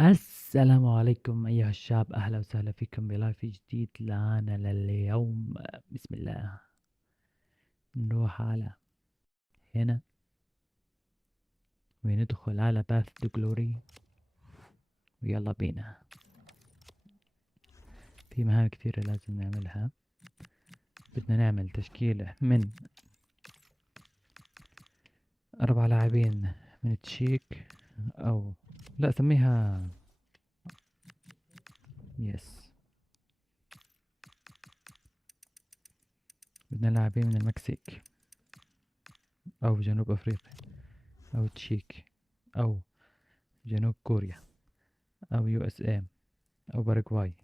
السلام عليكم أيها الشباب، أهلا وسهلا فيكم بلايف جديد لنا لليوم. بسم الله. نروح على هنا وندخل على باث تو جلوري، ويلا بينا. في مهام كثيرة لازم نعملها. بدنا نعمل تشكيلة من 4 لاعبين من تشيك، أو لا سميها يس. بدنا لاعبين من المكسيك أو جنوب أفريقيا أو تشيك أو جنوب كوريا أو يو اس اي أو باراغواي.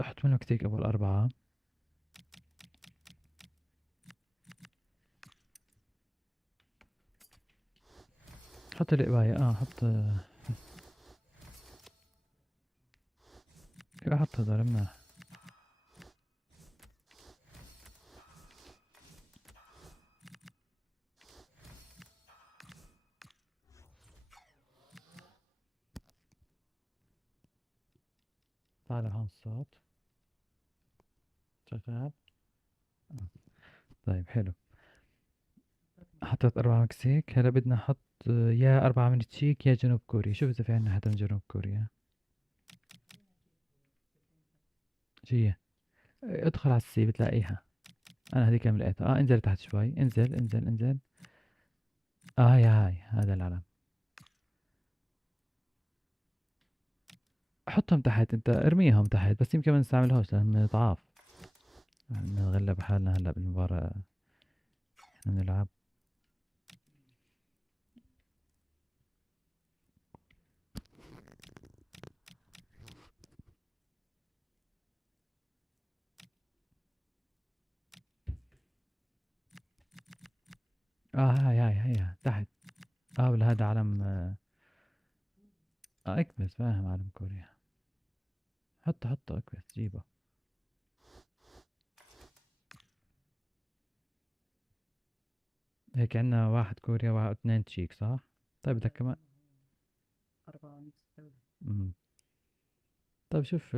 احط من المكسيك أول 4. حط الإباية حط. حط هذول مناح. طالع هون الصوت شغال. طيب حلو. حطيت 4 مكسيك. هلا بدنا نحط يا 4 من تشيك يا جنوب كوريا. شوف إذا في عنا حدا من جنوب كوريا. شي ادخل على السي بتلاقيها. أنا هذيك اللي لقيتها. انزل تحت شوي. انزل انزل انزل. هاي هذا العلم. حطهم تحت. انت ارميهم تحت بس يمكن ما نستعملهوش لأنهم ضعاف. نغلب حالنا هلا بالمباراة. احنا نلعب. هاي تحت. ولا هذا علم. اكبس فاهم علم كوريا. حطه اكبس جيبه. هيك عندنا 1 كوريا و2 تشيك صح؟ طيب بدك كمان. 4 طيب شوف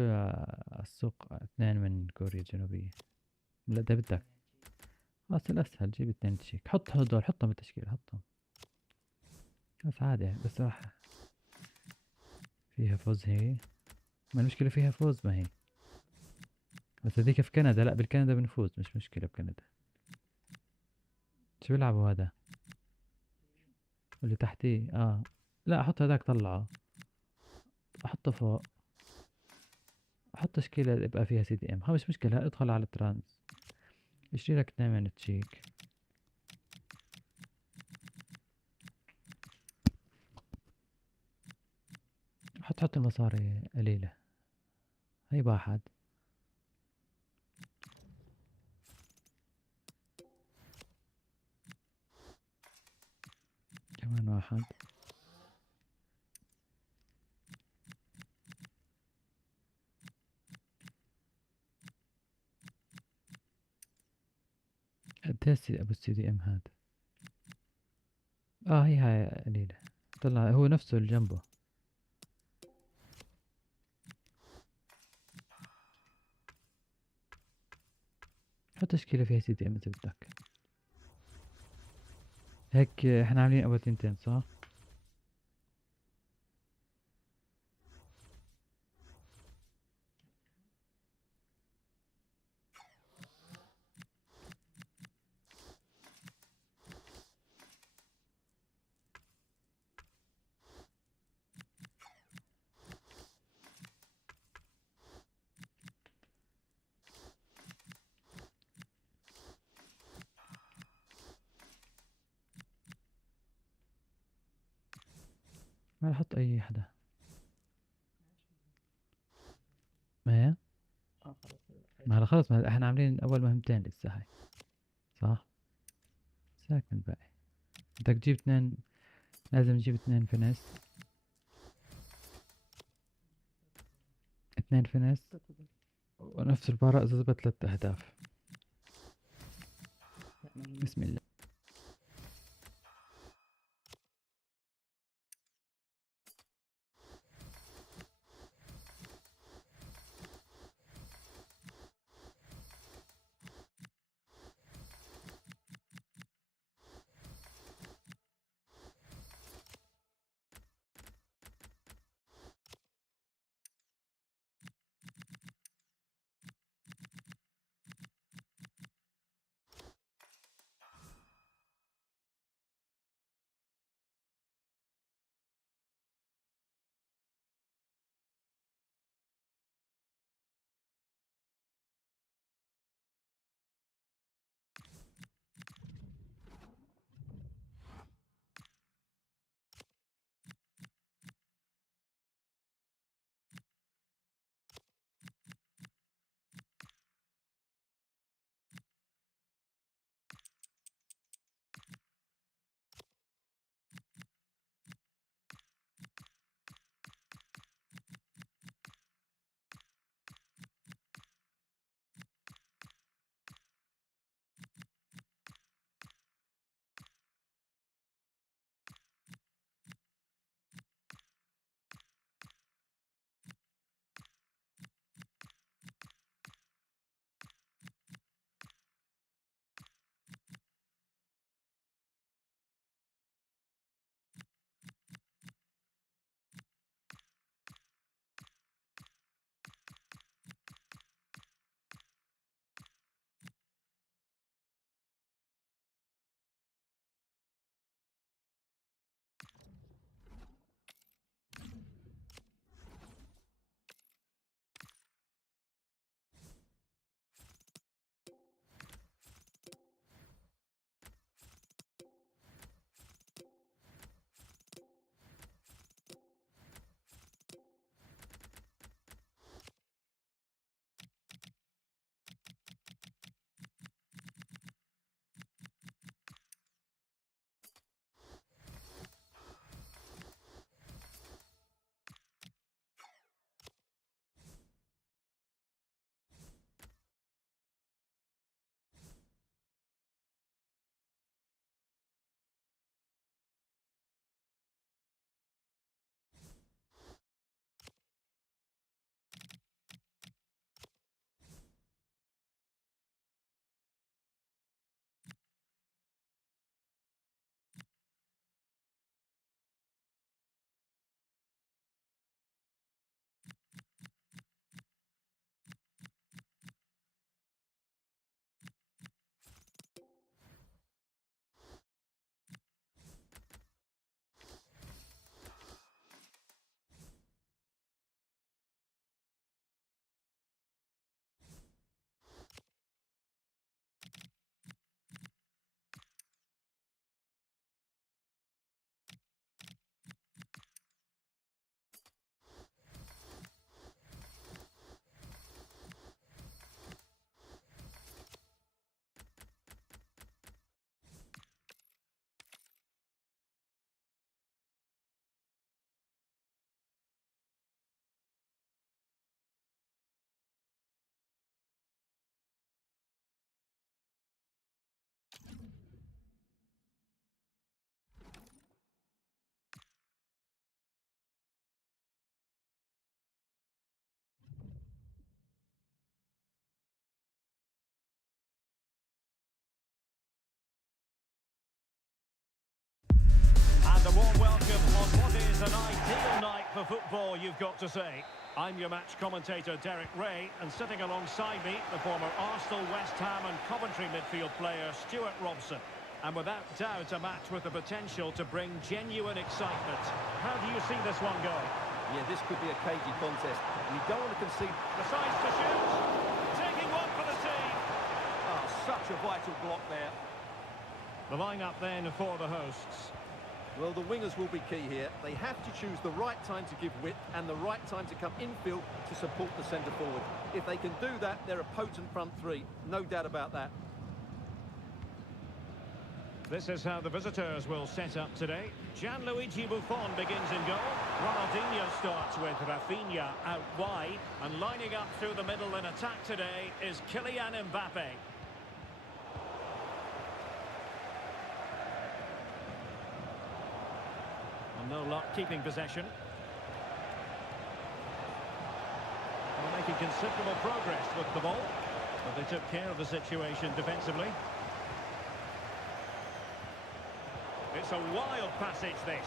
السوق 2 من كوريا الجنوبية. لا ده بدك. خلاص الأسهل جيب 2 تشيك. حط هدول حطهم بالتشكيلة حطهم. بس عادي بس راح فيها فوز هي. ما المشكلة فيها فوز ما هي. بس هذيك في كندا. لا بالكندا بنفوز مش مشكلة بكندا. شو بيلعبوا هذا اللي تحتيه؟ لا حط هذاك طلعه. حطه فوق. حط تشكيلة يبقى فيها سي دي ام. مش مشكلة. ادخل على الترانس. اشتري لك 2 من تشيك. حط المصاري قليلة. هي 1 كمان 1. قديش ابو السي دي ام هذا؟ هاي قليلة. طلع هو نفسه اللي جنبه. حط تشكيلة فيها سي دي ام اذا بدك. هيك احنا عاملين اول 2 صح؟ ما رح احط اي حدا. ما هي ما هلا خلص. ما احنا عاملين اول 2 لسه هاي صح؟ ساكن الباقي. بدك تجيب 2. لازم تجيب 2 فينس. 2 فينس ونفس البارة اذا زبط 3 اهداف. بسم الله. A warm welcome on what is an ideal night for football, you've got to say. I'm your match commentator, Derek Ray, and sitting alongside me, the former Arsenal, West Ham and Coventry midfield player, Stuart Robson. And without doubt, a match with the potential to bring genuine excitement. How do you see this one going? Yeah, this could be a cagey contest. You don't want to concede. Decides to shoot. Taking one for the team. Oh, such a vital block there. The lineup then for the hosts. Well, the wingers will be key here. They have to choose the right time to give width and the right time to come infield to support the centre forward. If they can do that, they're a potent front three. No doubt about that. This is how the visitors will set up today. Gianluigi Buffon begins in goal. Ronaldinho starts with Rafinha out wide. And lining up through the middle in attack today is Kylian Mbappe. luck keeping possession. Well, making considerable progress with the ball, but they took care of the situation defensively. It's a wild passage, this.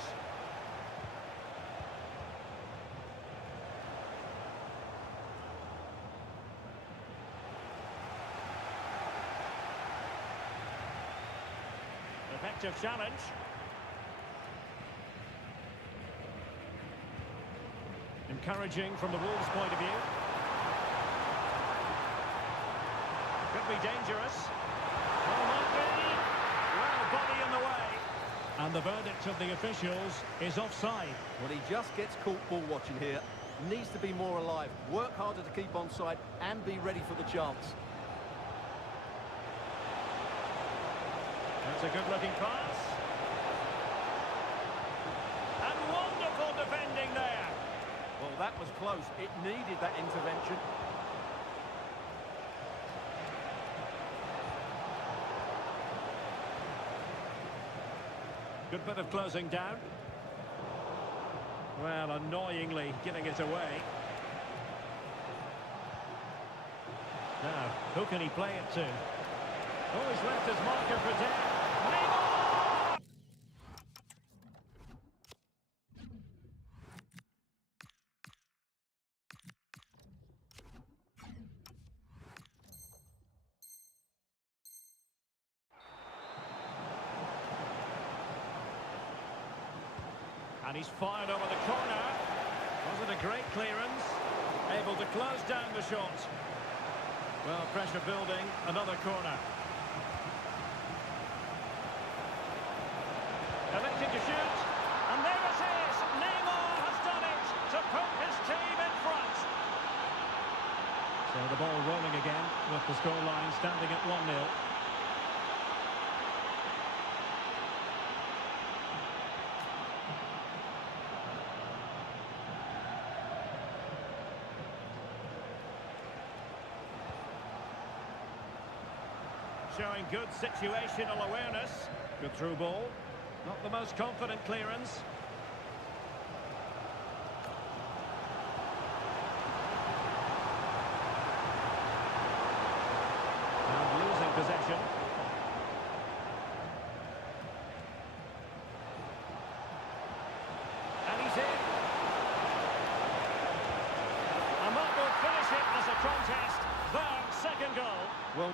Effective challenge. Encouraging from the Wolves' point of view. Could be dangerous. Well, might be. Well, body in the way. And the verdict of the officials is offside. Well, he just gets caught ball watching here. Needs to be more alive, work harder to keep onside and be ready for the chance. That's a good-looking pass. And wonderful defending there. Well, that was close. It needed that intervention. Good bit of closing down. Well, annoyingly giving it away. Now, who can he play it to? Oh, he's left his marker for dead. Neymar! And he's fired over the corner. Was it a great clearance? Able to close down the shot. Well, pressure building, another corner. Elected to shoot. And there it is! Neymar has done it to put his team in front. So the ball rolling again with the scoreline standing at 1-0. Showing good situational awareness. Good through ball. Not the most confident clearance. And losing possession. And he's in. And that will finish it as a contest. Their second goal. Well,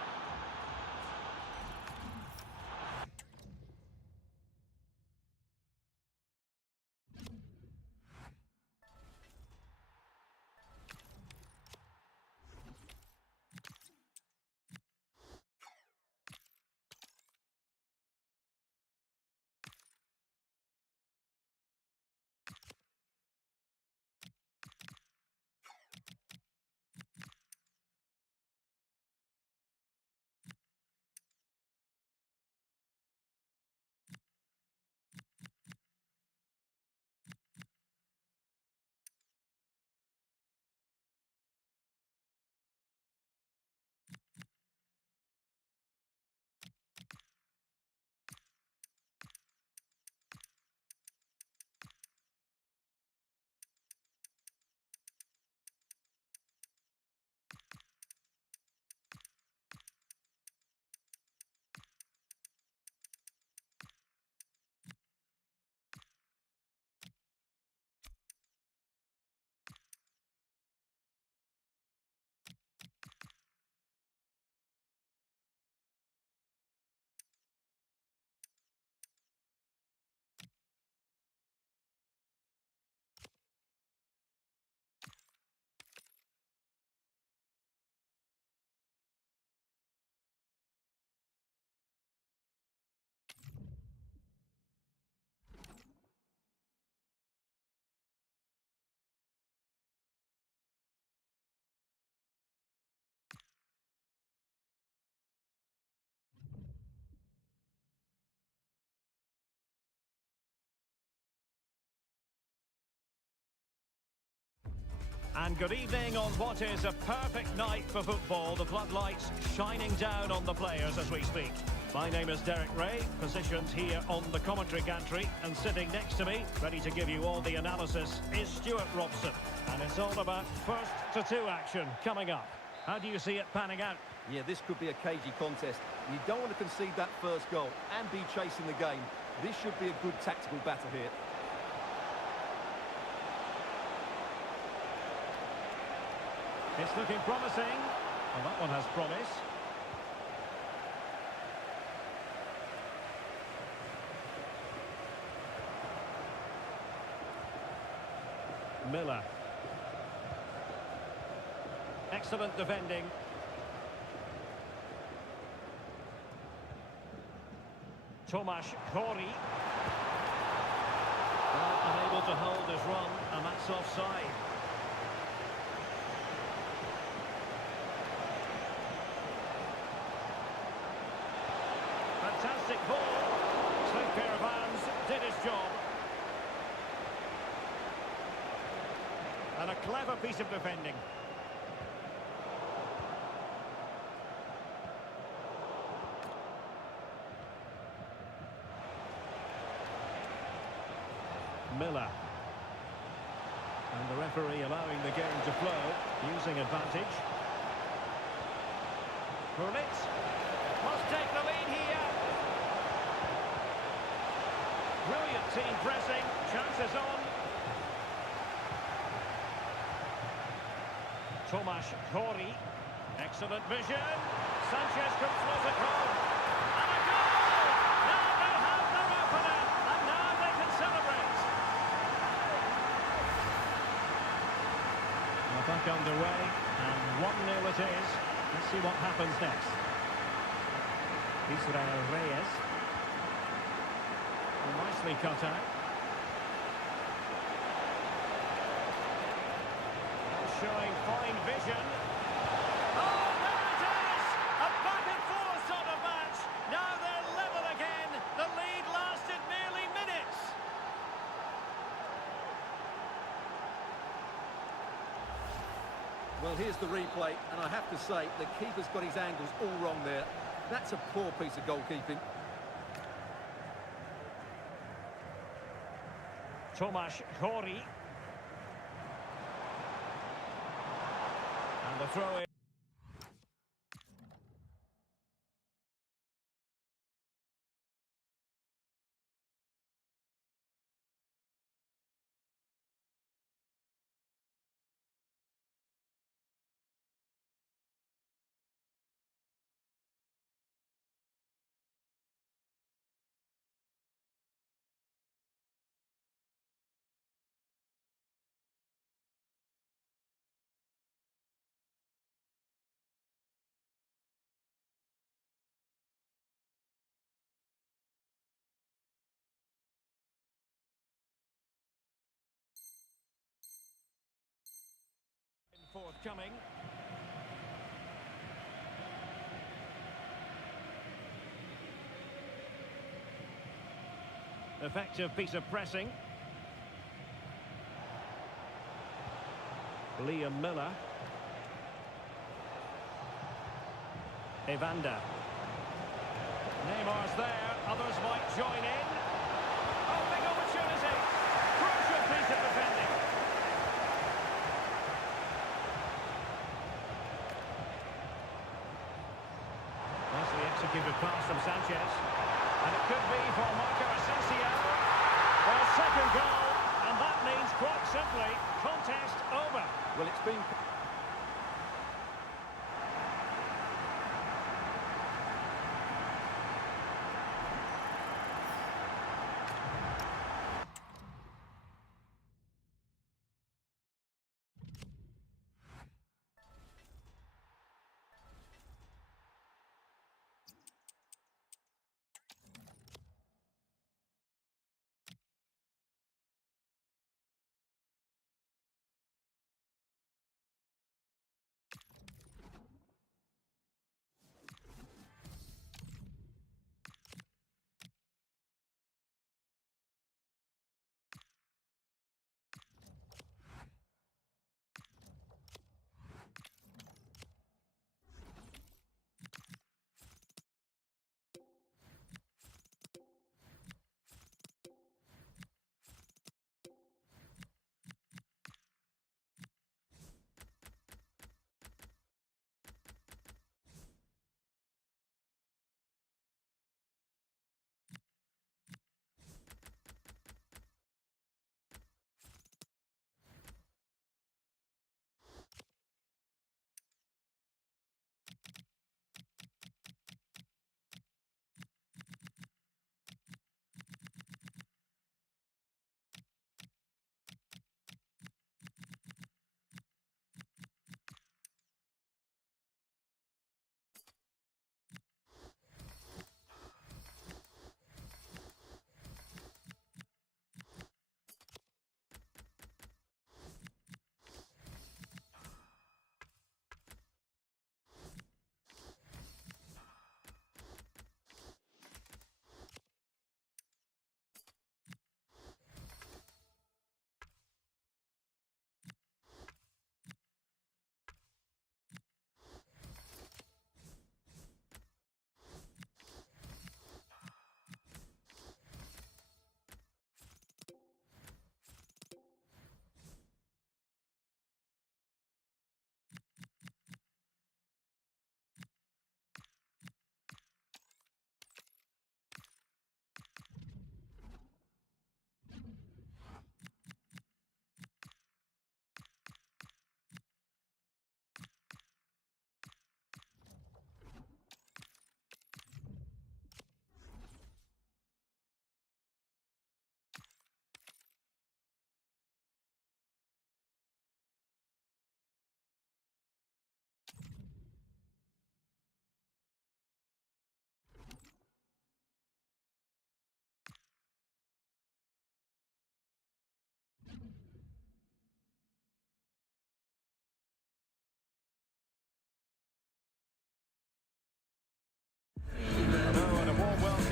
And good evening on what is a perfect night for football. The floodlights shining down on the players as we speak. My name is Derek Ray, positioned here on the commentary gantry, and sitting next to me, ready to give you all the analysis, is Stuart Robson. And it's all about first to two action coming up. How do you see it panning out? Yeah, this could be a cagey contest. You don't want to concede that first goal and be chasing the game. This should be a good tactical battle here. It's looking promising. Well, that one has promise. Miller. Excellent defending. Tomasz Kori. Unable to hold his run, and that's offside. Fantastic ball. Slick pair of hands, did his job. And a clever piece of defending. Miller. And the referee allowing the game to flow, using advantage. Hurlitz must take the lead here. Brilliant team pressing, chances on. Tomasz Kori, excellent vision. Sanchez could float it home. And a goal! Now they have their opener, and now they can celebrate. Well, back underway, and 1-0 it is. Let's see what happens next. Israel Reyes. Nicely cut out. Showing fine vision. Oh, there it is! A back and forth sort of match. Now they're level again. The lead lasted merely minutes. Well, here's the replay, and I have to say, the keeper's got his angles all wrong there. That's a poor piece of goalkeeping. Tomasz Kori. And the throw in. Forthcoming. Effective piece of pressing. Liam Miller. Evander. Neymar's there, others might join in. Oh, big opportunity. Crucial piece of defending. Executed pass from Sanchez, and it could be for Marco Asensio. Well, second goal, and that means quite simply contest over. Well, it's been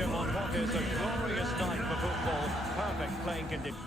welcome on what is a glorious night for football. Perfect playing conditions.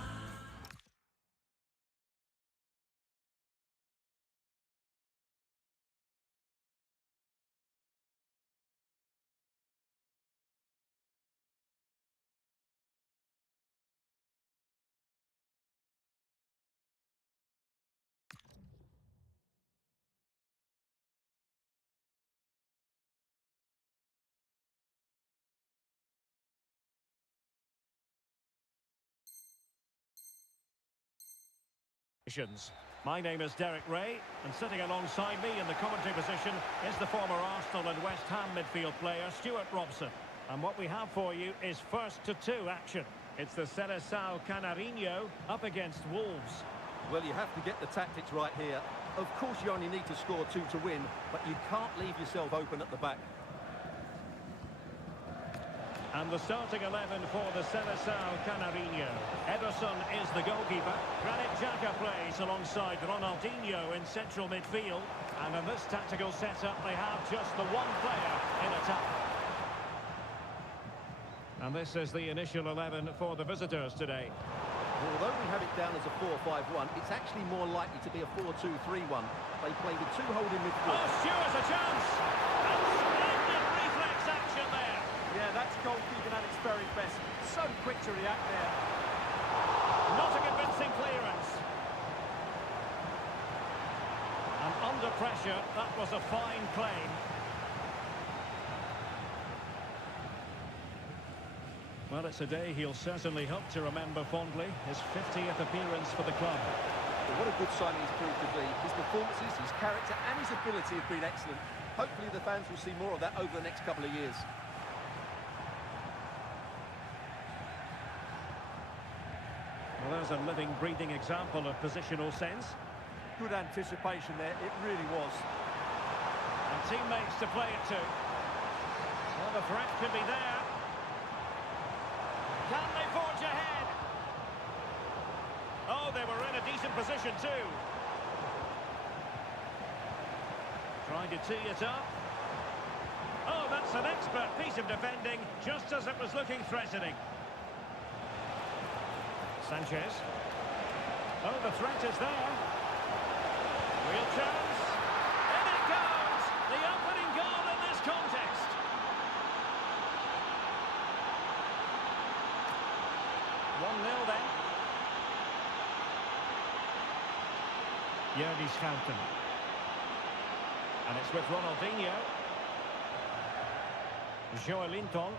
My name is Derek Ray, and sitting alongside me in the commentary position is the former Arsenal and West Ham midfield player Stuart Robson. And what we have for you is first to two action. It's the Seleção Canarinho up against Wolves. Well, you have to get the tactics right here. Of course, you only need to score two to win, but you can't leave yourself open at the back. And the starting 11 for the Seleção Canarinho. Ederson is the goalkeeper. Granit Xhaka plays alongside Ronaldinho in central midfield. And in this tactical setup, they have just the one player in attack. And this is the initial 11 for the visitors today. Although we have it down as a 4-5-1, it's actually more likely to be a 4-2-3-1. They play with two holding midfield. Oh, Stuart's a chance! And splendid reflex action there. Yeah, that's goalkeeping at its very best. So quick to react there. Not a convincing clearance. And under pressure, that was a fine claim. Well, it's a day he'll certainly hope to remember fondly. His 50th appearance for the club. Well, what a good signing he's proved to be. His performances, his character and his ability have been excellent. Hopefully the fans will see more of that over the next couple of years. Well, there's a living, breathing example of positional sense. Good anticipation there, it really was. And teammates to play it to. Well, the threat could be there. Can they forge ahead? Oh, they were in a decent position too. Trying to tee it up. Oh, that's an expert piece of defending, just as it was looking threatening. Sanchez. Oh, the threat is there. Real chance. In it goes! The opening goal in this contest. One 0 then. Jurgen Schouten. And it's with Ronaldinho. Joelinton.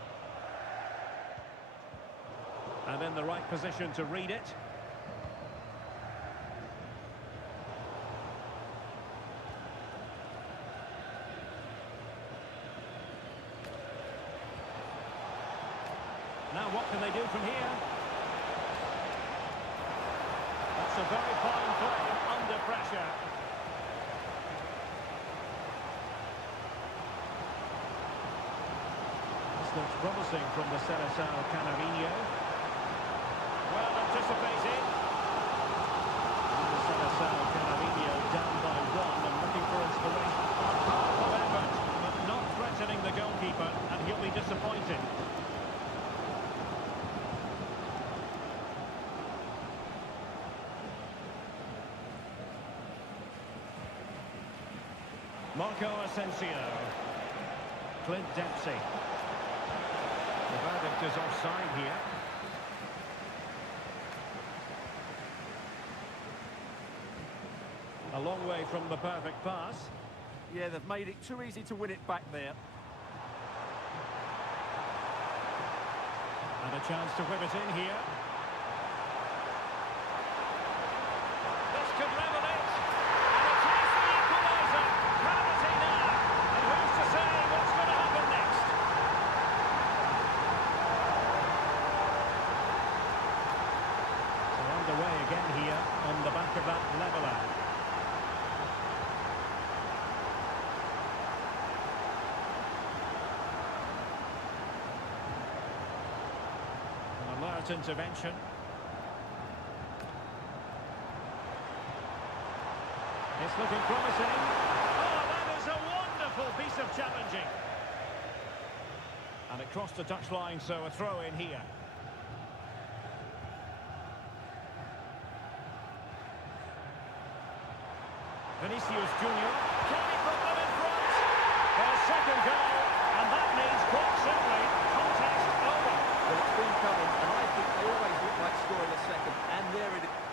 And in the right position to read it. Now what can they do from here? That's a very fine play under pressure. This looks promising from the Seleção Canarinho. Well anticipated. And the Seleção Canarinho down by one and looking for inspiration. Half of effort, but not threatening the goalkeeper, and he'll be disappointed. Marco Asensio. Clint Dempsey. The verdict is offside here. A long way from the perfect pass. Yeah, they've made it too easy to win it back there. And a chance to whip it in here. This could level it. And it is the equaliser. Gravity now. And who's to say what's going to happen next? So underway again here on the back of that leveller. Alert intervention. It's looking promising. Oh, that is a wonderful piece of challenging. And it crossed the touchline, so a throw in here. Vinicius Junior. Can he put them in front? Their second goal, and that means quite simply contest over. Well, it's been coming, and I think they always look like scoring a second, and there it is.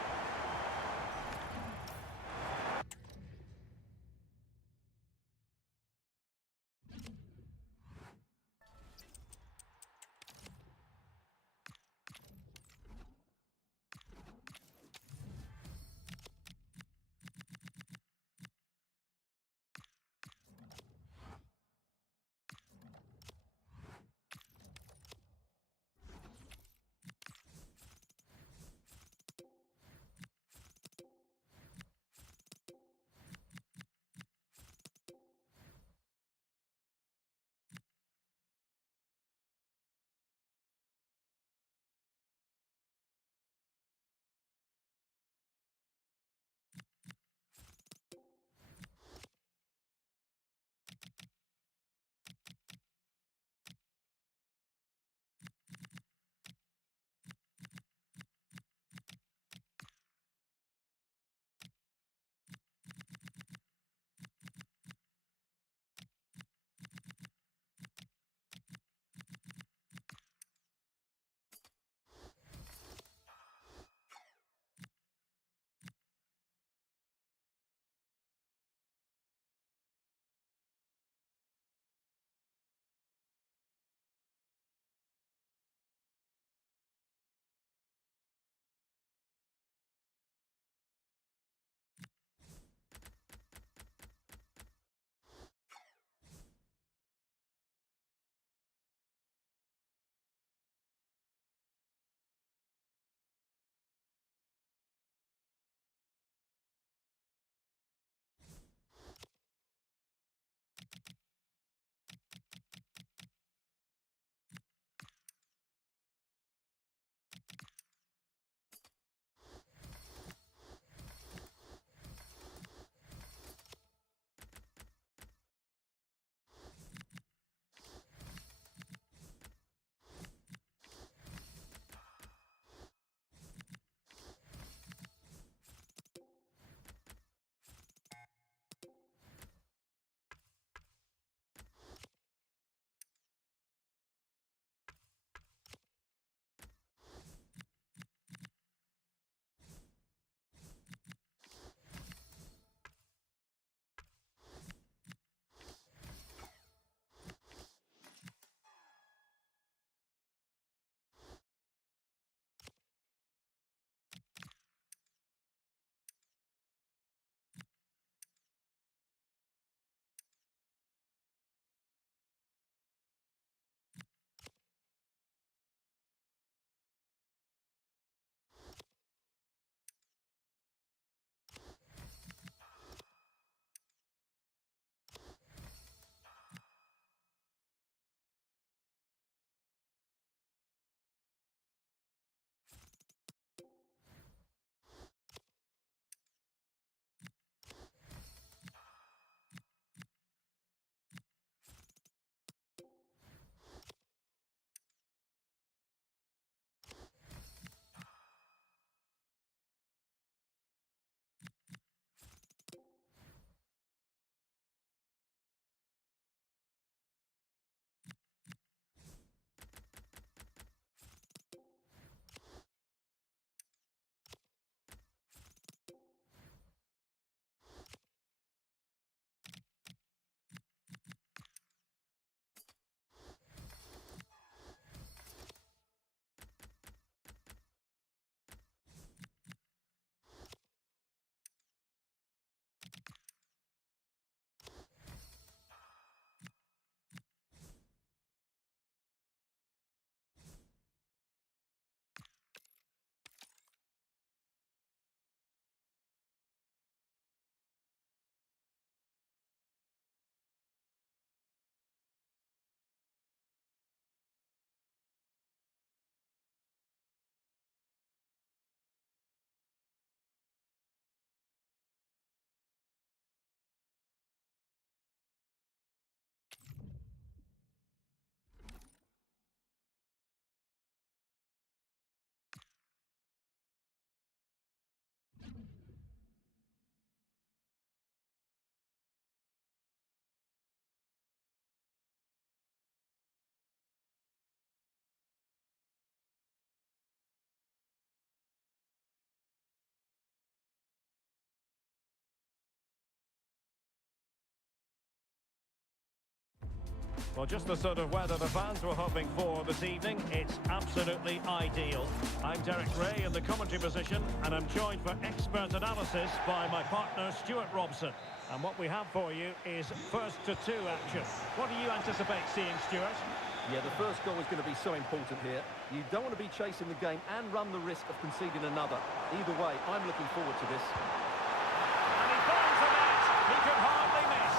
Well, just the sort of weather the fans were hoping for this evening. It's absolutely ideal. I'm Derek Ray in the commentary position, and I'm joined for expert analysis by my partner, Stuart Robson. And what we have for you is first to two action. What do you anticipate seeing, Stuart? Yeah, the first goal is going to be so important here. You don't want to be chasing the game and run the risk of conceding another. Either way, I'm looking forward to this. And he finds the net. He could hardly miss.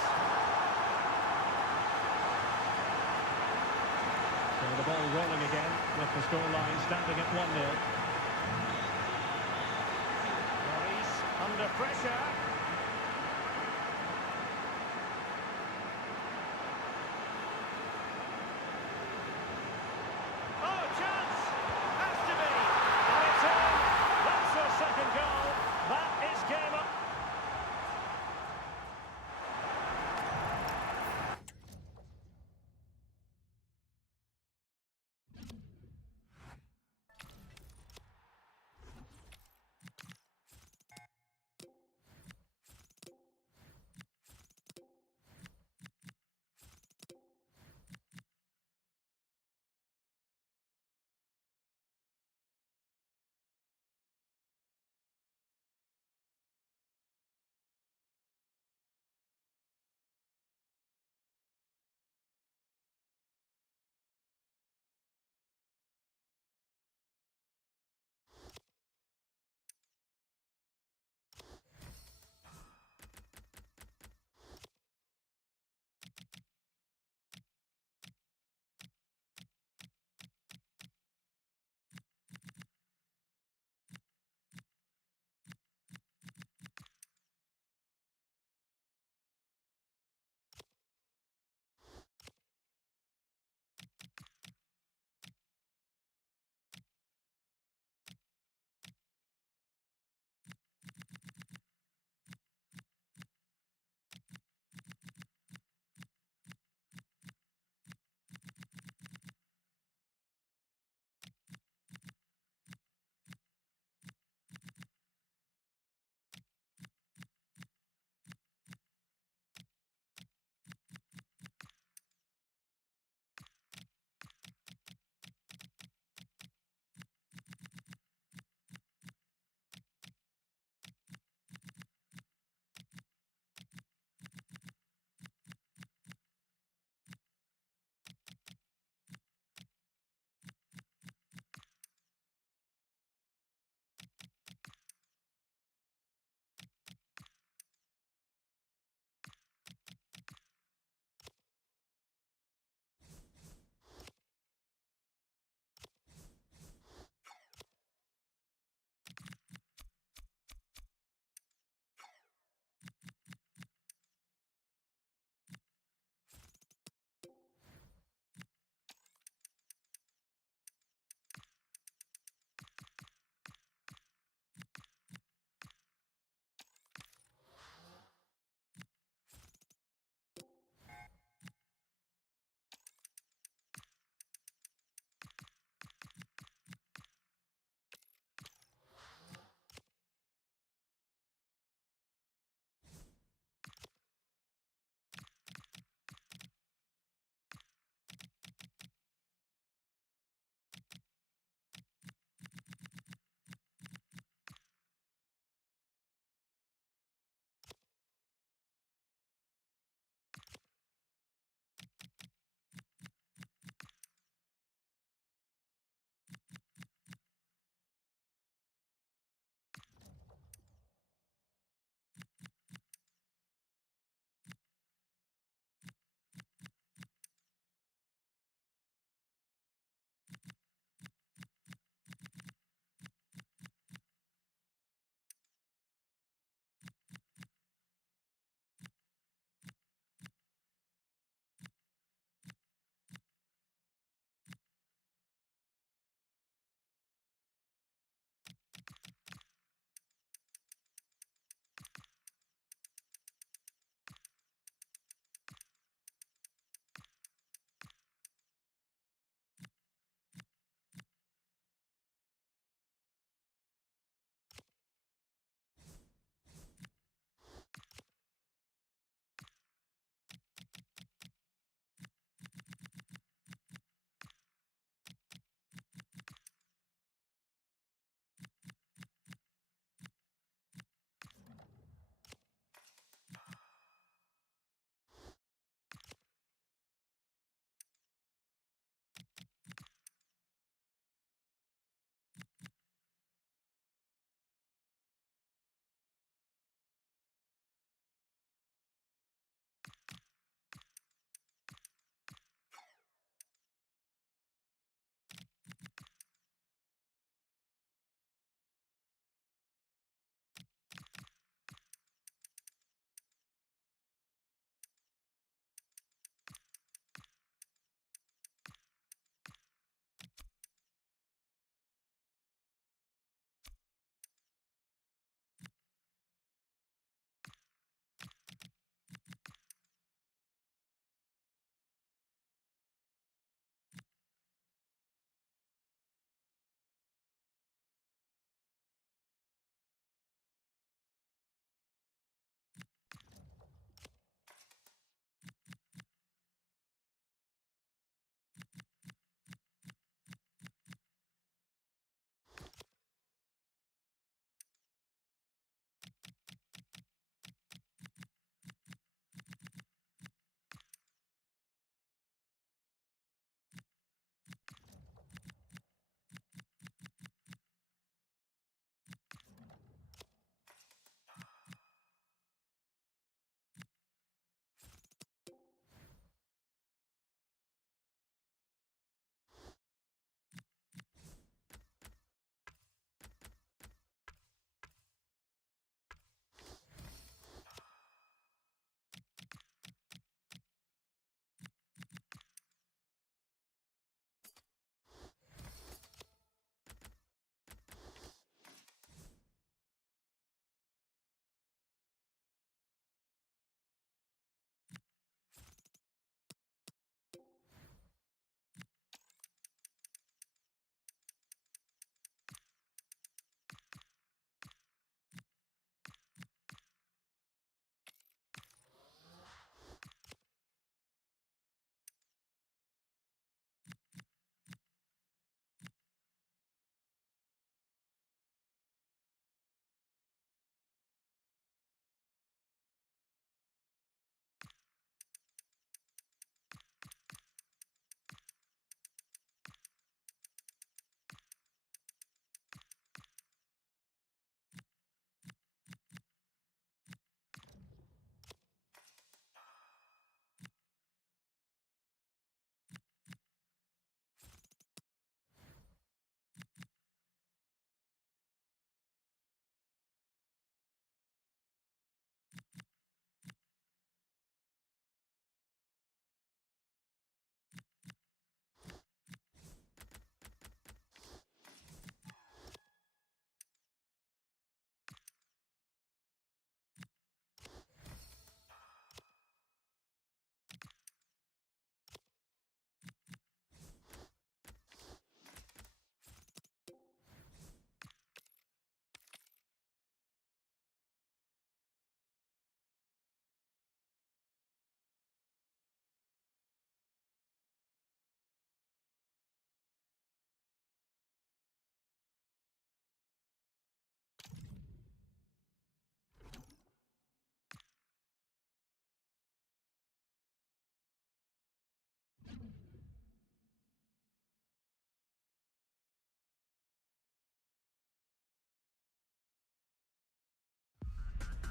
So the ball rolling again with the scoreline standing at 1-0. Maurice under pressure.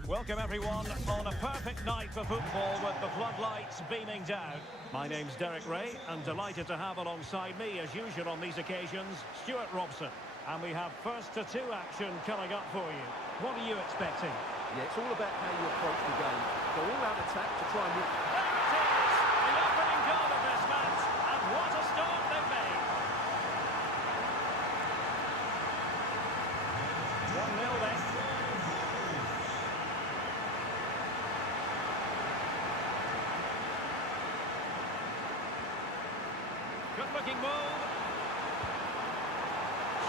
Welcome everyone on a perfect night for football with the floodlights beaming down. My name's Derek Ray and delighted to have alongside me as usual on these occasions Stuart Robson. And we have first to two action coming up for you. What are you expecting? Yeah, it's all about how you approach the game. Go all out attack to try and win. There it is! The opening goal of this match, and what a start they've made. 1-0 then. Good-looking move.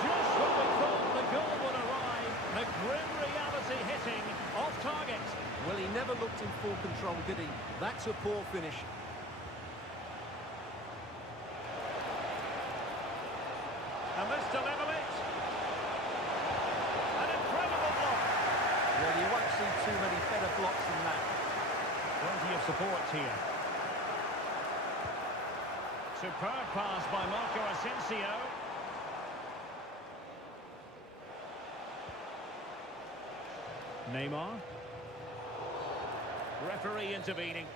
Just when we thought the goal would arrive, the grim reality hitting off target. Well, he never looked in full control, did he? That's a poor finish. And this to level it. An incredible block. Well, you won't see too many better blocks than that. Plenty of support here. Superb pass by Marco Asensio. Neymar. Referee intervening.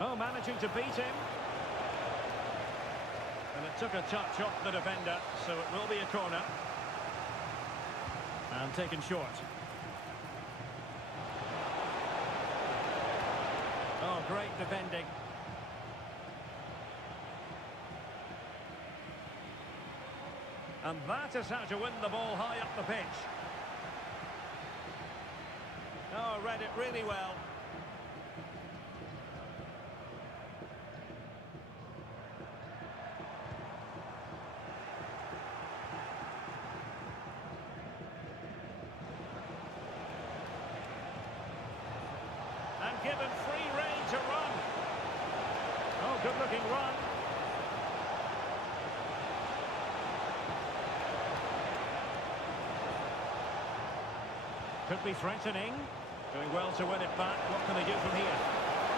Oh, managing to beat him. And it took a touch off the defender, so it will be a corner. And taken short. Oh, great defending. And that is how to win the ball high up the pitch. Oh, read it really well. And given free rein to run. Oh, good-looking run. Could be threatening. Doing well to win it back. What can they do from here?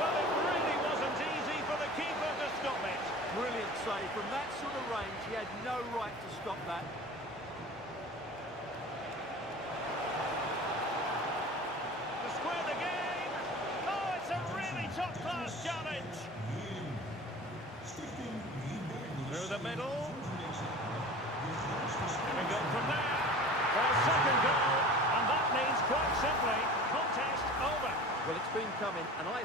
Well, it really wasn't easy for the keeper to stop it. Brilliant save. From that sort of range, he had no right to stop that. To square the game. Oh, it's a really top-class challenge. Through the middle. And we go from there. For a second goal. And that means, quite simply, contest over. Well, it's been coming, and I...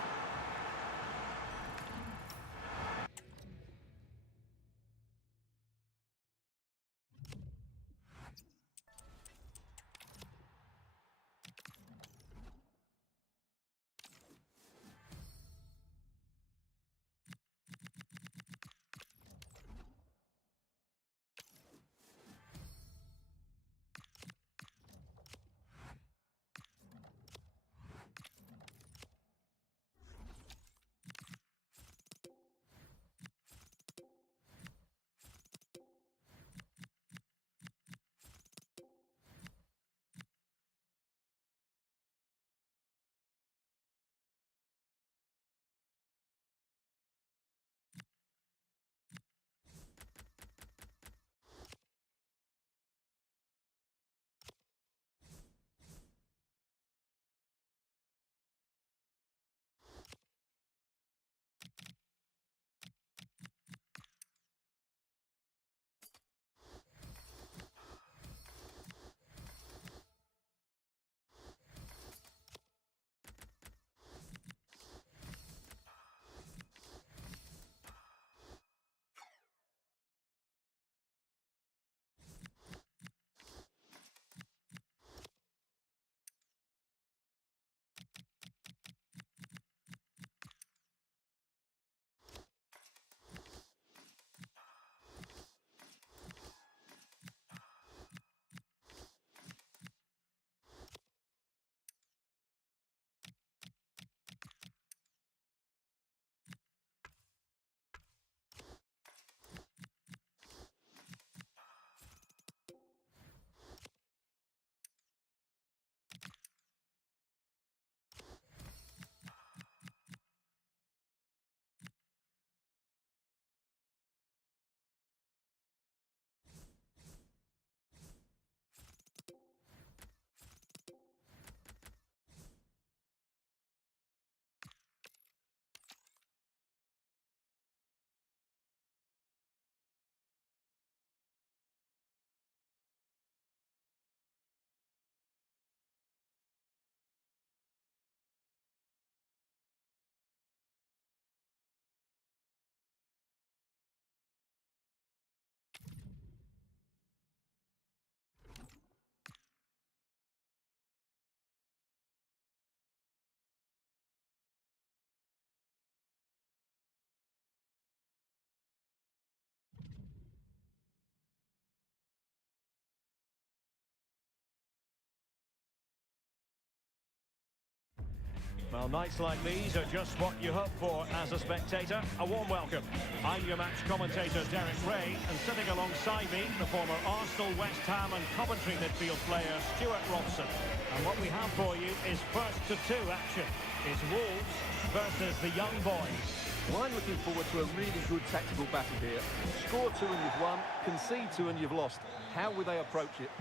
Well, nights like these are just what you hope for as a spectator. A warm welcome. I'm your match commentator, Derek Ray, and sitting alongside me, the former Arsenal, West Ham and Coventry midfield player, Stuart Robson. And what we have for you is first-to-two action. It's Wolves versus the young boys. Well, I'm looking forward to a really good tactical battle here. Score two and you've won, concede two and you've lost. How will they approach it?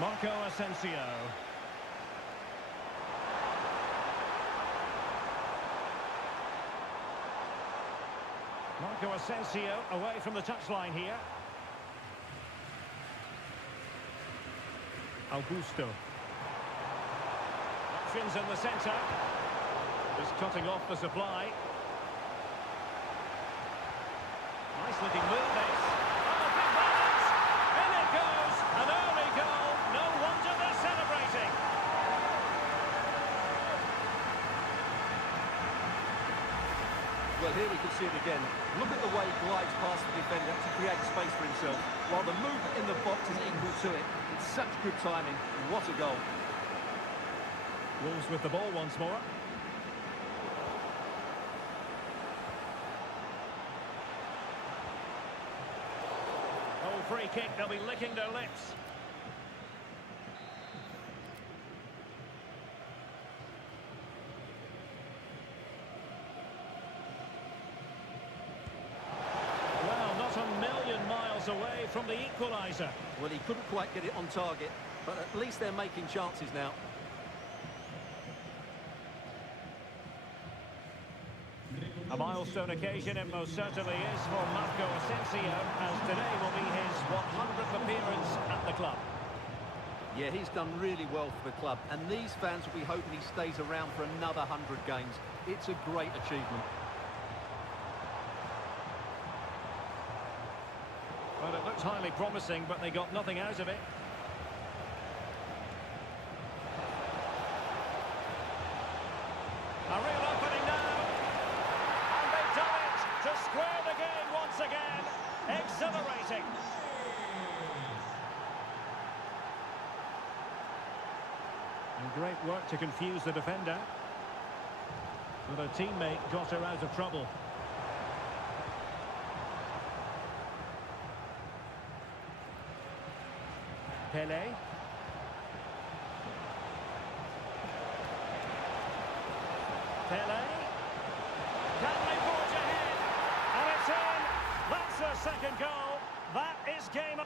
Marco Asensio. Marco Asensio away from the touchline here. Augusto. Options in the centre. Just cutting off the supply. Nice looking move this. Oh, big balance! In it goes! An early goal. No wonder they're celebrating. Well, here we can see it again. Look at the way he glides past the defender to create space for himself, while the movement in the box is equal to it. It's such good timing. What a goal. Wolves with the ball once more. Oh, free kick. They'll be licking their lips. Away from the equaliser. Well, he couldn't quite get it on target, but at least they're making chances now. A milestone occasion it most certainly is for Marco Asensio, as today will be his 100th appearance at the club. Yeah, he's done really well for the club, and these fans will be hoping he stays around for another 100 games. It's a great achievement. Well, it looks highly promising, but they got nothing out of it. A real opening now. And they've done it to square the game once again. Exhilarating. And great work to confuse the defender. But her teammate got her out of trouble. Pele. Pele. Can they forge ahead? And it's in. That's their second goal. That is game.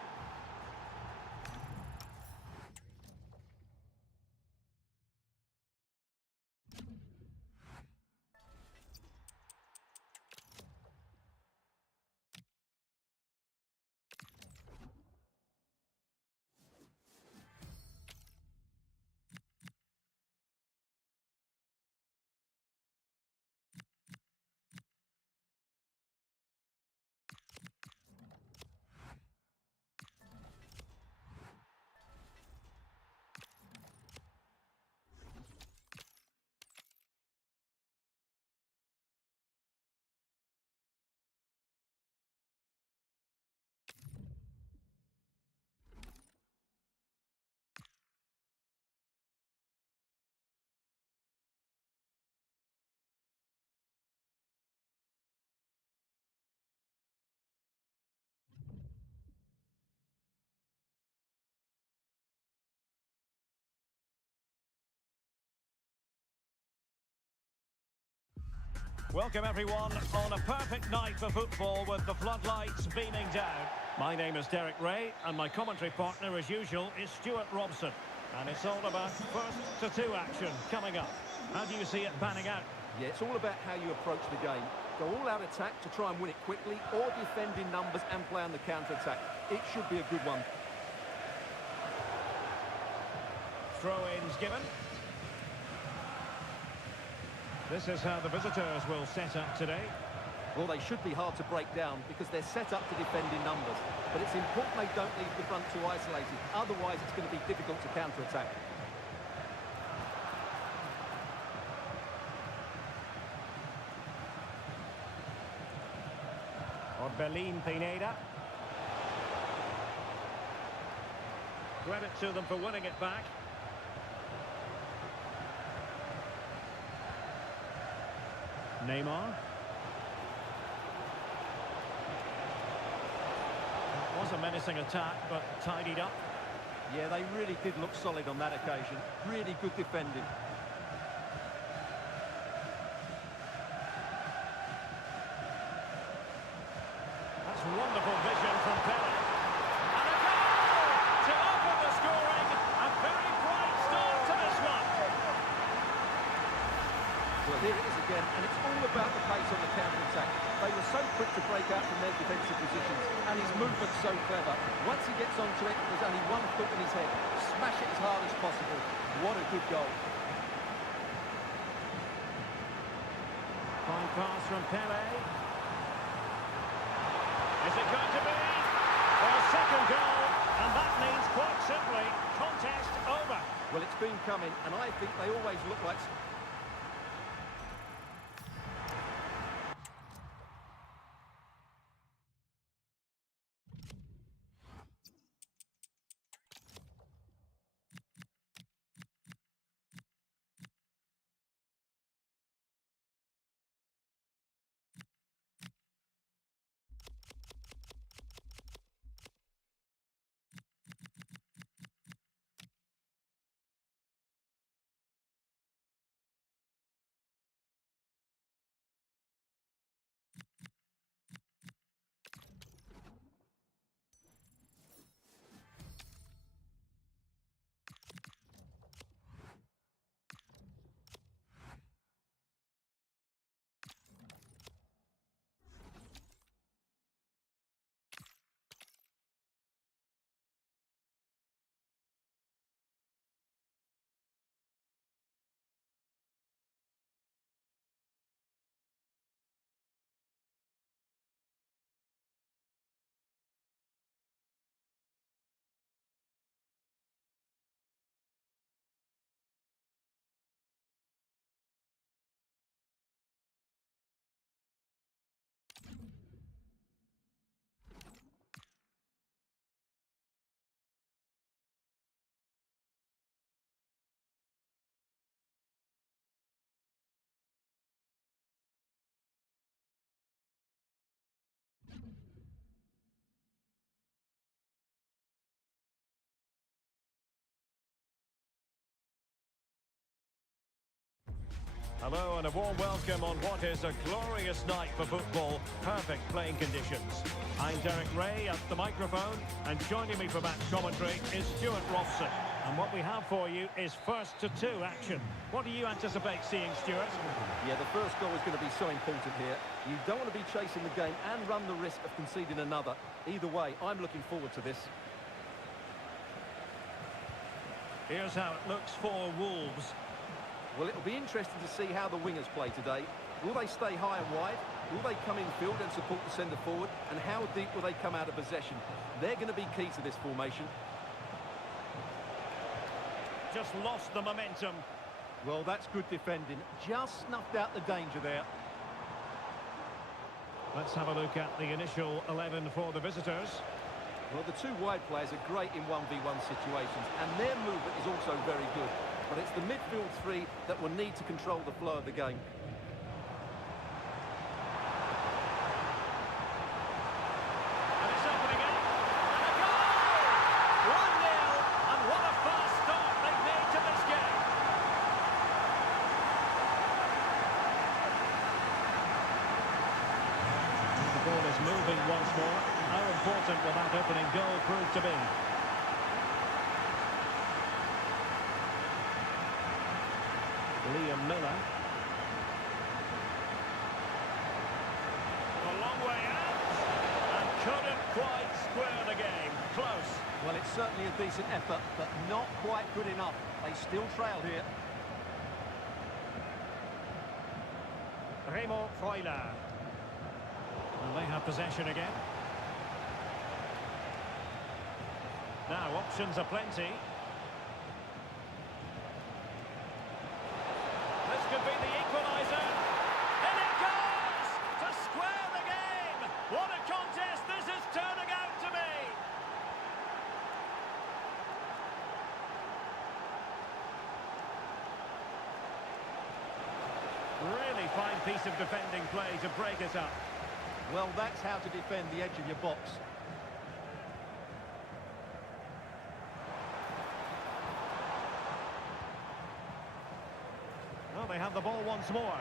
Welcome everyone on a perfect night for football with the floodlights beaming down. My name is Derek Ray and my commentary partner as usual is Stuart Robson. And it's all about first-to-two action coming up. How do you see it panning out? Yeah, it's all about how you approach the game. Go all-out attack to try and win it quickly, or defend in numbers and play on the counter-attack. It should be a good one. Throw-ins given. This is how the visitors will set up today. Well, they should be hard to break down because they're set up to defend in numbers. But it's important they don't leave the front too isolated. Otherwise, it's going to be difficult to counter-attack. Orbelín Pineda. Credit to them for winning it back. Neymar. It was a menacing attack, but tidied up. Yeah, they really did look solid on that occasion. Really good defending. That's wonderful vision from Pele. And a goal to open the scoring. A very bright start to this one. Well, here it is again, and it's all about the pace on the counter-attack. They were so quick to break out from their defensive positions, and his movement's so clever. Once he gets onto it, there's only one thought in his head. Smash it as hard as possible. What a good goal. Fine pass from Pele. Is it going to be? Well, second goal, and that means quite simply, contest over. Well, it's been coming, and I think they always look like... Hello and a warm welcome on what is a glorious night for football. Perfect playing conditions. I'm Derek Ray at the microphone, and joining me for match commentary is Stuart Robson. And what we have for you is first to two action. What do you anticipate seeing, Stuart? Yeah, the first goal is going to be so important here. You don't want to be chasing the game and run the risk of conceding another. Either way, I'm looking forward to this. Here's how it looks for Wolves. Well, it'll be interesting to see how the wingers play today. Will they stay high and wide? Will they come in field and support the centre forward? And how deep will they come out of possession? They're going to be key to this formation. Just lost the momentum. Well, that's good defending. Just snuffed out the danger there. Let's have a look at the initial 11 for the visitors. Well, the two wide players are great in 1v1 situations, and their movement is also very good. But it's the midfield three that will need to control the flow of the game. And it's opening up. And a goal! 1-0. And what a fast start they've made to this game. The ball is moving once more. How important will that opening goal prove to be? Liam Miller. A long way out. And couldn't quite square the game. Close. Well, it's certainly a decent effort, but not quite good enough. They still trail here. Remo Freuler. And they have possession again. Now, options are plenty. This could be the equaliser. And it goes! To square the game! What a contest this is turning out to be! Really fine piece of defending play to break it up. Well, that's how to defend the edge of your box. Well, they have the ball once more.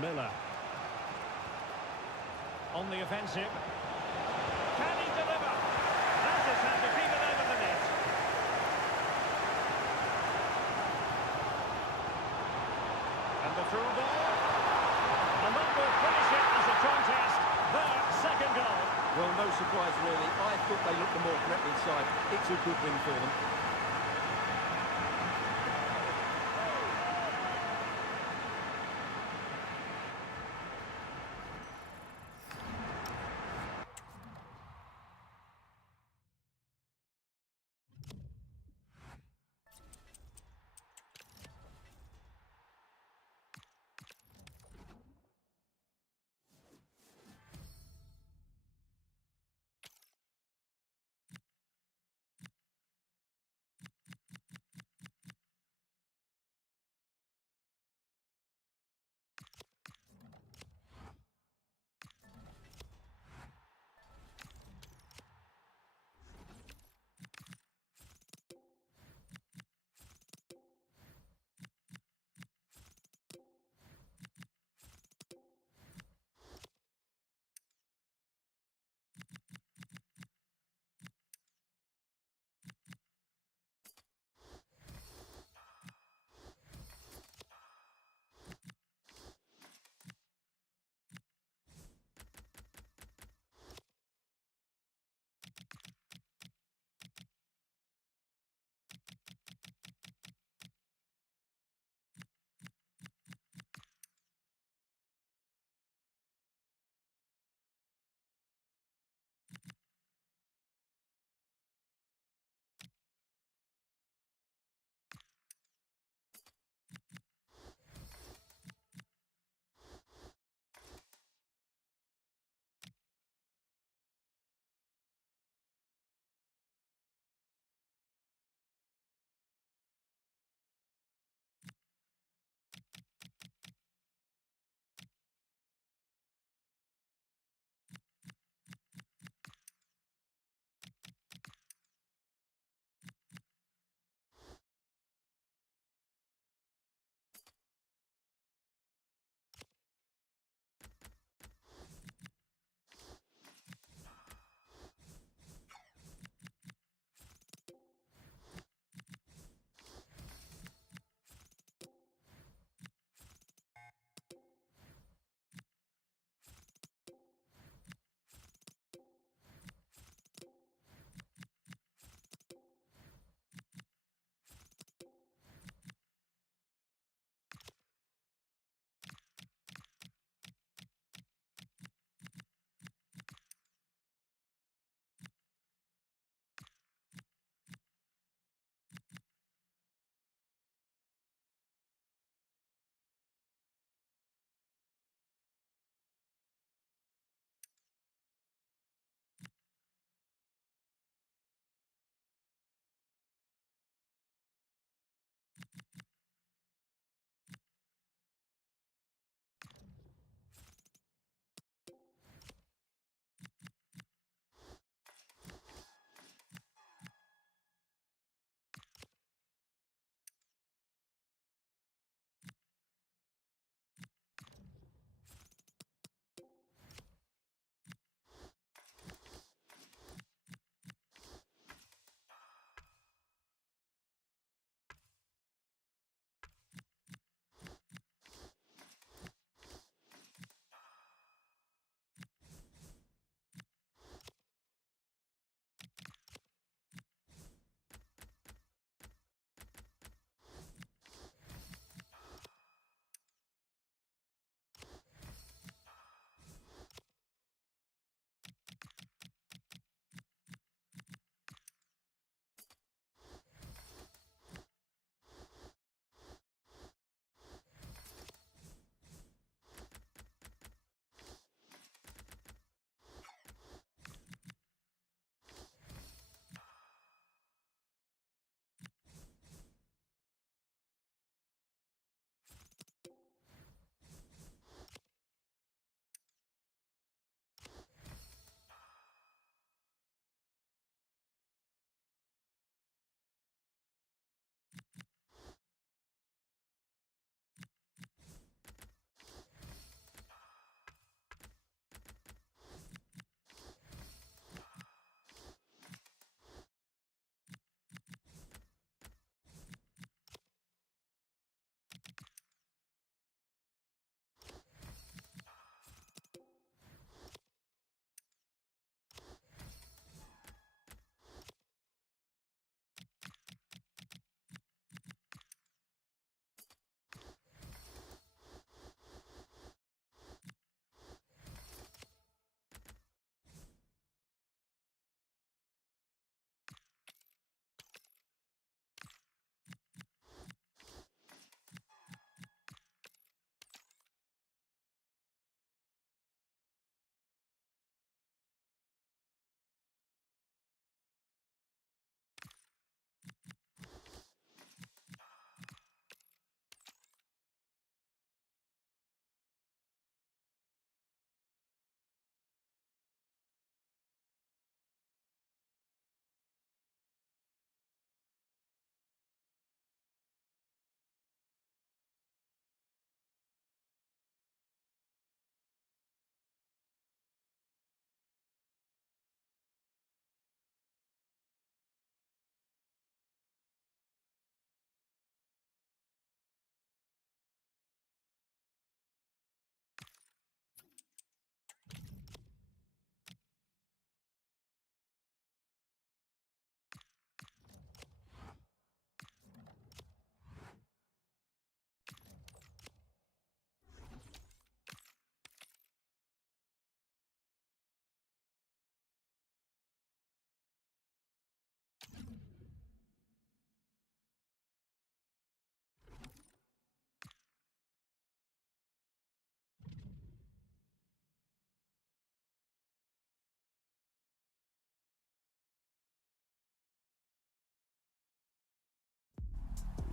Miller. On the offensive. Can he deliver? That's his hand defeated over the net. And the through ball. And that will finish it as a contest. Their second goal. Well, no surprise really. I thought they looked the more threatening side. It's a good win for them.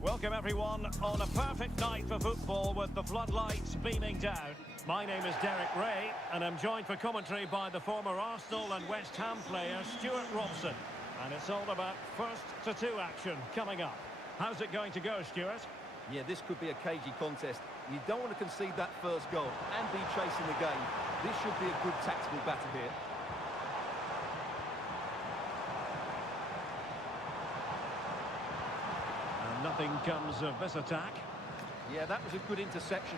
Welcome everyone on a perfect night for football with the floodlights beaming down. My name is Derek Ray and I'm joined for commentary by the former Arsenal and West Ham player Stuart Robson. And it's all about first to two action coming up. How's it going to go, Stuart? Yeah, this could be a cagey contest. You don't want to concede that first goal and be chasing the game. This should be a good tactical battle here. And nothing comes of this attack. Yeah, that was a good interception.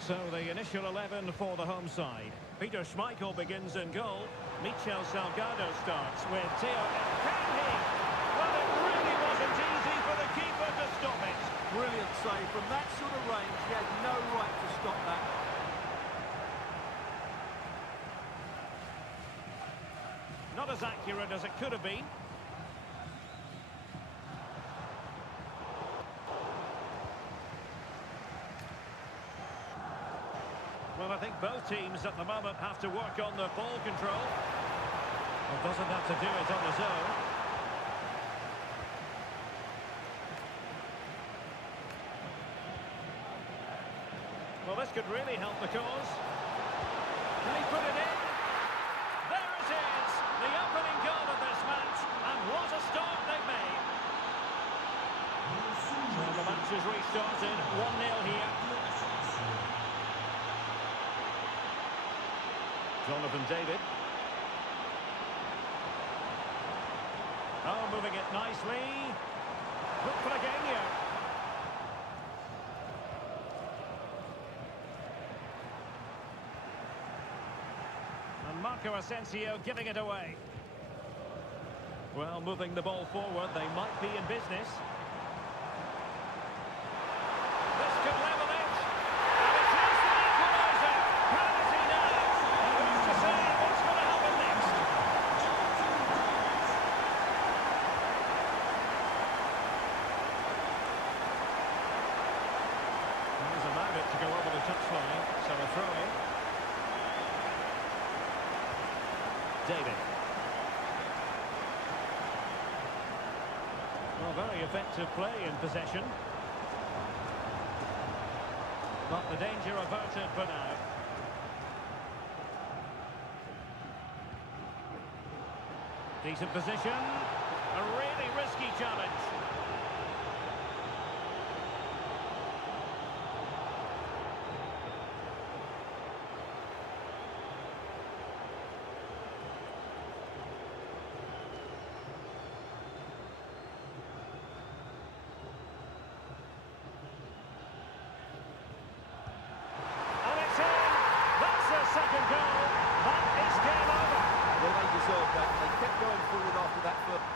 So the initial 11 for the home side. Peter Schmeichel begins in goal. Michel Salgado starts with Theo. Can he? Well, it really wasn't easy for the keeper to stop it. Brilliant save. From that sort of range, he had no right to stop that. Not as accurate as it could have been. Well, I think both teams at the moment have to work on the ball control. Well, doesn't have to do it on his own. Well, this could really help the cause. Can he put it in? There it is! The opening goal of this match. And what a start they've made. Well, the match has restarted. 1-0 here. Jonathan David. Oh, moving it nicely. Look for Againio. And Marco Asensio giving it away. Well, moving the ball forward, they might be in business. This could level it. And it is the equaliser. Penalty now. Who's to say what's going to happen next? He's allowed it to go over the touchline, so a throw in. David. Well, very effective play in possession. But the danger averted for now. Decent position. A really risky challenge. And it's in. That's their second goal. That is game over. Well, they deserved that. They kept going forward after that first.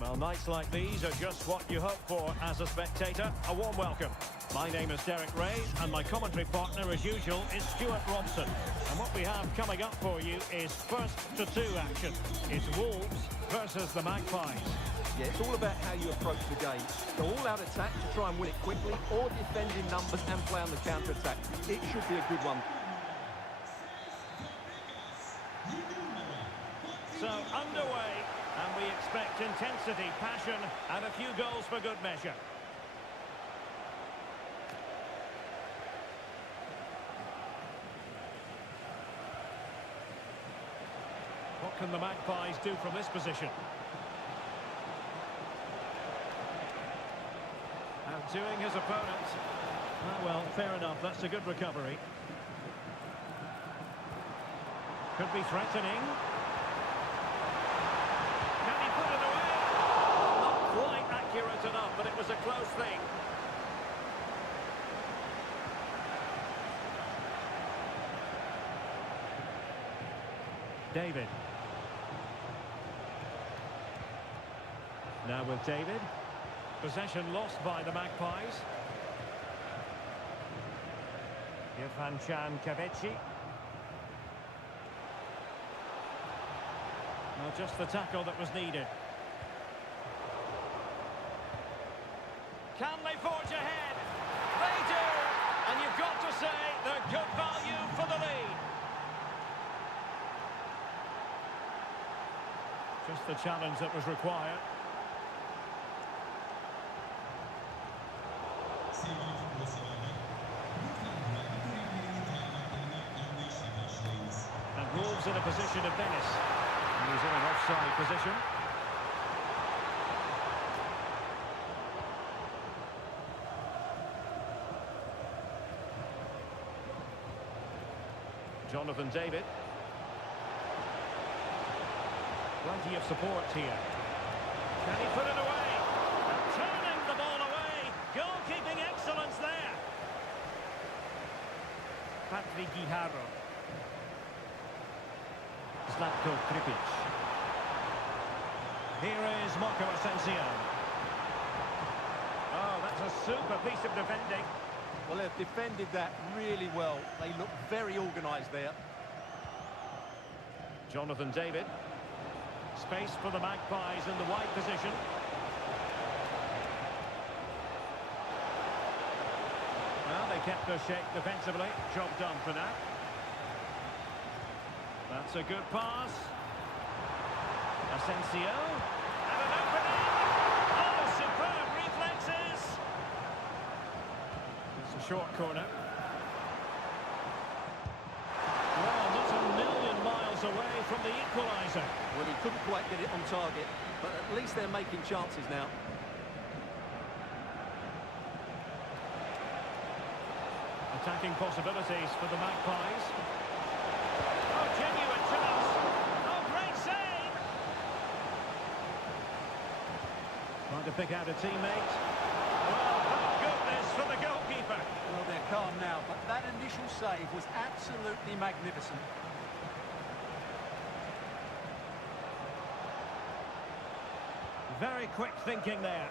Well, nights like these are just what you hope for as a spectator. A warm welcome. My name is Derek Ray, and my commentary partner, as usual, is Stuart Robson. And what we have coming up for you is first to two action. It's Wolves versus the Magpies. Yeah, it's all about how you approach the game. Go all-out attack to try and win it quickly, or defend in numbers and play on the counter-attack. It should be a good one. So underway, and we expect intensity, passion, and a few goals for good measure. What can the Magpies do from this position? Outdoing his opponent. Ah, well, fair enough. That's a good recovery. Could be threatening. Can he put it away? Not quite accurate enough, but it was a close thing. David. Now with David. Possession lost by the Magpies. Irfan Kavechi. Well, just the tackle that was needed. Can they forge ahead? They do! And you've got to say they're good value for the lead. Just the challenge that was required. And Wolves in a position of menace. And he's in an offside position. Jonathan David. Plenty of support here. Can he put it away? And turning the ball away. Goalkeeping excellence there. Patrick Guijarro. Zlatko Kripic. Here is Marco Asensio. Oh, that's a super piece of defending. Well, they've defended that really well. They look very organised there. Jonathan David. Space for the Magpies in the wide position. Well, they kept their shape defensively. Job done for now. That's a good pass. Asensio. And an opening. Oh, superb reflexes. It's a short corner. Well, not a million miles away from the equaliser. Well, he couldn't quite get it on target, but at least they're making chances now. Attacking possibilities for the Magpies. Oh, genuine chance. Oh, great save. Trying to pick out a teammate. Well, thank goodness for the goalkeeper. Well, they're calm now, but that initial save was absolutely magnificent. Very quick thinking there.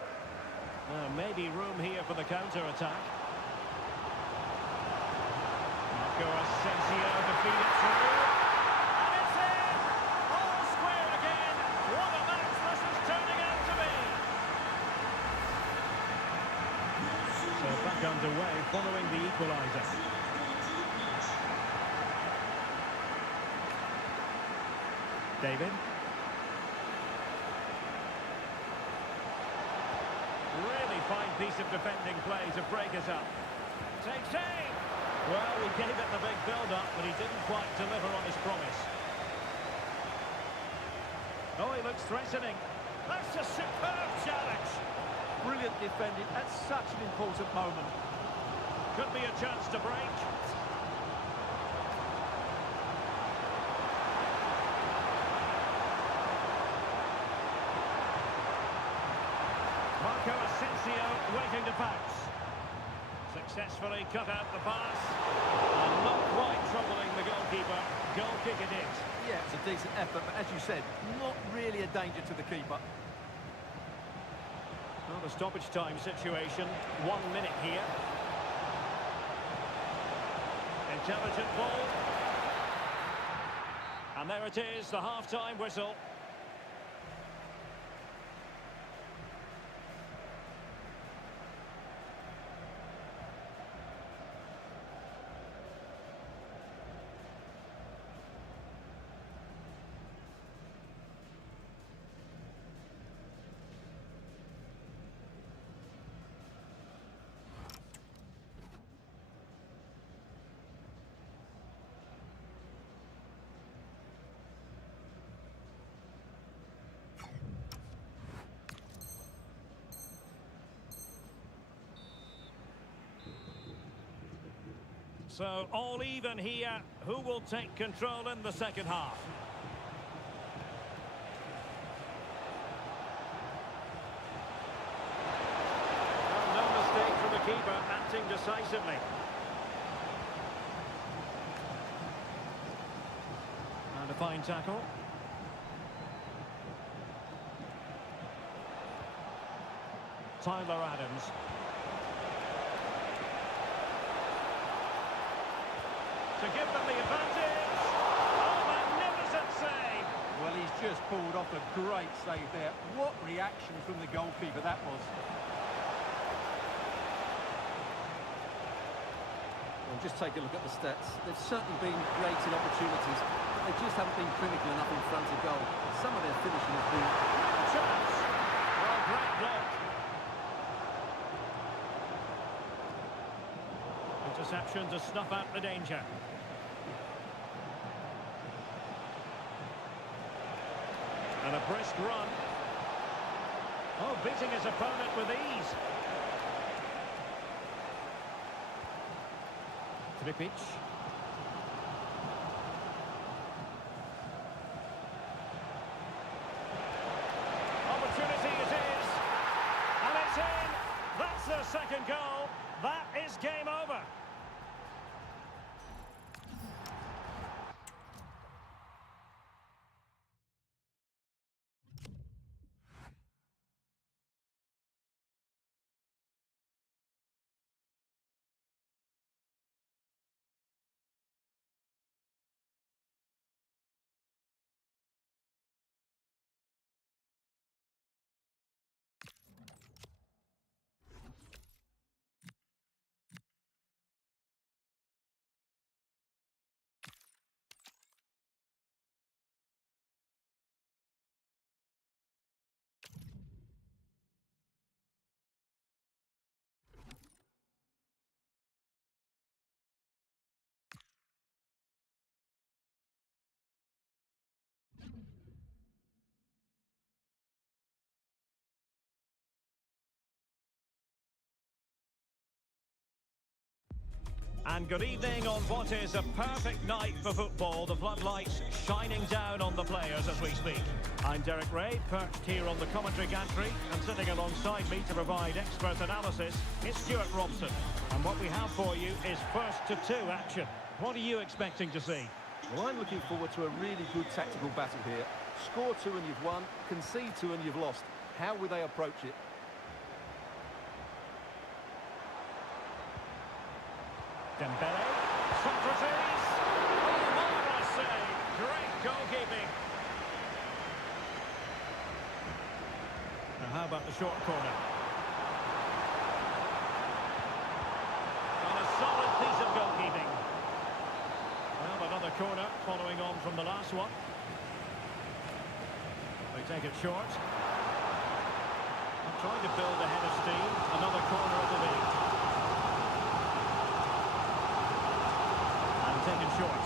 Maybe room here for the counter-attack. Marco Asensio defeated through. And it's in! All square again. What a match this is turning out to be. So back underway following the equaliser. David. Really fine piece of defending play to break us up. Takes aim. Well, he gave it the big build-up, but he didn't quite deliver on his promise. Oh, he looks threatening. That's a superb challenge. Brilliant defending at such an important moment. Could be a chance to break. Marco Asensio waiting to pounce. Successfully cut out the pass. And not quite troubling the goalkeeper. Goal kick it is. Yeah, it's a decent effort, but as you said, not really a danger to the keeper. Well, the stoppage time situation. 1 minute here. Intelligent ball. And there it is, the half-time whistle. So all even here. Who will take control in the second half? Well, no mistake from the keeper, acting decisively. And a fine tackle. Tyler Adams. To give them the advantage. Oh, magnificent save. Well, he's just pulled off a great save there. What reaction from the goalkeeper that was. Well, just take a look at the stats. They've certainly been creating opportunities, but they just haven't been clinical enough in front of goal. Some of their finishing has been... Chance. Well, great block. Interception to snuff out the danger. And a brisk run. Oh, beating his opponent with ease. Tripic. Opportunity it is. And it's in. That's their second goal. That is game over. And good evening on what is a perfect night for football. The floodlights shining down on the players as we speak. I'm Derek Ray, perched here on the commentary gantry, and sitting alongside me to provide expert analysis is Stuart Robson. And what we have for you is first to two action. What are you expecting to see? Well, I'm looking forward to a really good tactical battle here. Score two and you've won, concede two and you've lost. How will they approach it? Dembele, Socrates, oh, marvellous save, great goalkeeping. Now how about the short corner? And a solid piece of goalkeeping. Well, another corner following on from the last one. They take it short. Trying to build a head of steam, another corner it will be. Taken short.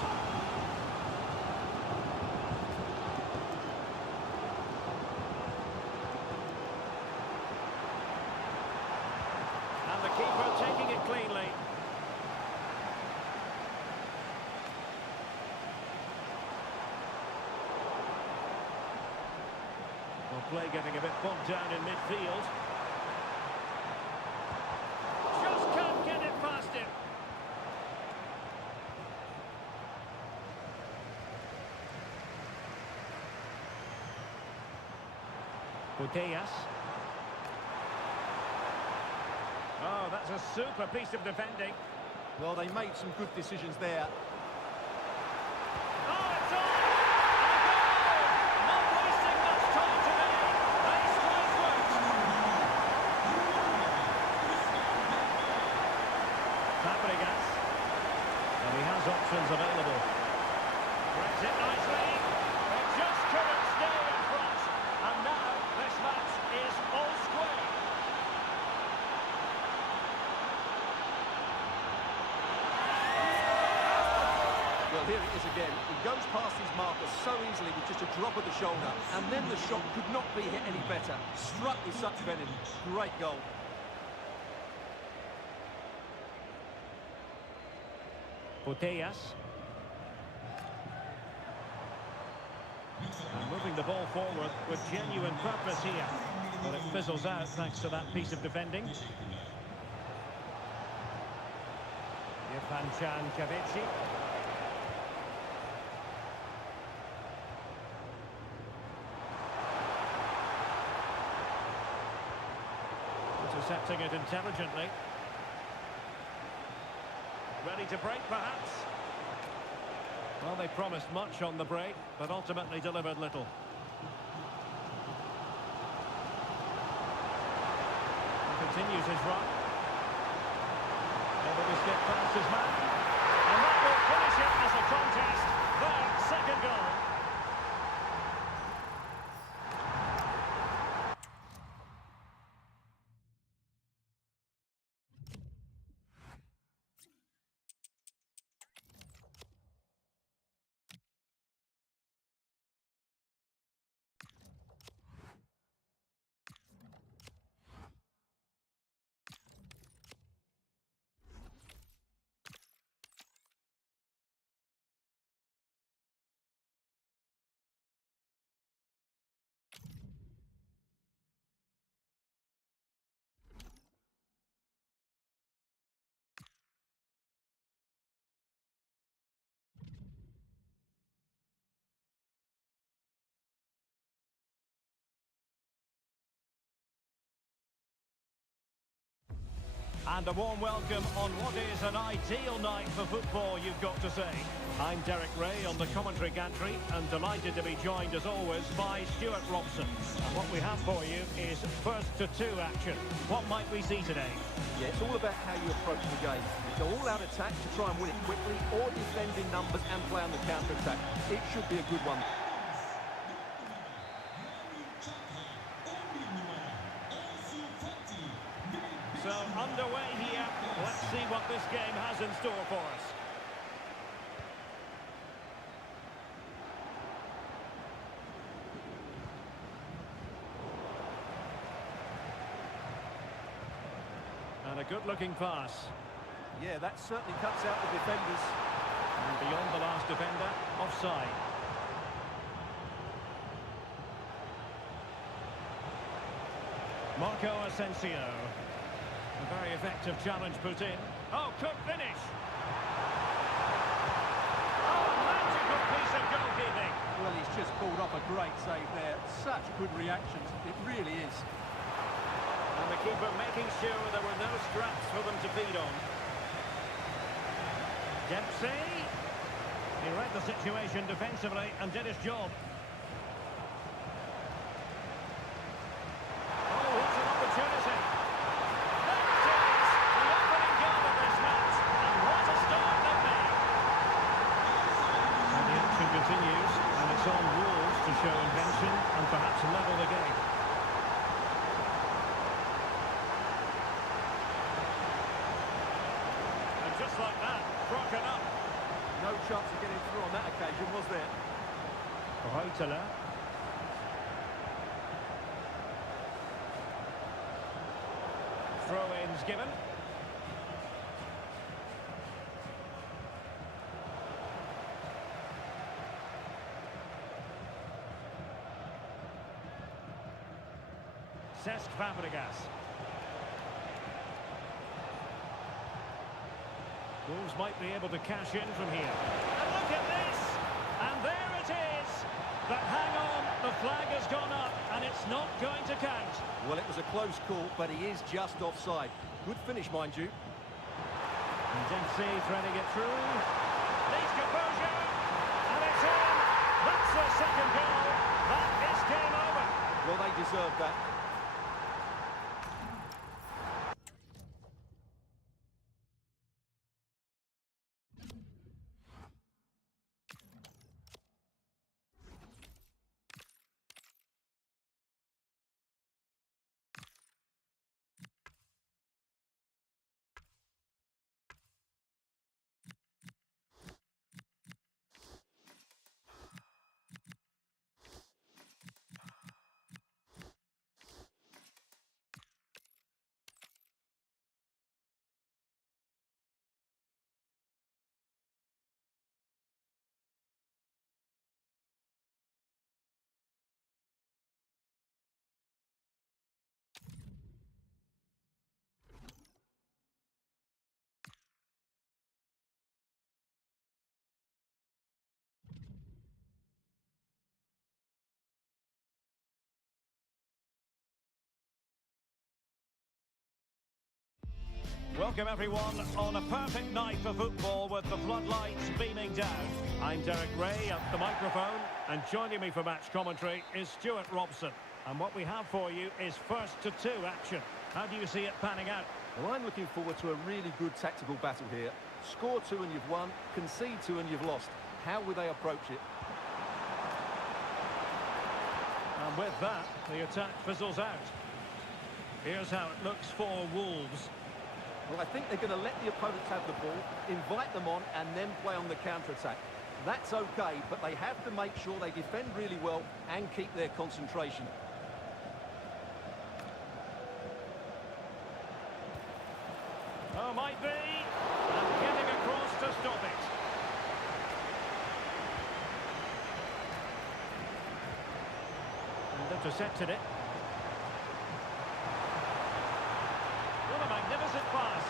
And the keeper taking it cleanly. Well, play getting a bit bogged down in midfield. Just can't get it past him. Budeas. Oh, that's a super piece of defending. Well, they made some good decisions there. Oh, it's on! And a goal! Not wasting much time today. They strike first. Fabregas. And he has options available. Breaks it nicely. They just couldn't stay in front. And now this match is all square. Well, here it is again. He goes past his marker so easily with just a drop of the shoulder, and then the shot could not be hit any better. Struck with such venom. Great goal. Putellas. And moving the ball forward with genuine purpose here. But it fizzles out thanks to that piece of defending. Yefan Kavici. Intercepting it intelligently. Ready to break, perhaps? Well, they promised much on the break, but ultimately delivered little. Continues his run. Able to skip past his man. And that will finish it as a contest. Their second goal. And a warm welcome on what is an ideal night for football, you've got to say. I'm Derek Ray on the commentary gantry and delighted to be joined as always by Stuart Robson. And what we have for you is first to two action. What might we see today? Yeah, it's all about how you approach the game. Go all out attack to try and win it quickly, or defend in numbers and play on the counter-attack. It should be a good one. So underway here. Let's see what this game has in store for us. And a good-looking pass. Yeah, that certainly cuts out the defenders. And beyond the last defender, offside. Marco Asensio. A very effective challenge put in. Oh, could finish. Oh, magical piece of goalkeeping. Well, he's just pulled off a great save there. Such good reactions, it really is. And the keeper making sure there were no scraps for them to feed on. Dempsey. He read the situation defensively and did his job. Oh, what an opportunity. There it is. The opening goal of this match. And what a start they've made. And the action continues. And it's on Wolves to show invention and perhaps level the game. And just like that, broken up. No chance of getting through on that occasion, was there? Reutela. Throw-ins given. Cesc Fabregas. Wolves might be able to cash in from here. And look at this! And there it is! But hang on, the flag has gone up, and it's not going to count. Well, it was a close call, but he is just offside. Good finish, mind you. And Dempsey threading it through. Needs composure! And it's in! That's their second goal. That is game over. Well, they deserve that. Welcome everyone on a perfect night for football with the floodlights beaming down. I'm Derek Ray at the microphone, and joining me for match commentary is Stuart Robson. And what we have for you is first to two action. How do you see it panning out? Well, I'm looking forward to a really good tactical battle here. Score two and you've won, concede two and you've lost. How will they approach it? And with that, the attack fizzles out. Here's how it looks for Wolves. Well, I think they're going to let the opponents have the ball, invite them on, and then play on the counter-attack. That's okay, but they have to make sure they defend really well and keep their concentration. Oh, might be. And getting across to stop it. And intercepted it. What a magnificent pass.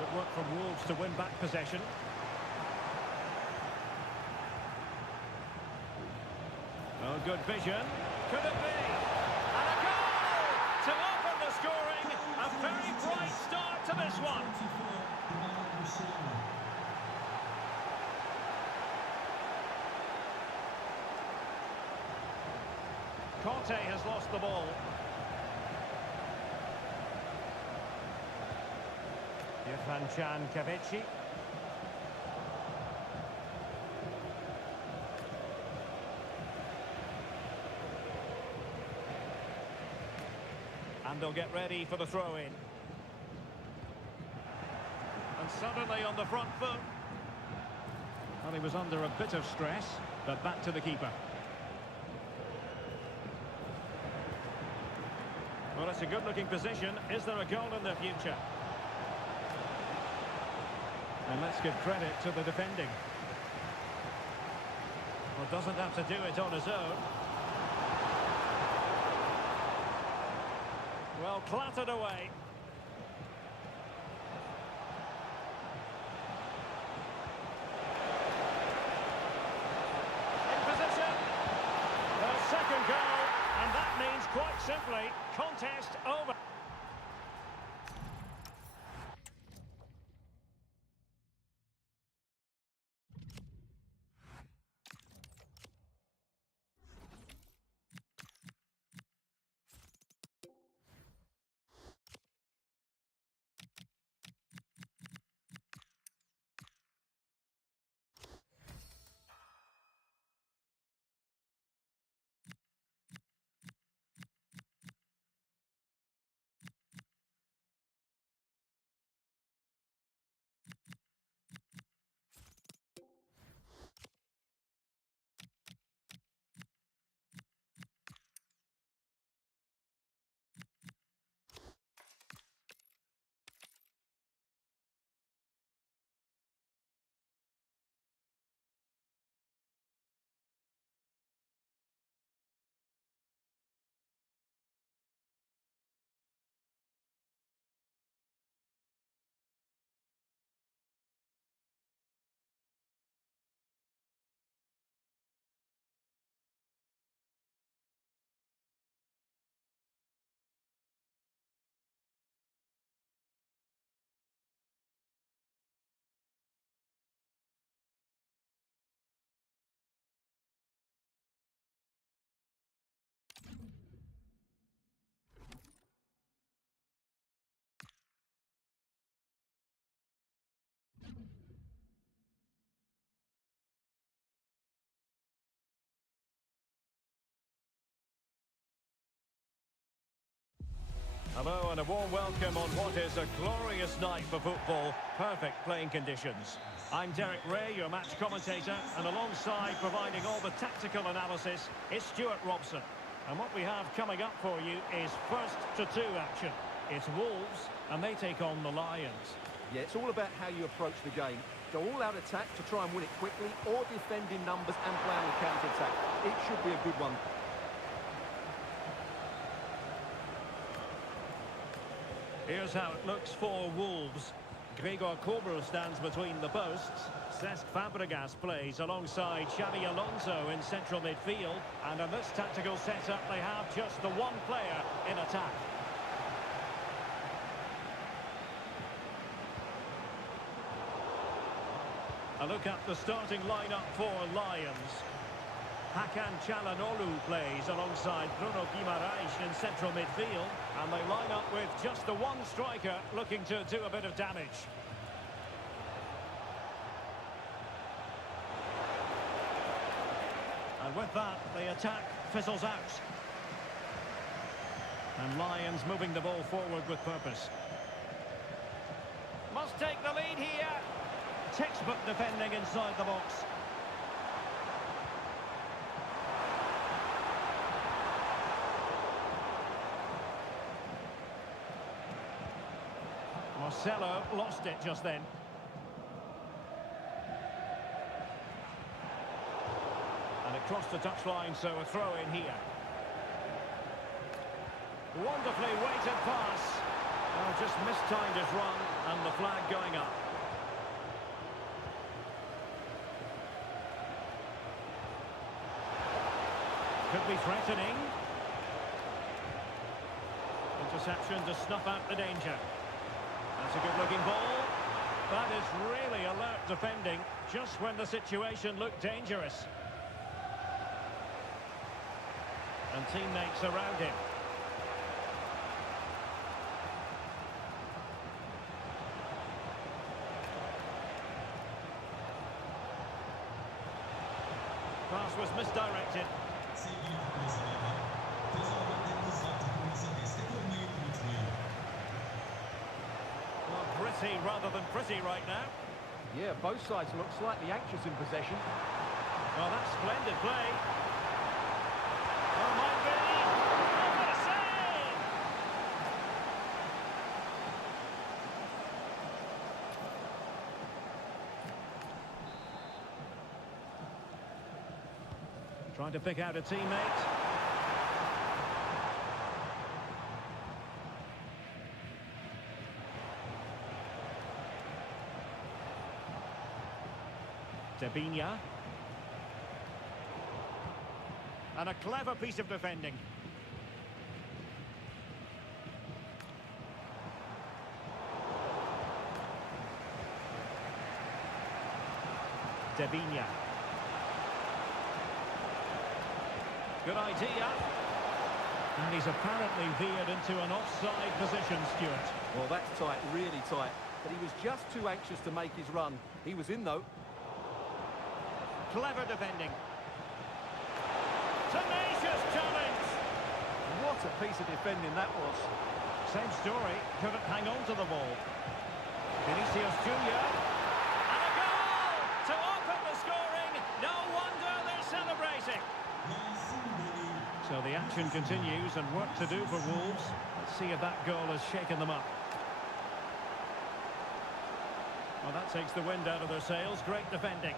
Good work from Wolves to win back possession. Oh, good vision. Could it be? And a goal to open the scoring. A very bright start to this one. Conte has lost the ball. Yefan Kavici. And they'll get ready for the throw-in. And suddenly on the front foot. Well, he was under a bit of stress, but back to the keeper. Well, it's a good-looking position. Is there a goal in the future? And let's give credit to the defending. Well, doesn't have to do it on his own. Well, clattered away. In position. The second goal, and that means quite simply, contest over. Hello and a warm welcome on what is a glorious night for football. Perfect playing conditions. I'm Derek Ray, your match commentator, and alongside providing all the tactical analysis is Stuart Robson. And what we have coming up for you is first to two action. It's Wolves, and they take on the Lions. Yeah, it's all about how you approach the game. Go all-out attack to try and win it quickly, or defend in numbers and play on the counter-attack. It should be a good one. Here's how it looks for Wolves. Gregor Kobel stands between the posts. Cesc Fabregas plays alongside Xabi Alonso in central midfield. And in this tactical setup, they have just the one player in attack. A look at the starting lineup for Lions. Hakan Çalhanoğlu plays alongside Bruno Guimaraes in central midfield. And they line up with just the one striker looking to do a bit of damage. And with that, the attack fizzles out. And Lions moving the ball forward with purpose. Must take the lead here. Textbook defending inside the box. Marcelo lost it just then. And it crossed the touchline, so a throw in here. Wonderfully weighted pass. Oh, just mistimed his run, and the flag going up. Could be threatening. Interception to snuff out the danger. That's a good-looking ball. That is really alert defending, just when the situation looked dangerous. And teammates around him. Pass was misdirected. Well, gritty rather than pretty right now. Yeah, both sides look slightly anxious in possession. Well, that's splendid play. Oh, might be. Oh, what a save! Trying to pick out a teammate. Dabinia. And a clever piece of defending. Dabinia. Good idea. And he's apparently veered into an offside position, Stuart. Well, that's tight, really tight. But he was just too anxious to make his run. He was in, though. Clever defending. Tenacious challenge. What a piece of defending that was. Same story. Couldn't hang on to the ball. Vinicius Junior. And a goal to open the scoring. No wonder they're celebrating. So the action continues and work to do for Wolves. Let's see if that goal has shaken them up. Well, that takes the wind out of their sails. Great defending.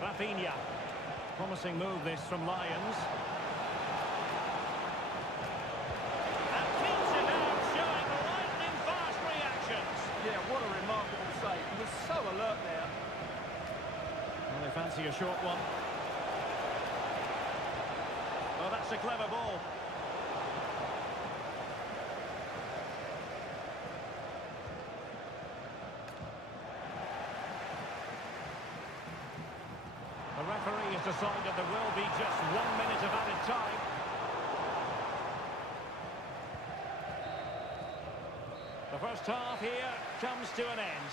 Rafinha. Promising move this from Lions. And keeps it out, showing lightning fast reactions. Yeah, what a remarkable save. He was so alert there. Well, they fancy a short one. Well, that's a clever ball. The referee has decided there will be just 1 minute of added time. The first half here comes to an end.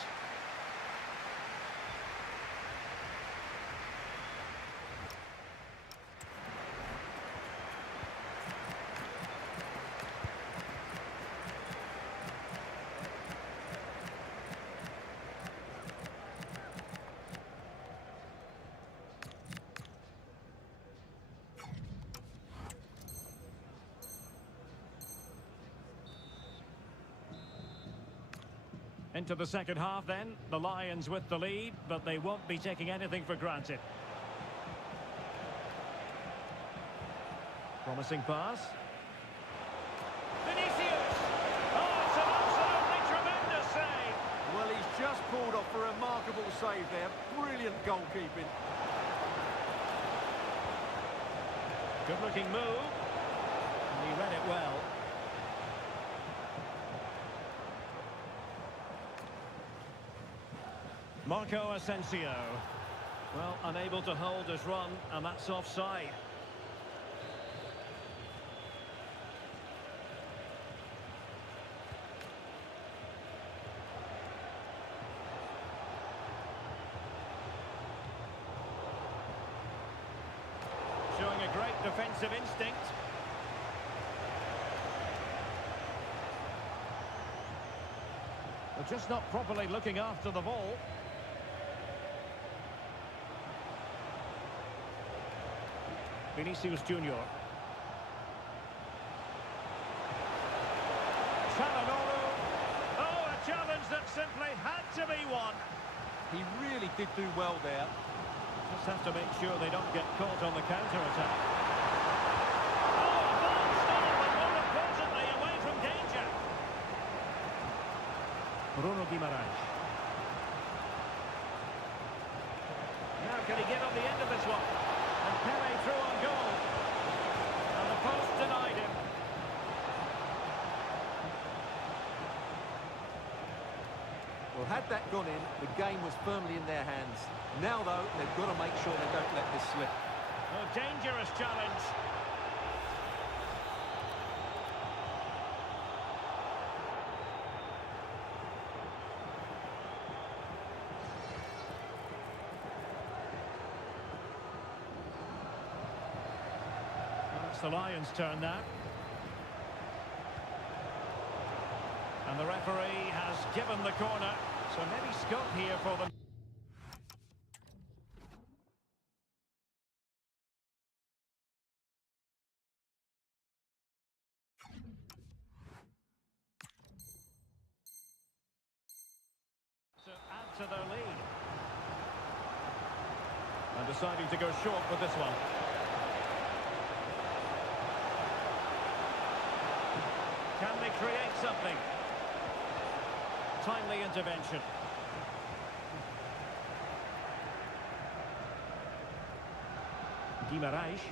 Into the second half then, the Lions with the lead, but they won't be taking anything for granted. Promising pass. Vinicius! Oh, it's an absolutely tremendous save! Well, he's just pulled off a remarkable save there. Brilliant goalkeeping. Good-looking move. And he read it well. Marco Asensio. Well, unable to hold his run, and that's offside. Showing a great defensive instinct. But just not properly looking after the ball. Vinicius Junior. Çalhanoğlu. Oh, a challenge that simply had to be won. He really did do well there. Just have to make sure they don't get caught on the counter-attack. Oh, a ball stop, but more importantly, away from danger. Bruno Guimaraes. Now can he get on the end of this one? And Pele through on goal. And the post denied him. Well, had that gone in, the game was firmly in their hands. Now, though, they've got to make sure they don't let this slip. A dangerous challenge. It's the Lions' turn now. And the referee has given the corner, so maybe scope here for them. To add to their lead. And deciding to go short with this one. Can they create something? Timely intervention. Guimaraes.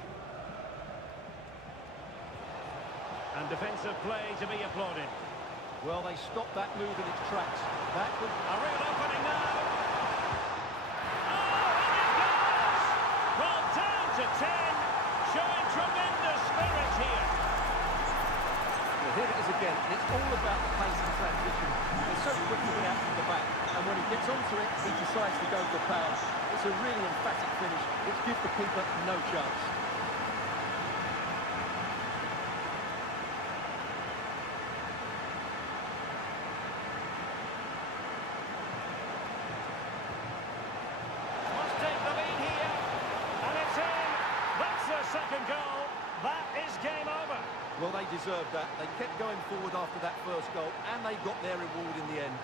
And defensive play to be applauded. Well, they stopped that move in its tracks. That was A real opening now. Oh, and it goes! Well, down to 10, showing tremendous spirit here. Well, here it is again, and it's all about the pace and transition. He's so quick to get out from the back, and when he gets onto it, he decides to go for power. It's a really emphatic finish, which gives the keeper no chance. Must take the lead here, and it's in. That's their second goal. That is game over. Well, they deserved that. They kept going forward after that first goal, and they got their reward in the end.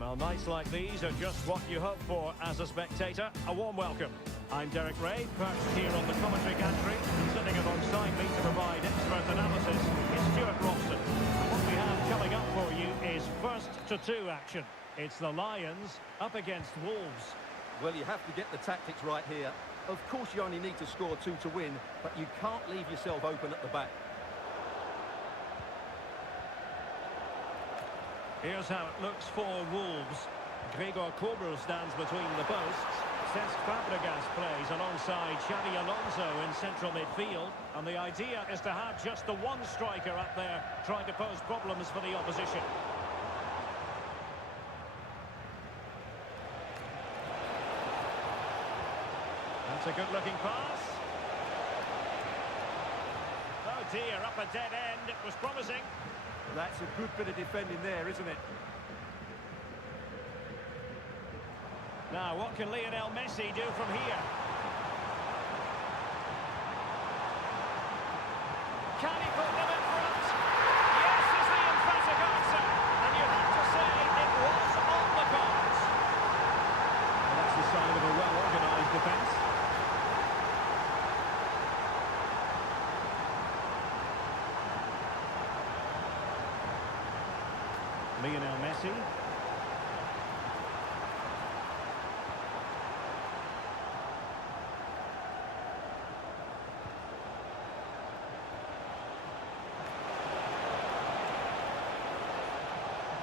Well, nights like these are just what you hope for as a spectator. A warm welcome. I'm Derek Ray, perched here on the commentary gantry. Sitting alongside me to provide expert analysis is Stuart Robson. And what we have coming up for you is first to two action. It's the Lions up against Wolves. Well, you have to get the tactics right here. Of course, you only need to score 2 to win, but you can't leave yourself open at the back. Here's how it looks for Wolves. Gregor Kobel stands between the posts. Cesc Fabregas plays alongside Xavi Alonso in central midfield. And the idea is to have just the one striker up there trying to pose problems for the opposition. That's a good-looking pass. Oh dear, up a dead end. It was promising. That's a good bit of defending there, isn't it? Now, what can Lionel Messi do from here? Can he put them in front? Yes is the emphatic answer. And you have to say it was on the cards. Well, that's the sign of a well-organised defence. Lionel Messi.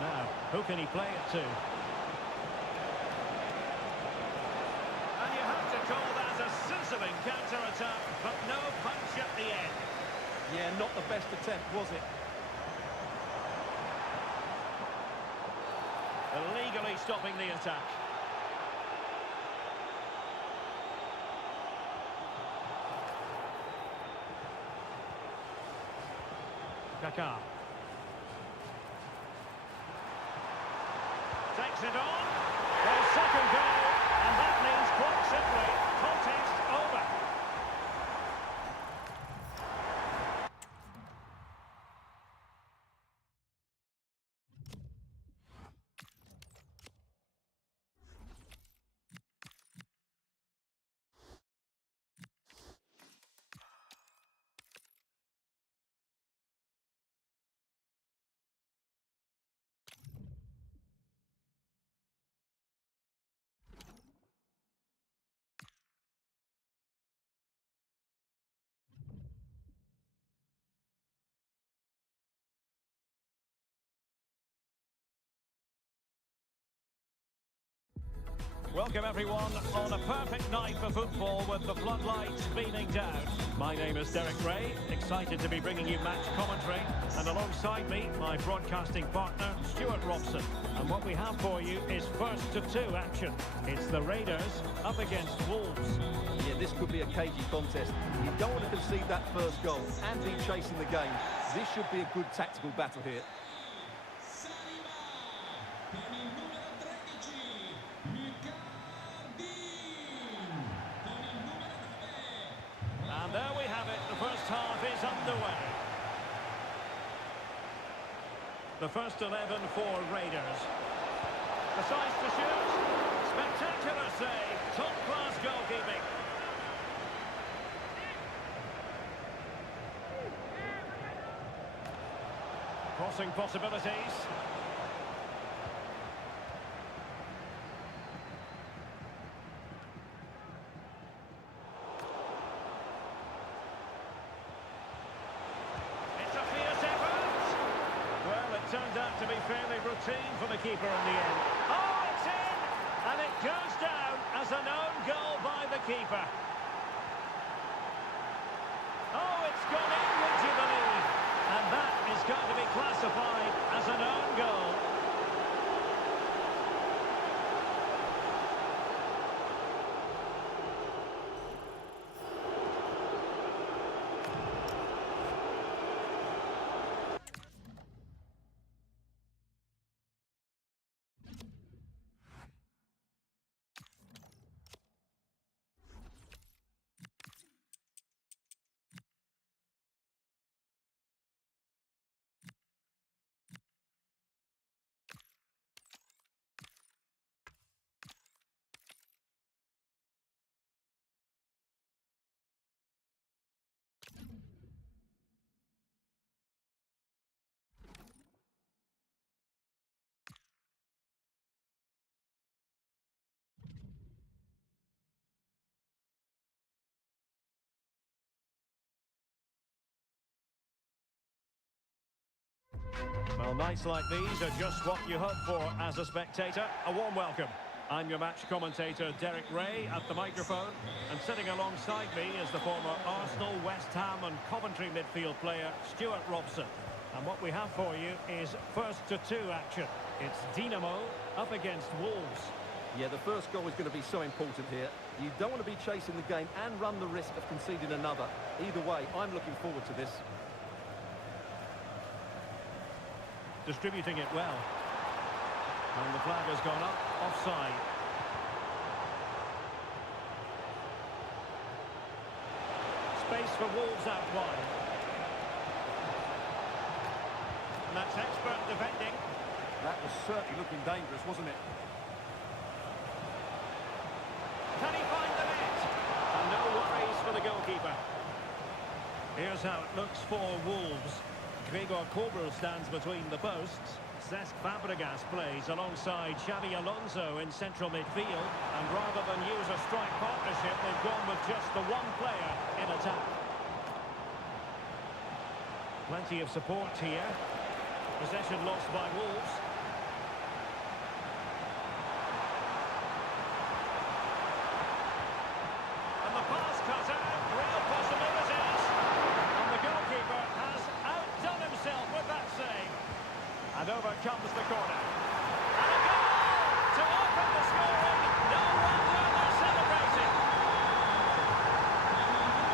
Now, who can he play it to? And you have to call that a sizzling counter-attack, but no punch at the end. Yeah, not the best attempt, was it? Illegally stopping the attack. Kaká. Takes it on. Well, second goal, and that means quite simply, contest over. Welcome everyone on a perfect night for football with the floodlights beaming down. My name is Derek Ray, excited to be bringing you match commentary, and alongside me, my broadcasting partner, Stuart Robson. And what we have for you is first to two action. It's the Raiders up against Wolves. Yeah, this could be a cagey contest. You don't want to concede that first goal and be chasing the game. This should be a good tactical battle here. And there we have it, the first half is underway. The first 11 for Raiders. The size to shoot. Spectacular save, top-class goalkeeping. Crossing possibilities. Turned out to be fairly routine for the keeper in the end. Oh, it's in! And it goes down as an own goal by the keeper. Oh, it's gone in, would you believe? And that is going to be classified as an own goal. Well, nights like these are just what you hope for as a spectator. A warm welcome. I'm your match commentator, Derek Ray, at the microphone. And sitting alongside me is the former Arsenal, West Ham and Coventry midfield player, Stuart Robson. And what we have for you is first to two action. It's Dinamo up against Wolves. Yeah, the first goal is going to be so important here. You don't want to be chasing the game and run the risk of conceding another. Either way, I'm looking forward to this. Distributing it well. And the flag has gone up, offside. Space for Wolves out wide. And that's expert defending. That was certainly looking dangerous, wasn't it? Can he find the net? And no worries for the goalkeeper. Here's how it looks for Wolves. Gregor Kobel stands between the posts. Cesc Fabregas plays alongside Xavi Alonso in central midfield. And rather than use a strike partnership, they've gone with just the one player in attack. Plenty of support here. Possession lost by Wolves. And the pass cut out. Real possibilities. And the goalkeeper has outdone himself with that save. And over comes the corner. And a goal to open the scoring. No wonder they're celebrating.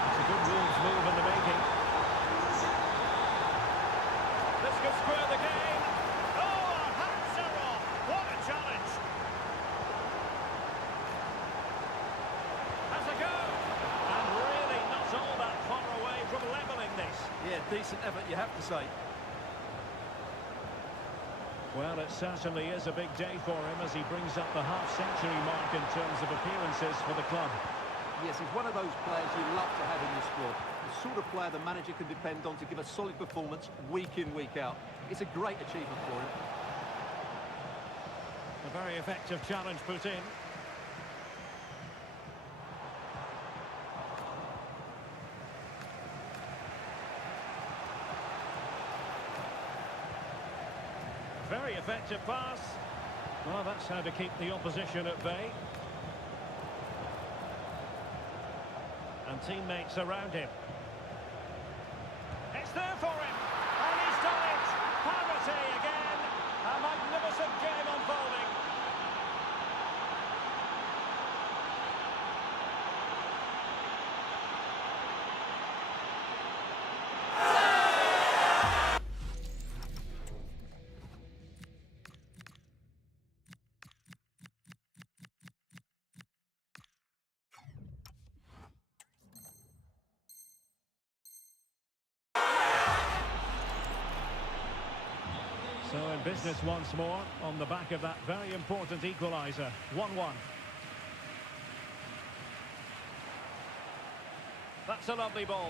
It's a good Wolves move in the making. This could square the game. Oh, our hats are off. What a challenge. Has a go. And really not all that far away from levelling this. Yeah, decent effort, you have to say. Well, it certainly is a big day for him as he brings up the half-century mark in terms of appearances for the club. Yes, he's one of those players you love to have in your squad. The sort of player the manager can depend on to give a solid performance week in, week out. It's a great achievement for him. A very effective challenge put in. Very effective pass. Well, that's how to keep the opposition at bay. And teammates around him. It's there for him. And he's done it. Parity again. A magnificent game unfolding. So in business once more on the back of that very important equaliser. 1-1. That's a lovely ball.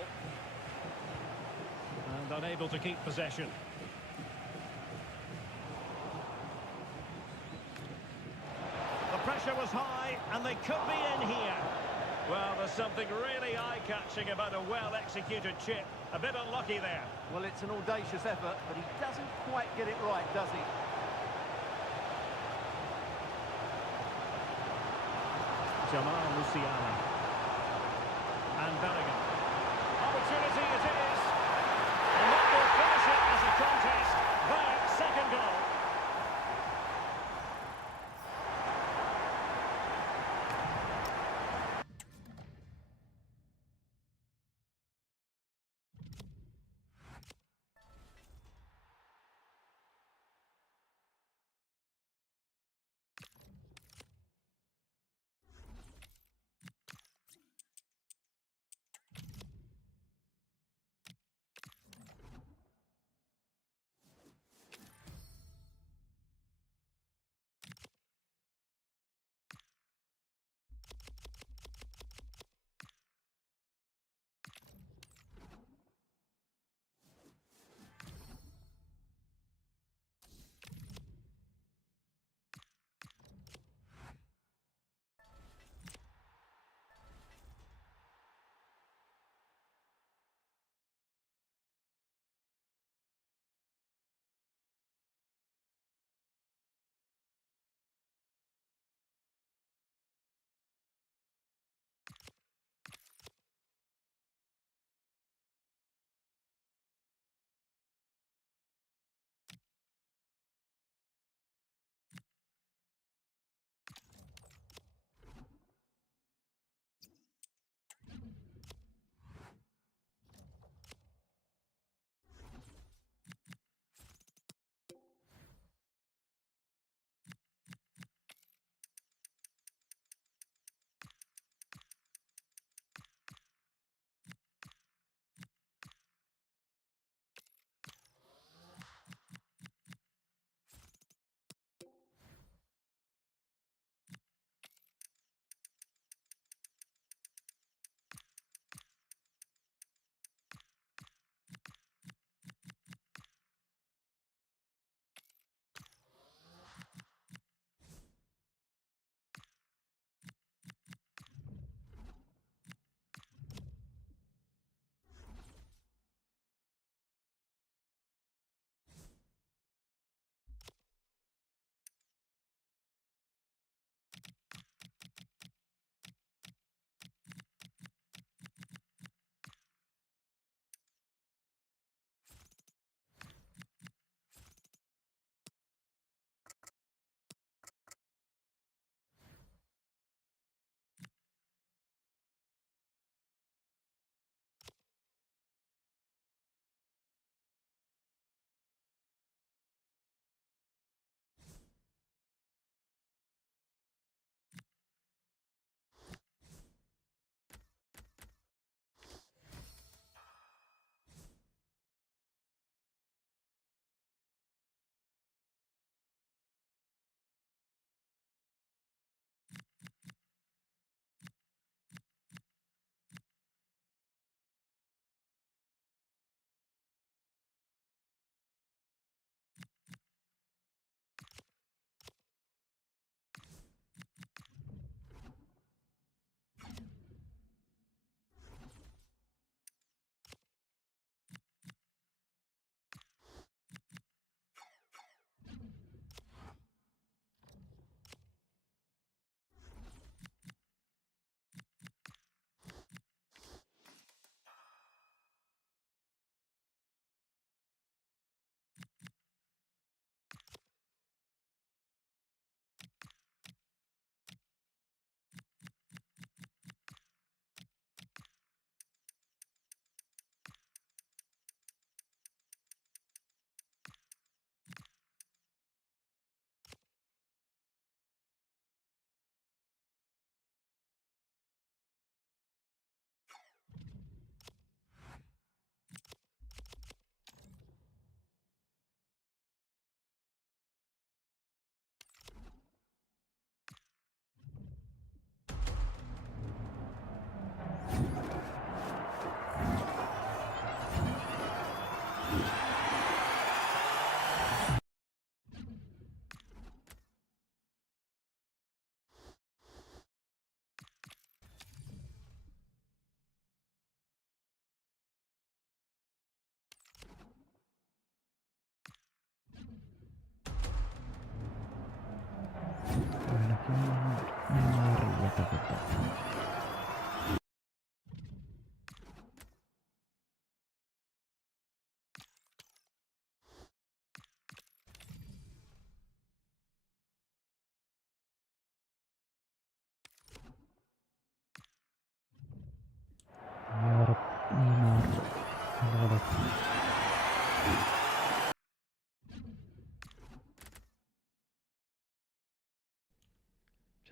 And unable to keep possession. The pressure was high and they could be in here. Well, there's something really eye-catching about a well-executed chip. A bit unlucky there. Well, it's an audacious effort, but he doesn't quite get it right, does he? Jamal Musiala. And Bellingham. Opportunity it is. And that will finish it as a contest. Their second goal.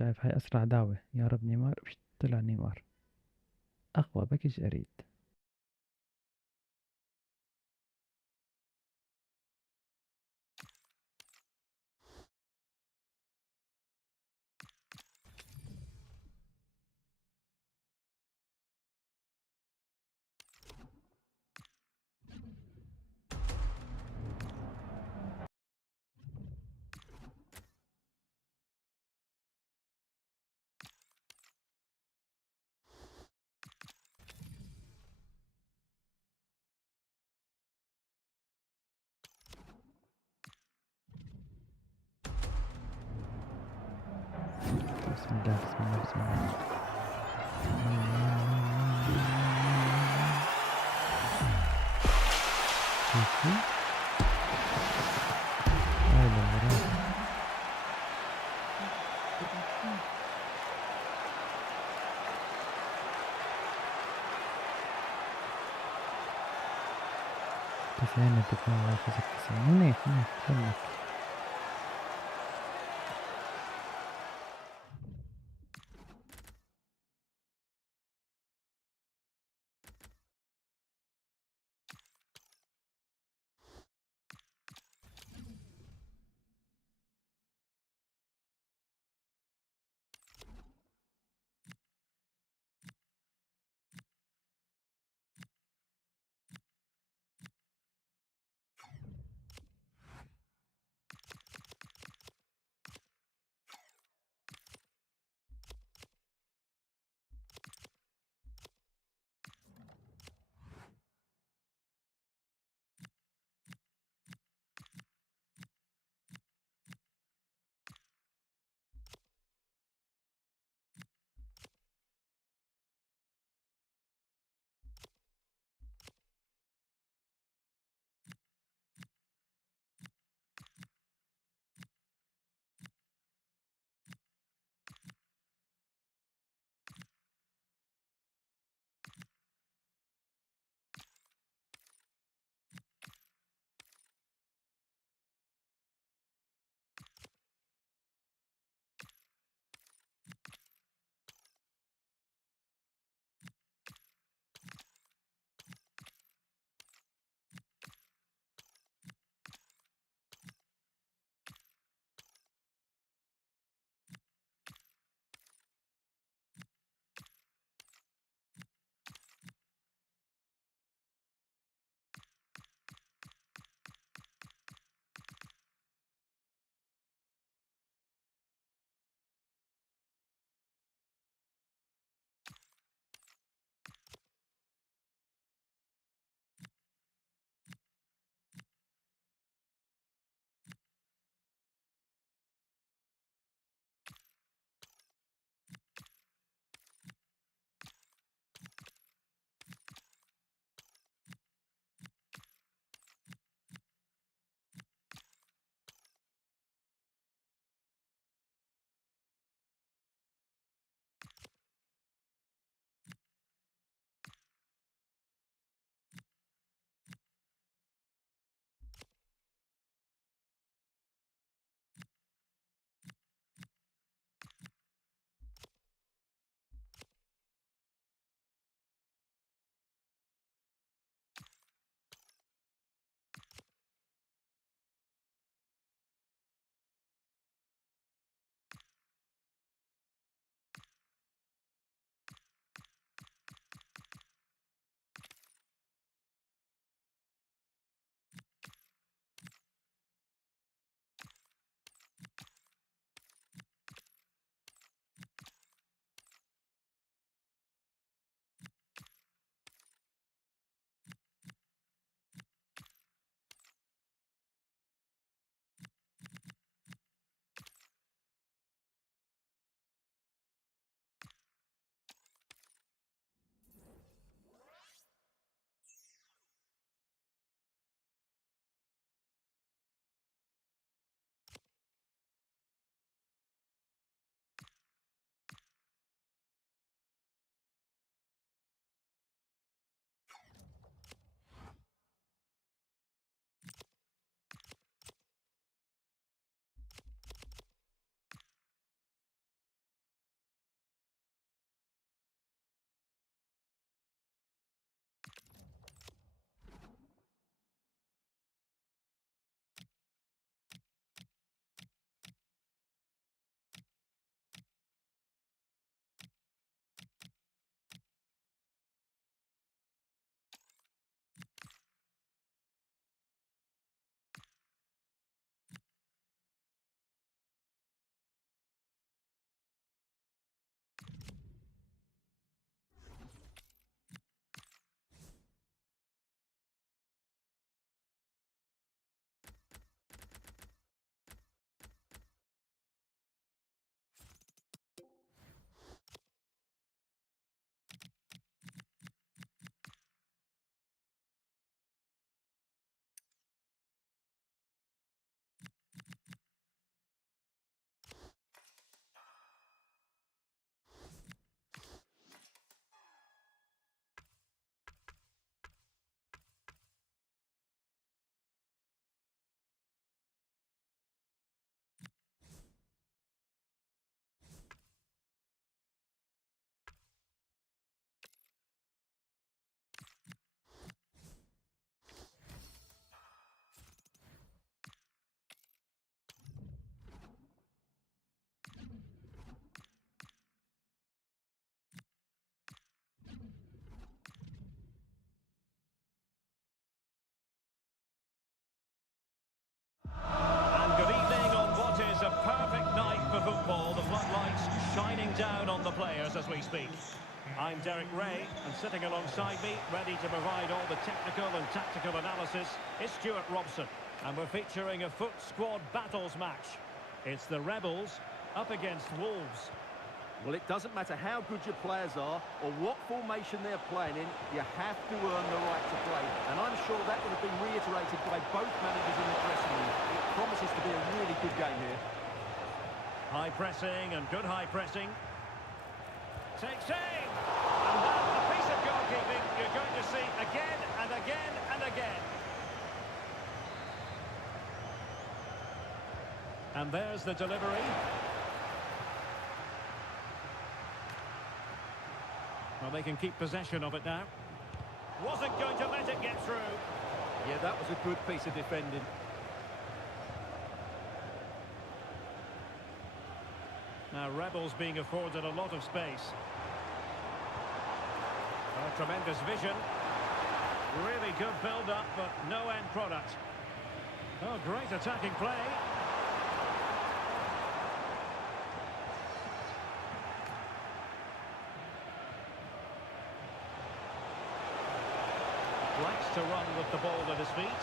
شايف هاي أسرع دعوة، يا رب نيمار. طلع نيمار. أقوى باكج أريد. بسم الله بسم الله بسم الله. شوفي هاي المراد. تسعين الدفاع وحفظك 90. منيح منيح سلك. the players as we speak. I'm Derek Ray, and sitting alongside me, ready to provide all the technical and tactical analysis, is Stuart Robson. And we're featuring a FUT Squad Battles match. It's the Rebels up against Wolves. Well, it doesn't matter how good your players are or what formation they're playing in, you have to earn the right to play. And I'm sure that would have been reiterated by both managers in the dressing room. It promises to be a really good game here. High pressing and good high pressing. Takes aim! And that's a piece of goalkeeping you're going to see again and again and again. And there's the delivery. Well, they can keep possession of it now. Wasn't going to let it get through. Yeah, that was a good piece of defending. Now, Rebels being afforded a lot of space. Oh, tremendous vision. Really good build-up, but no end product. Oh, great attacking play. Likes to run with the ball at his feet.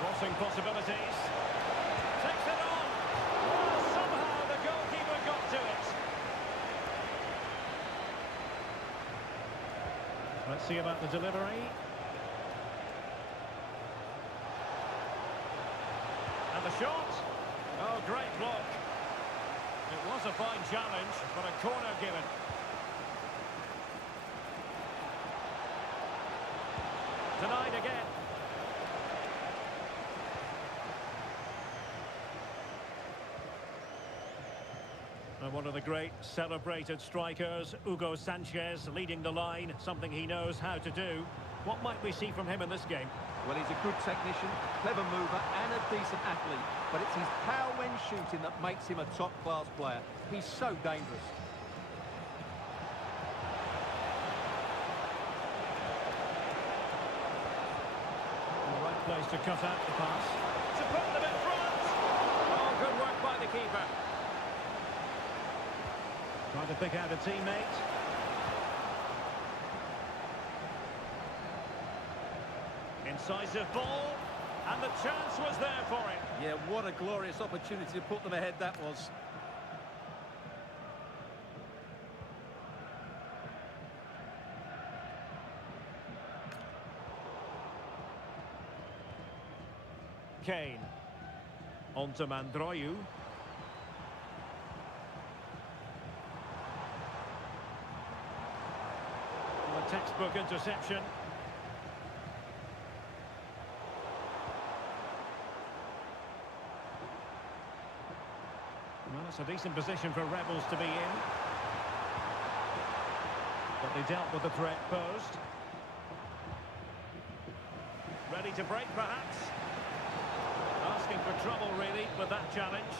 Crossing possibilities. Takes it on. Oh, somehow the goalkeeper got to it. Let's see about the delivery. And the shot. Oh, great block. It was a fine challenge, but a corner given. Denied again. And one of the great celebrated strikers, Hugo Sanchez, leading the line, something he knows how to do. What might we see from him in this game? Well, he's a good technician, clever mover and a decent athlete. But it's his power when shooting that makes him a top-class player. He's so dangerous. Place to cut out the pass. To put them in front. Oh, good work by the keeper. Trying to pick out a teammate. Incisive ball. And the chance was there for him. Yeah, what a glorious opportunity to put them ahead that was. Kane. On to Mandroyu. A textbook interception. Well, it's a decent position for Rebels to be in. But they dealt with the threat posed. Ready to break, perhaps. Asking for trouble, really, with that challenge.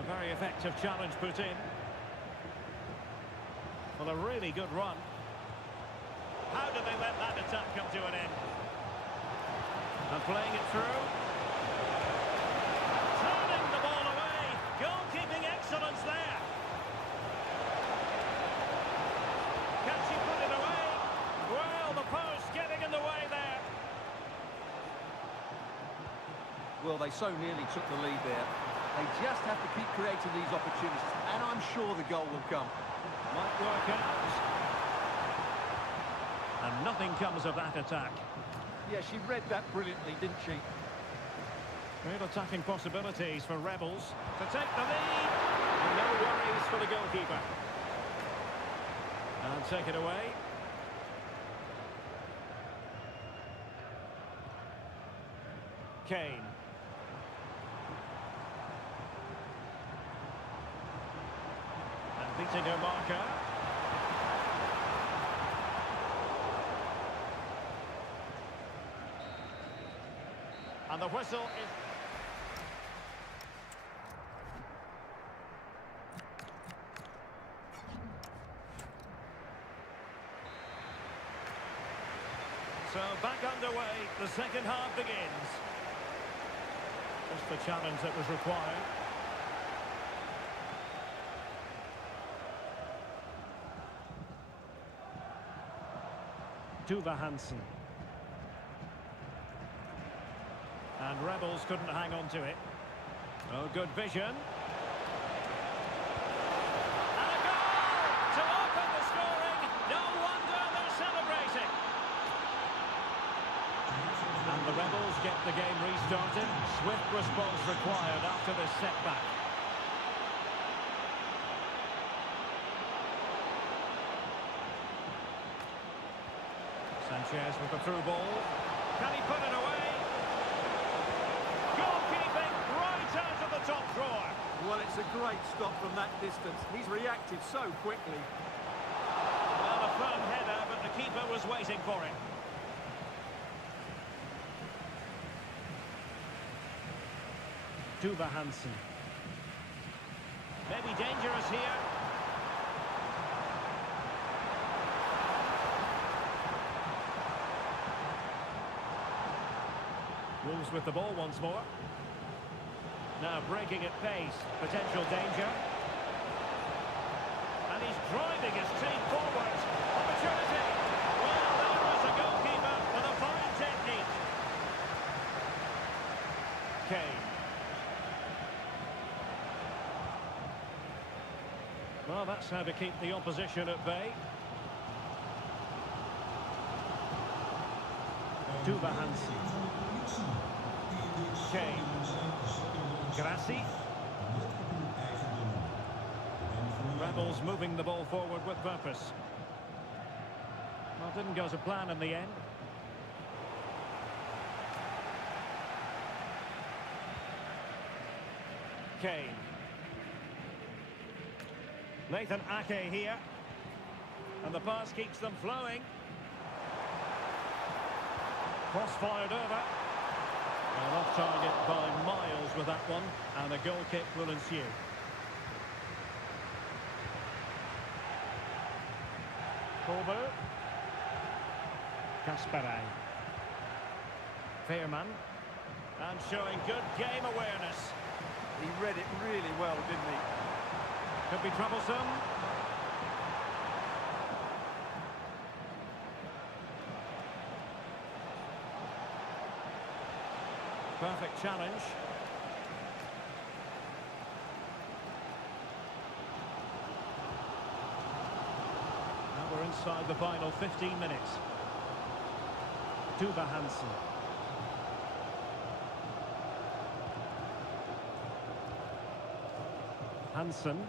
A very effective challenge put in. Well, a really good run. How did they let that attack come to an end? And playing it through. Turning the ball away. Goalkeeping excellence there. Can she put it away? Well, the post getting in the way there. Well, they so nearly took the lead there. They just have to keep creating these opportunities, and I'm sure the goal will come. Might work out. And nothing comes of that attack. Yeah, she read that brilliantly, didn't she? Real attacking possibilities for Rebels to take the lead. And no worries for the goalkeeper. And take it away. Kane. And beating her marker. And the whistle is... So back underway, the second half begins. Just the challenge that was required. Tuva Hansen. And Rebels couldn't hang on to it. Oh, good vision. And a goal to open the scoring. No wonder they're celebrating. And the Rebels get the game restarted. Swift response required after this setback. Sanchez with the through ball. Can he put it away? Goalkeeping right out of the top drawer. Well, it's a great stop from that distance. He's reacted so quickly. Well, a firm header, but the keeper was waiting for it. Tuva Hansen. Maybe dangerous here. Wolves with the ball once more. Now breaking at pace. Potential danger. And he's driving his team forward. Opportunity. Well, there was a goalkeeper with a fine technique. Kane. Well, that's how to keep the opposition at bay. Tuva Hansen. Kane. Grassi. Rebels moving the ball forward with purpose. Well, didn't go to plan in the end. Kane. Nathan Ake here. And the pass keeps them flowing. Cross fired over. Well, off target by miles with that one. And a goal kick will ensue. Kobo. Kasparay. Fairman. And showing good game awareness. He read it really well, didn't he? Could be troublesome. Perfect challenge. Now we're inside the final 15 minutes. Tuva Hansen. Hansen.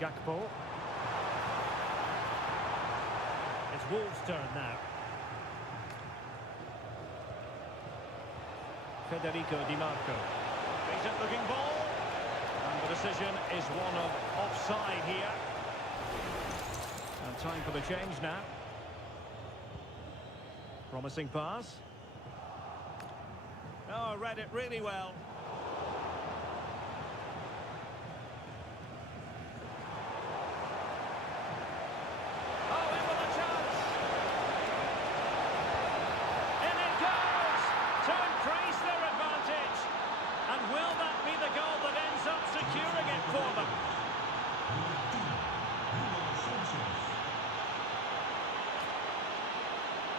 Gakpo. It's Wolves' turn now. Federico Di Marco. Decent looking ball. And the decision is one of offside here. And time for the change now. Promising pass. Oh, read it really well.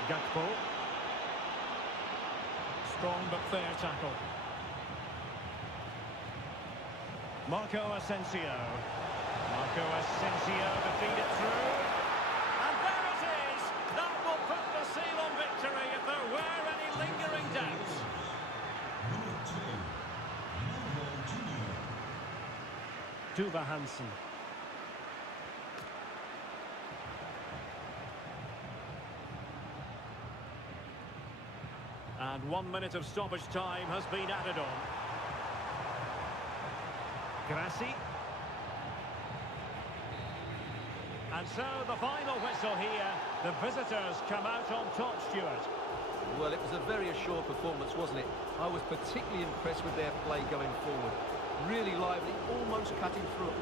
Gakpo. Strong but fair tackle. Marco Asensio. Marco Asensio to feed it through. And there it is! That will put the seal on victory if there were any lingering doubts. Tuva Hansen. And 1 minute of stoppage time has been added on. Grassi. And so the final whistle here. The visitors come out on top, Stuart. Well, it was a very assured performance, wasn't it? I was particularly impressed with their play going forward. Really lively, almost cutting through.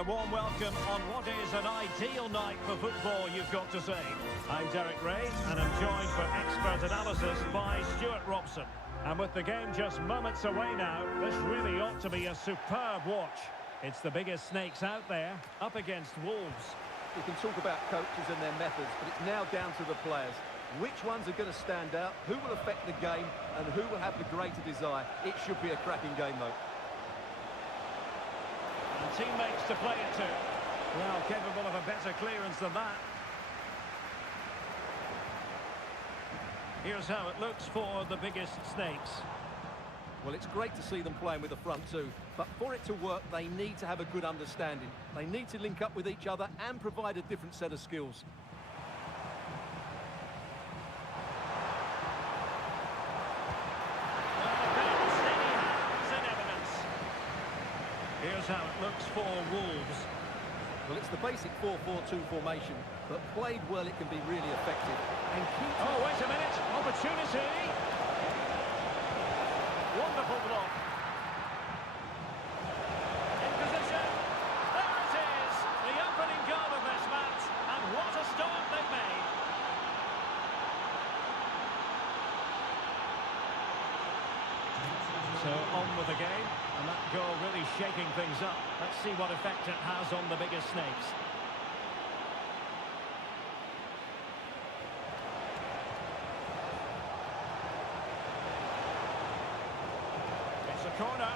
a warm welcome on what is an ideal night for football, you've got to say. I'm Derek Ray, and I'm joined for expert analysis by Stuart Robson. And with the game just moments away now, this really ought to be a superb watch. It's the biggest snakes out there, up against Wolves. You can talk about coaches and their methods, but it's now down to the players. Which ones are going to stand out, who will affect the game, and who will have the greater desire. It should be a cracking game, though. And teammates to play it to. Well, capable of a better clearance than that. Here's how it looks for the biggest snakes. Well, it's great to see them playing with the front two, but for it to work, they need to have a good understanding. They need to link up with each other and provide a different set of skills. Here's how it looks for Wolves. Well, it's the basic 4-4-2 formation, but played well, it can be really effective. And keep... Oh, wait a minute. Opportunity. Wonderful block. In position. There it is. The opening goal of this match. And what a start they've made. So on with the game. And that goal really shaking things up. Let's see what effect it has on the biggest snakes. It's a corner.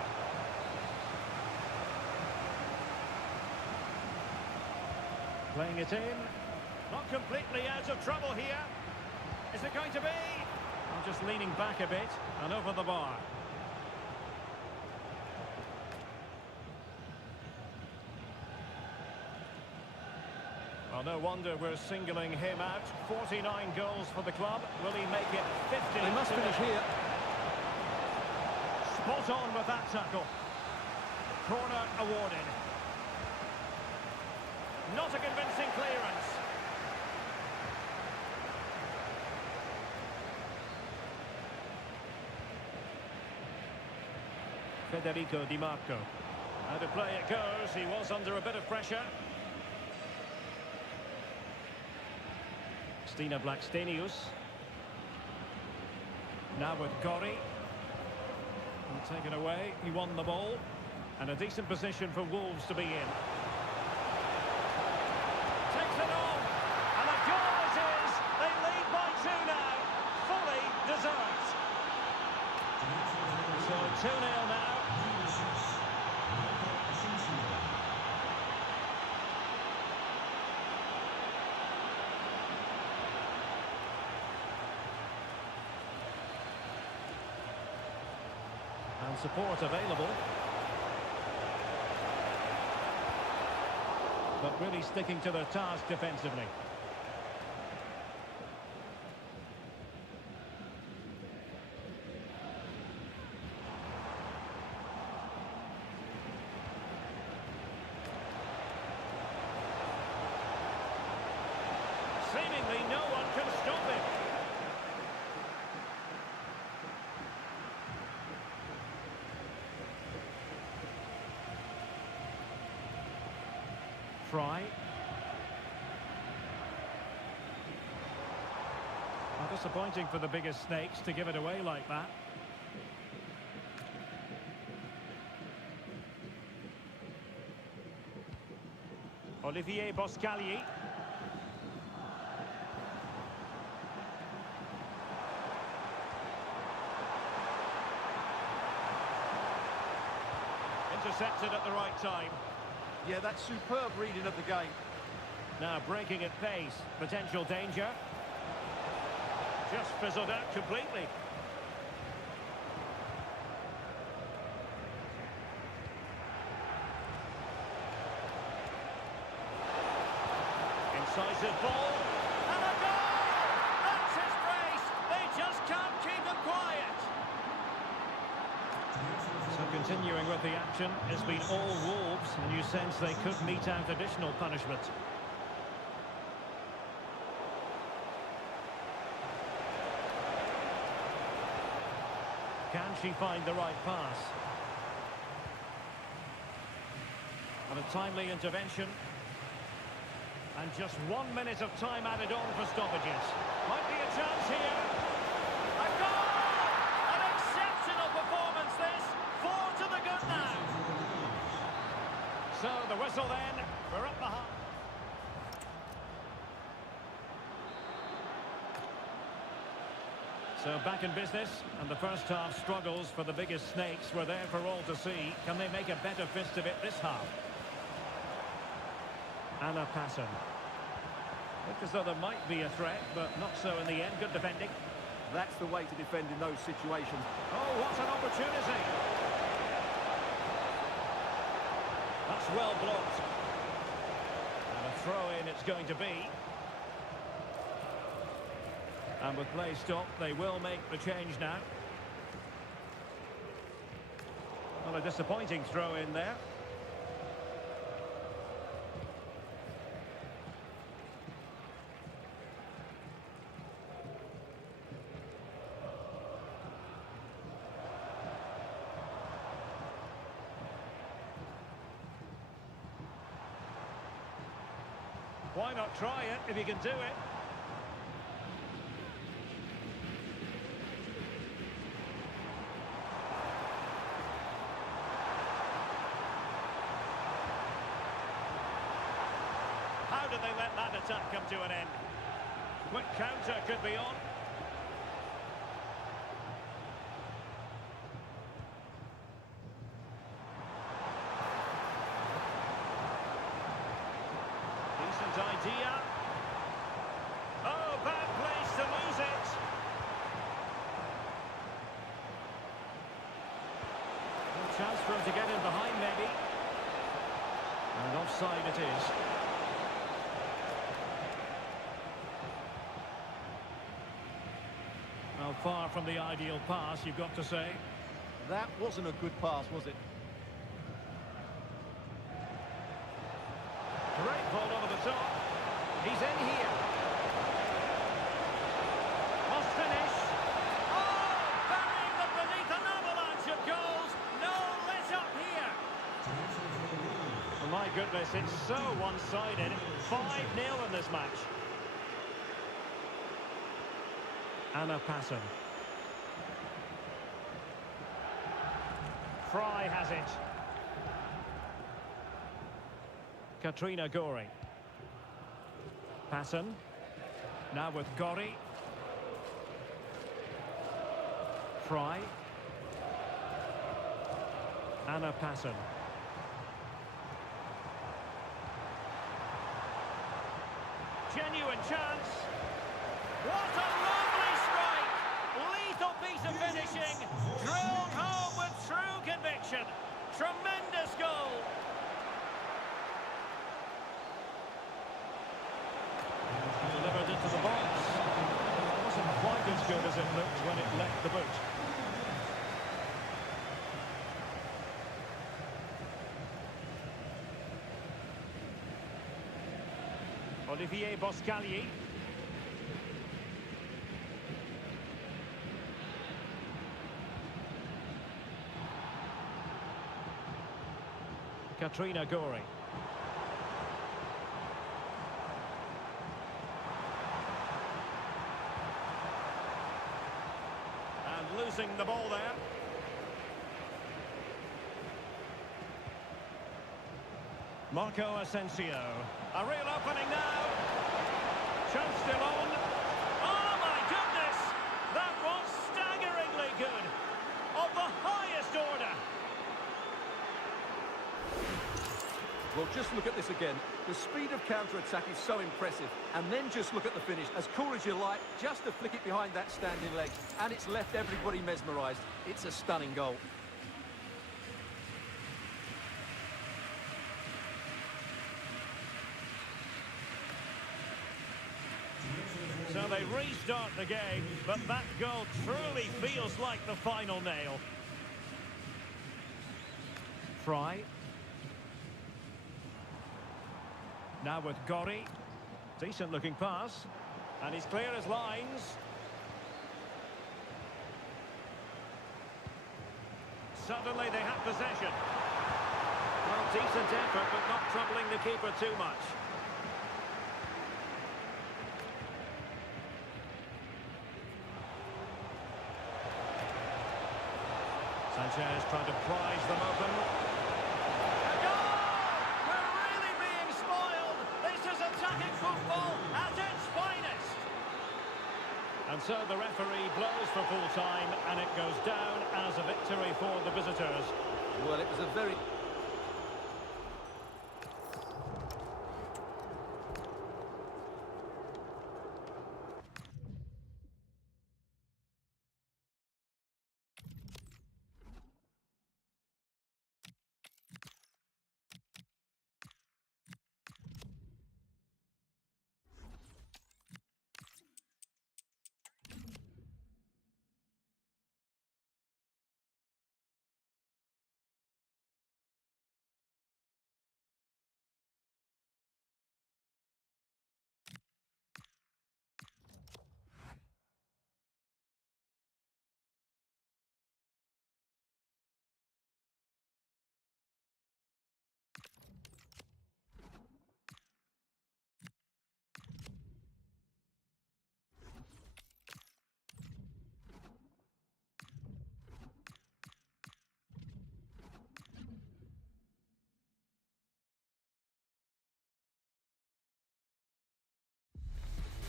Playing it in. Not completely out of trouble here. Is it going to be? I'm just leaning back a bit and over the bar. Well, no wonder we're singling him out. 49 goals for the club. Will he make it 50? They must finish here. Spot on with that tackle. Corner awarded. Not a convincing clearance. Federico Di Marco. How to play it goes. He was under a bit of pressure. Stina Blackstenius. Now with Gori. And taken away. He won the ball. And a decent position for Wolves to be in. Takes it on. And a goal it is. They lead by 2 now. Fully deserved. So 2-0 now. And support available. But really sticking to their task defensively. Seemingly no one can stop him. Fry. Well, disappointing for the biggest snakes to give it away like that. Olivier Boscagli. Intercepted at the right time. Yeah, that's superb reading of the game. Now breaking at pace. Potential danger. Just fizzled out completely. Incisive ball. And a goal! That's his brace. They just can't keep him quiet. So continuing with the action, it's been all Wolves, and you sense they could mete out additional punishment. Can she find the right pass? And a timely intervention. And just 1 minute of time added on for stoppages. Might be a chance here. A goal! An exceptional performance this. 4 to the good now. So the whistle then. We're up the half. So back in business, and the first half struggles for the biggest snakes were there for all to see. Can they make a better fist of it this half? Anna Passon. Looked as though there might be a threat, but not so in the end. Good defending. That's the way to defend in those situations. Oh, what an opportunity! That's well blocked. And a throw-in it's going to be. And with play stopped, they will make the change now. Well, a disappointing throw-in there. Why not try it if you can do it? How did they let that attack come to an end? Quick counter could be on. Decent idea. Oh, bad place to lose it. A chance for him to get in behind, maybe. And offside it is. Well, far from the ideal pass, you've got to say. That wasn't a good pass, was it? Great ball over the top. He's in here. Must finish. Oh, burying them beneath an avalanche of goals. No let up here. Oh, my goodness, it's so one-sided. 5-0 in this match. Anna Passon. Fry has it. Katrina Gori. Passon. Now with Gori. Fry. Anna Passon. Genuine chance. What a lovely strike. Lethal piece of finishing. Drilled home with true conviction. Tremendous goal. Delivered into the box. It wasn't quite as good as it looked when it left the boot. Olivier Boscagli. Katrina Gori. And losing the ball there. Marco Asensio. A real opening now. Chance still on. Oh my goodness! That was staggeringly good. Of the highest order. Well, just look at this again. The speed of counter-attack is so impressive. And then just look at the finish. As cool as you like, just to flick it behind that standing leg. And it's left everybody mesmerised. It's a stunning goal. So they restart the game, but that goal truly feels like the final nail. Fry. Now with Gori. Decent looking pass. And he's clear as lines. Suddenly they have possession. Well, decent effort, but not troubling the keeper too much. Sanchez trying to prize them open. A goal! We're really being spoiled. This is attacking football at its finest. And so the referee blows for full time, and it goes down as a victory for the visitors. Well, it was a very...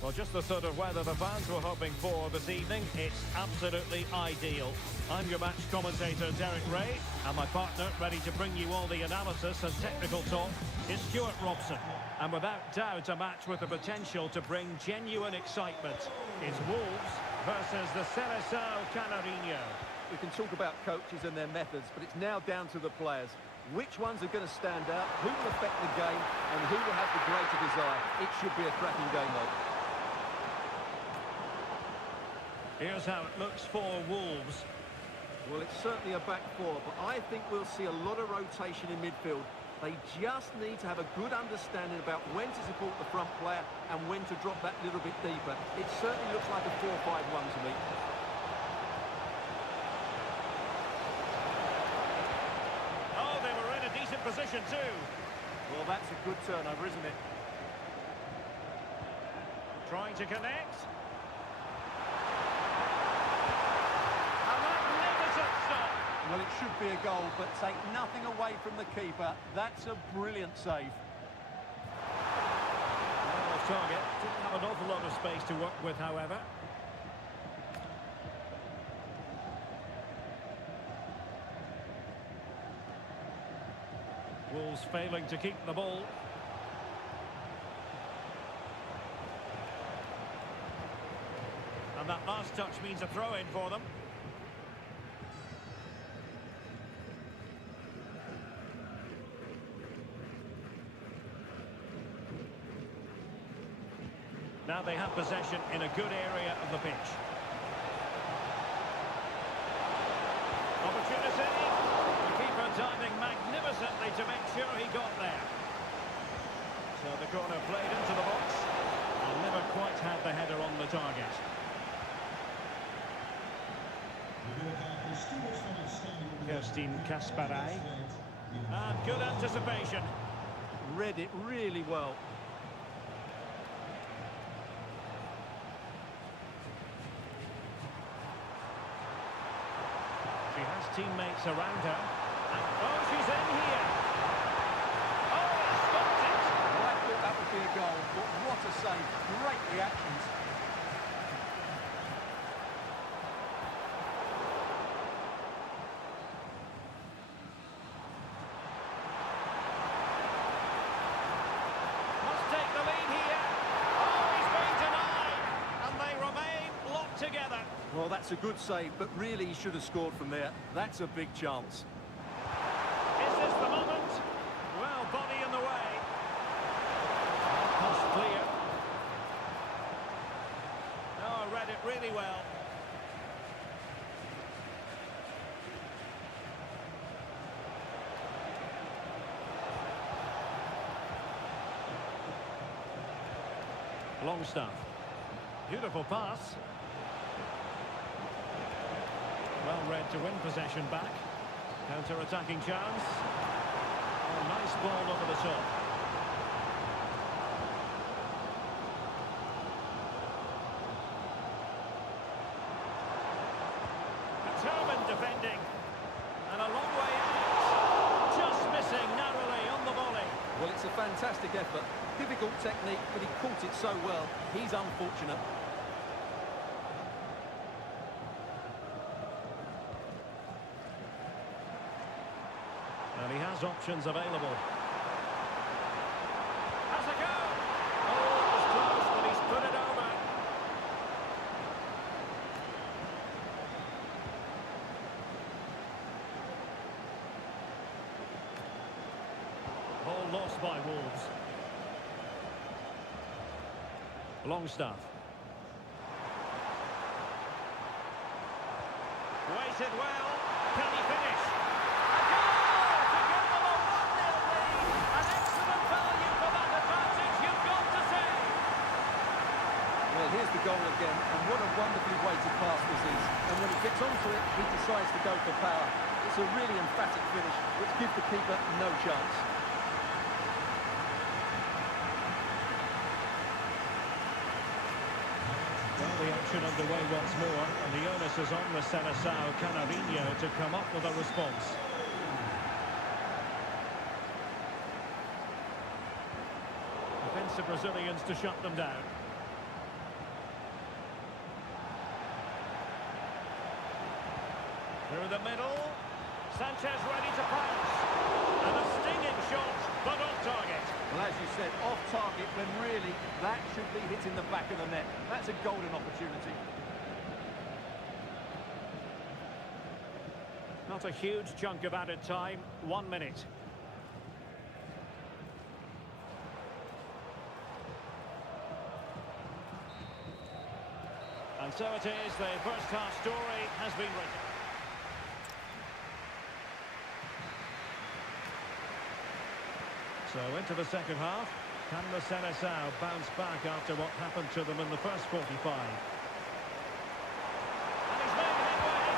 Well, just the sort of weather the fans were hoping for this evening. It's absolutely ideal. I'm your match commentator, Derek Ray, and my partner, ready to bring you all the analysis and technical talk, is Stuart Robson. And without doubt, a match with the potential to bring genuine excitement. It's Wolves versus the Seleção Canarinho. We can talk about coaches and their methods, but it's now down to the players. Which ones are going to stand out, who will affect the game, and who will have the greater desire? It should be a cracking game, though. Here's how it looks for Wolves. Well, it's certainly a back four, but I think we'll see a lot of rotation in midfield. They just need to have a good understanding about when to support the front player and when to drop that little bit deeper. It certainly looks like a 4-5-1 to me. Oh, they were in a decent position too. Well, that's a good turnover, isn't it? Trying to connect. Well, it should be a goal, but take nothing away from the keeper. That's a brilliant save. Well, off target. Didn't have an awful lot of space to work with, however. Wolves failing to keep the ball. And that last touch means a throw-in for them. Now they have possession in a good area of the pitch. Opportunity. The keeper diving magnificently to make sure he got there. So the corner played into the box and never quite had the header on the target. Kerstin Kasparai. And good anticipation. Read it really well. She has teammates around her. And, oh, she's in here. Oh, he stopped it. Well, I thought that would be a goal, but what a save. Great reactions. Must take the lead here. Oh, he's been denied. And they remain locked together. Well, that's a good save, but really he should have scored from there. That's a big chance. Is this the moment? Well, body in the way. Pass clear. Oh, read it really well. Longstaff. Beautiful pass. Well read to win possession back. Counter-attacking chance. Oh, nice ball over the top. Determined defending. And a long way out. Just missing narrowly on the volley. Well, it's a fantastic effort. Difficult technique, but he caught it so well. He's unfortunate. And he has options available. Has a go! Oh, it was close, but he's put it over. Ball lost by Wolves. Longstaff. Waited well. Can he finish? A goal to give them a 1-0 lead. An excellent value for that advantage, you've got to say. Well, here's the goal again, and what a wonderfully weighted pass this is. And when he gets onto it, he decides to go for power. It's a really emphatic finish, which gives the keeper no chance. Well, the action underway once more, and the onus is on the Seleção Canarinho to come up with a response. Defensive Brazilians to shut them down. Through the middle, Sanchez ready to pounce. And a stinging shot, but off target. Well, as you said, off target when really that should be hitting the back of the net. That's a golden opportunity. Not a huge chunk of added time, 1 minute. And so it is, the first half story has been written. So into the second half, can the Seleção bounce back after what happened to them in the first 45? And he's made headway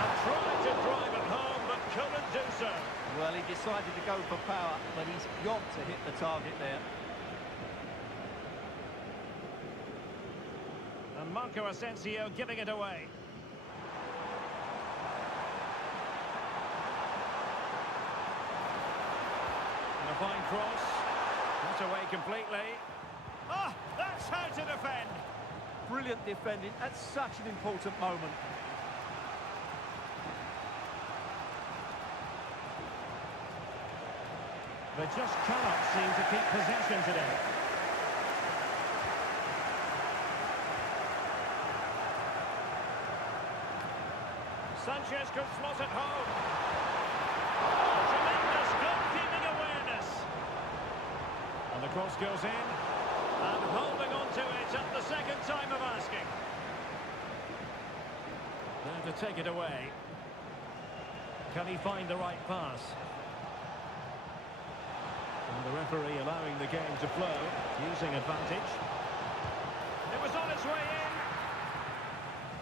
and tried to drive it home but couldn't do so. Well, he decided to go for power, but he's got to hit the target there. And Marco Asensio giving it away. And a fine cross. Not away completely. Ah, that's how to defend. Brilliant defending at such an important moment. They just cannot seem to keep possession today. Sanchez could slot it home. Tremendous goalkeeping awareness. And the cross goes in. And holding on to it at the second time of asking. There to take it away. Can he find the right pass? And the referee allowing the game to flow, using advantage. It was on its way in.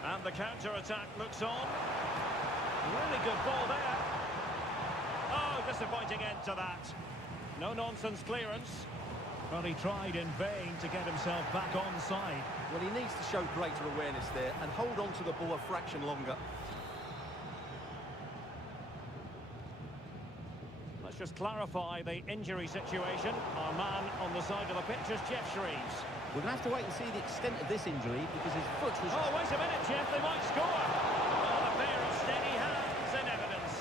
And the counter-attack looks on. Really good ball there. Oh, disappointing end to that. No-nonsense clearance. Well, he tried in vain to get himself back onside. Well, he needs to show greater awareness there and hold on to the ball a fraction longer. Let's just clarify the injury situation. Our man on the side of the pitch is Jeff Shreves. We're going to have to wait and see the extent of this injury because his foot was... Oh, wait a minute, Jeff, they might score. Oh, a pair of steady hands in evidence.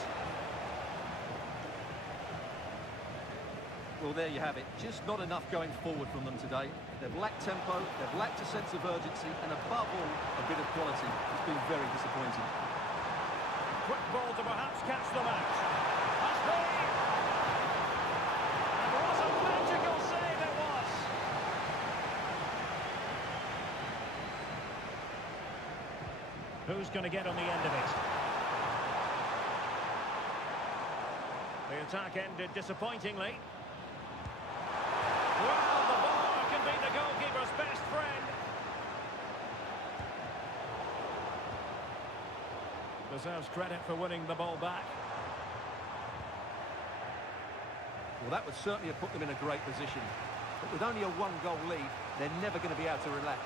Well, there you have it. Just not enough going forward from them today. They've lacked tempo, they've lacked a sense of urgency, and above all, a bit of quality. It's been very disappointing. Quick ball to perhaps catch them out. Must be. And what a magical save it was. Who's going to get on the end of it? The attack ended disappointingly. Well, the ball can be the goalkeeper's best friend. Deserves credit for winning the ball back. Well, that would certainly have put them in a great position. But with only a one-goal lead, they're never going to be able to relax.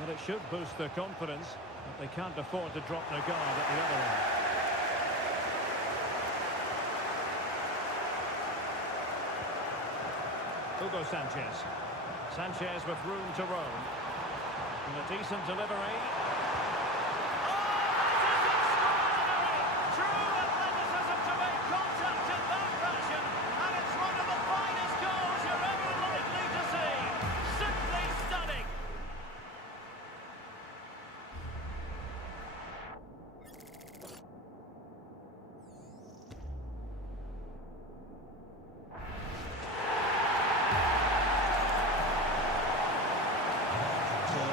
Well, it should boost their confidence, but they can't afford to drop their guard at the other end. Hugo Sanchez. Sanchez with room to roam. And a decent delivery.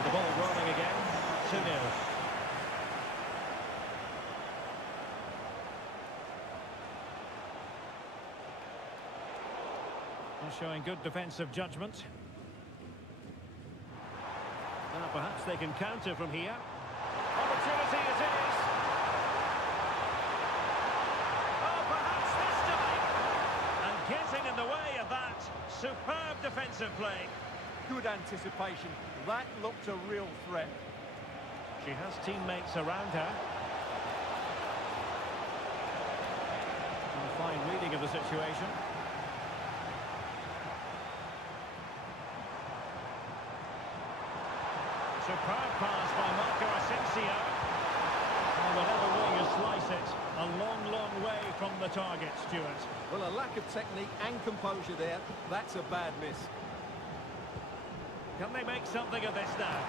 The ball rolling again, 2-0. Showing good defensive judgment. Now perhaps they can counter from here. Opportunity it is. Oh, perhaps this time. And getting in the way of that. Superb defensive play. Good anticipation. That looked a real threat. She has teammates around her. And a fine reading of the situation. Superb pass by Marco Asensio. And whatever way you slice it, a long, long way from the target, Stuart. Well, a lack of technique and composure there. That's a bad miss. Can they make something of this now?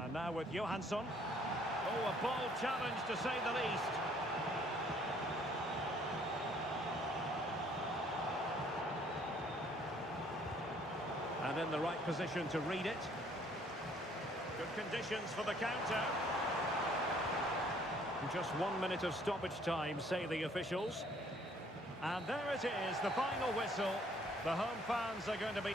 And now with Johansson. Oh, a bold challenge to say the least. And in the right position to read it. Good conditions for the counter. Just 1 minute of stoppage time, say the officials. And there it is, the final whistle. The home fans are going to be...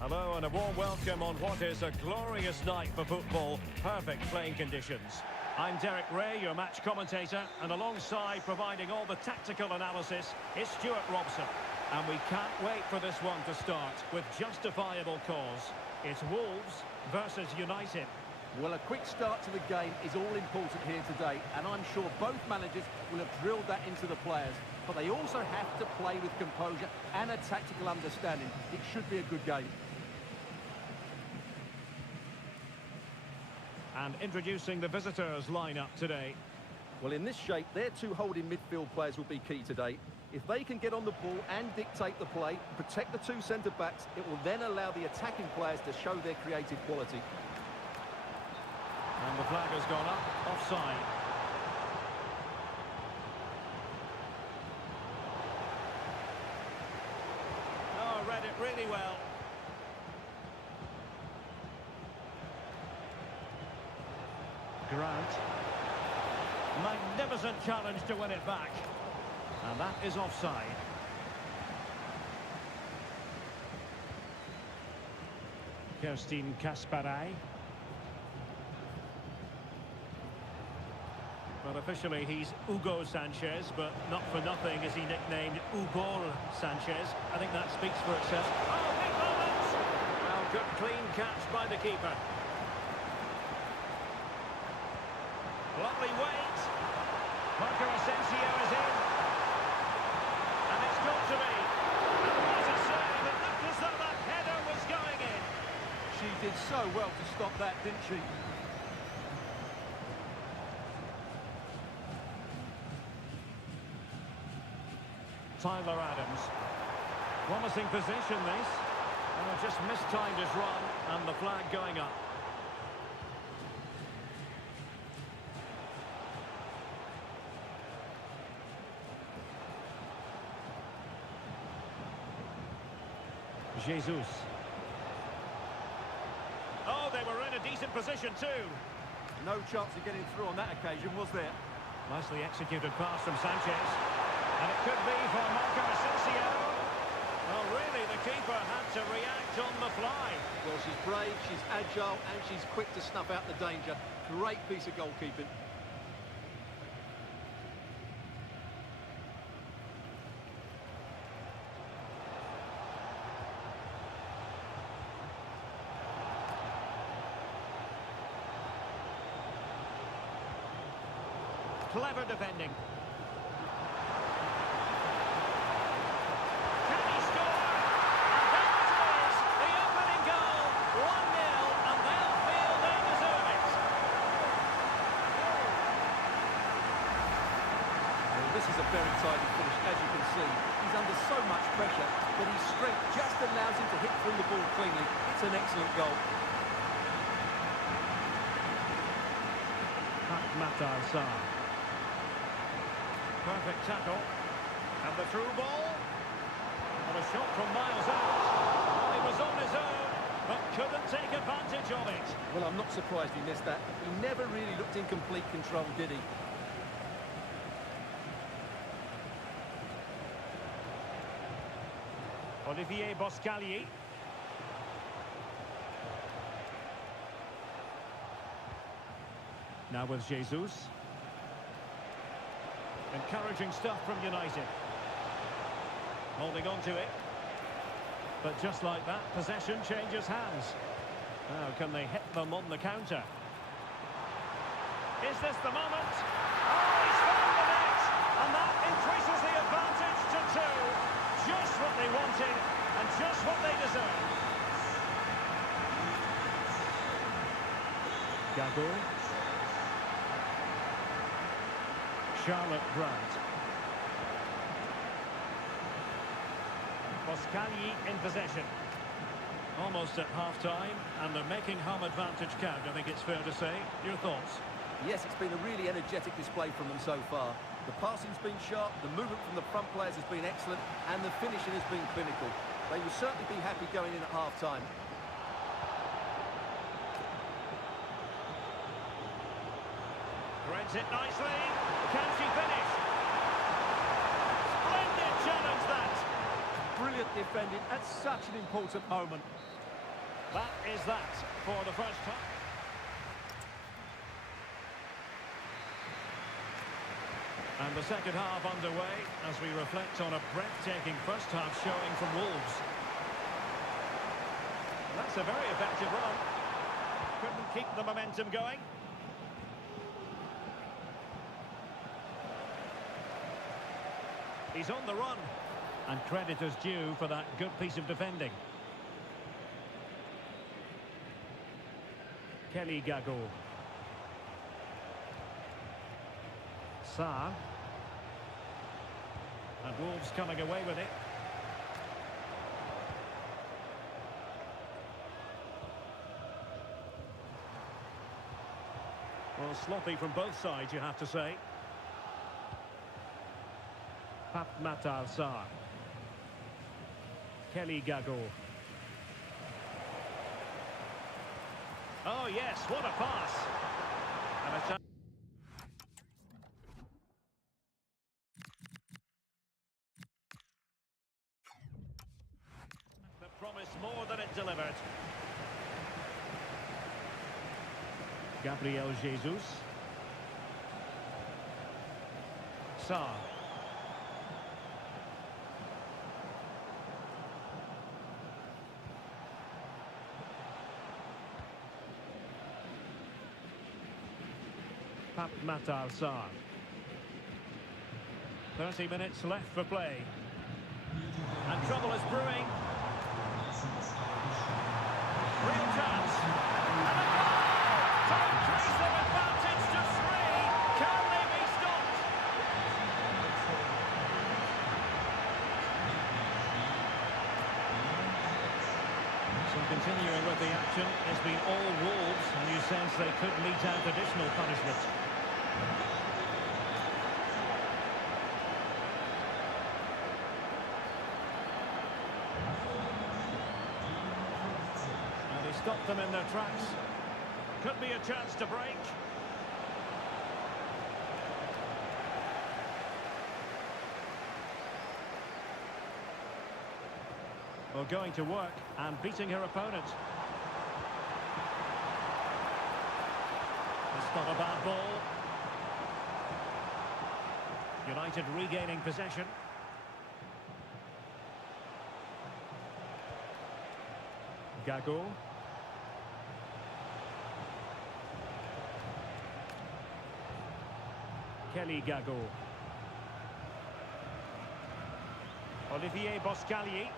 Hello and a warm welcome on what is a glorious night for football. Perfect playing conditions. I'm Derek Ray, your match commentator, and alongside providing all the tactical analysis is Stuart Robson. And we can't wait for this one to start with justifiable cause. It's Wolves versus United. Well, a quick start to the game is all important here today, and I'm sure both managers will have drilled that into the players. But they also have to play with composure and a tactical understanding. It should be a good game. And introducing the visitors' lineup today. Well, in this shape, their two holding midfield players will be key today. If they can get on the ball and dictate the play, protect the two centre-backs, it will then allow the attacking players to show their creative quality. And the flag has gone up, offside. Oh, read it really well. Grant. Magnificent challenge to win it back. And that is offside. Kerstin Kasparai. Well, officially he's Hugo Sanchez, but not for nothing is he nicknamed Hugo Sanchez. I think that speaks for itself. Oh, big moment! Well, good clean catch by the keeper. Lovely weight. Marco Asensio is in. And it's got to be. And what a save! It looked as though that header was going in. She did so well to stop that, didn't she? Tyler Adams. Promising position, this. Oh, just mistimed his run, and the flag going up. Jesus. Oh, they were in a decent position too. No chance of getting through on that occasion, was there? Nicely executed pass from Sanchez. And it could be for Marco Asensio. Well, really, the keeper had to react on the fly. Well, she's brave, she's agile, and she's quick to snuff out the danger. Great piece of goalkeeping. Clever defending. Can he score? And there it is, the opening goal. 1-0, and they'll feel they deserve it. Well, this is a very tidy finish, as you can see. He's under so much pressure, but his strength just allows him to hit through the ball cleanly. It's an excellent goal. Matar Sarr. Perfect tackle. And the through ball. And a shot from miles out. Well, he was on his own, but couldn't take advantage of it. Well, I'm not surprised he missed that. He never really looked in complete control, did he? Olivier Boscagli. Now with Jesus. Encouraging stuff from United. Holding on to it. But just like that, possession changes hands. Now, can they hit them on the counter? Is this the moment? Oh, he's found the net! And that increases the advantage to 2. Just what they wanted, and just what they deserve. Gago. Charlotte Grant. Boscagli in possession. Almost at half-time, and they're making home advantage count, I think it's fair to say. Your thoughts? Yes, it's been a really energetic display from them so far. The passing's been sharp, the movement from the front players has been excellent, and the finishing has been clinical. They will certainly be happy going in at half-time. Threads it nicely. Can she finish? Splendid challenge, that. Brilliant defending at such an important moment. That is that for the first time. And the second half underway as we reflect on a breathtaking first half showing from Wolves. That's a very effective run. Couldn't keep the momentum going. He's on the run. And credit is due for that good piece of defending. Kelly Gago. Sarr. And Wolves coming away with it. Well, sloppy from both sides, you have to say. Matar Sarr. Kelly Gago. Oh yes, what a pass. And a that promised more than it delivered. Gabriel Jesus. Sarr. Matar Sarr. 30 minutes left for play. And trouble is brewing. Real chance. And a goal! To increase their advantage to 3. Can they be stopped? So continuing with the action, it's been all Wolves, and you sense they could mete out additional punishment. And he stopped them in their tracks. Could be a chance to break. Well, going to work and beating her opponent. It's not a bad ball. United regaining possession. Gago. Kelly Gago. Olivier Boscalier.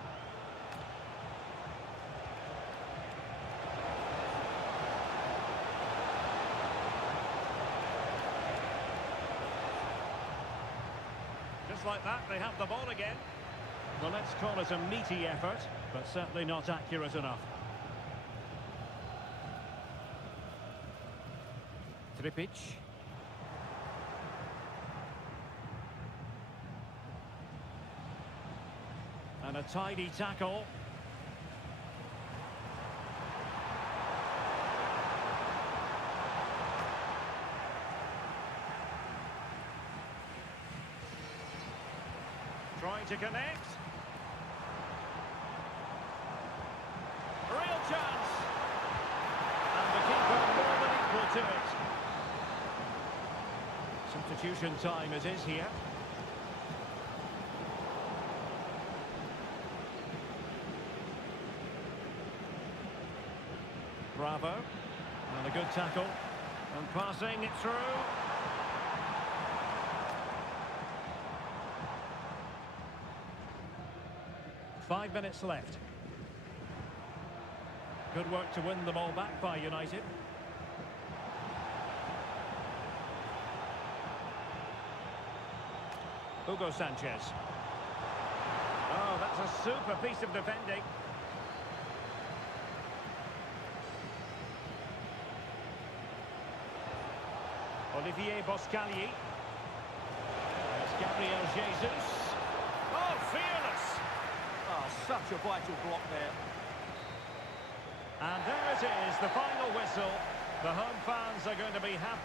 Just like that, they have the ball again. Well, let's call it a meaty effort, but certainly not accurate enough. Tripic. And a tidy tackle. Trying to connect. Real chance. And the keeper more than equal to it. Substitution time it is here. Bravo. And a good tackle. And passing it through. Five minutes left. Good work to win the ball back by United. Hugo Sanchez. Oh, that's a super piece of defending. Olivier Boscalier. It's Gabriel Jesus. Oh, fearless. Oh, such a vital block there. And there it is, the final whistle. The home fans are going to be happy.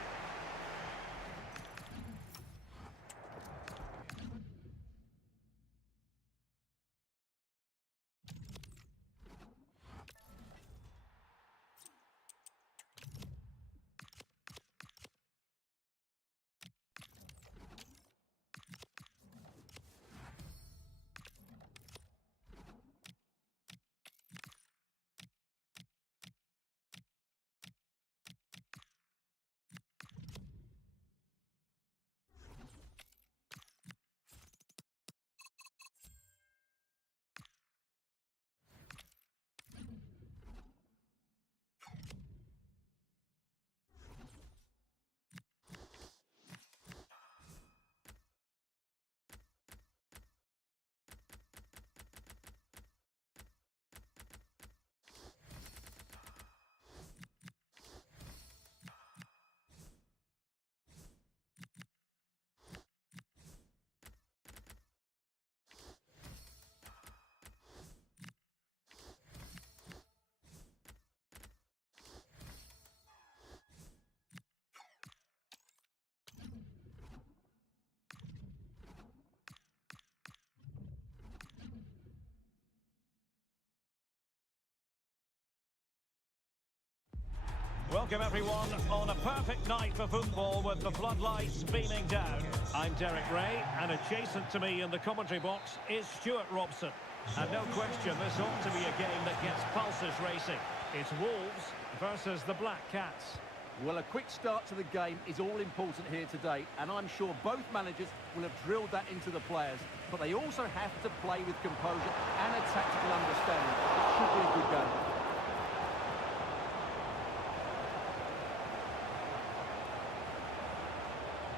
Welcome everyone on a perfect night for football with the floodlights beaming down. I'm Derek Ray, and adjacent to me in the commentary box is Stuart Robson. And no question, this ought to be a game that gets pulses racing. It's Wolves versus the Black Cats. Well, a quick start to the game is all important here today, and I'm sure both managers will have drilled that into the players. But they also have to play with composure and a tactical understanding. It should be a good game.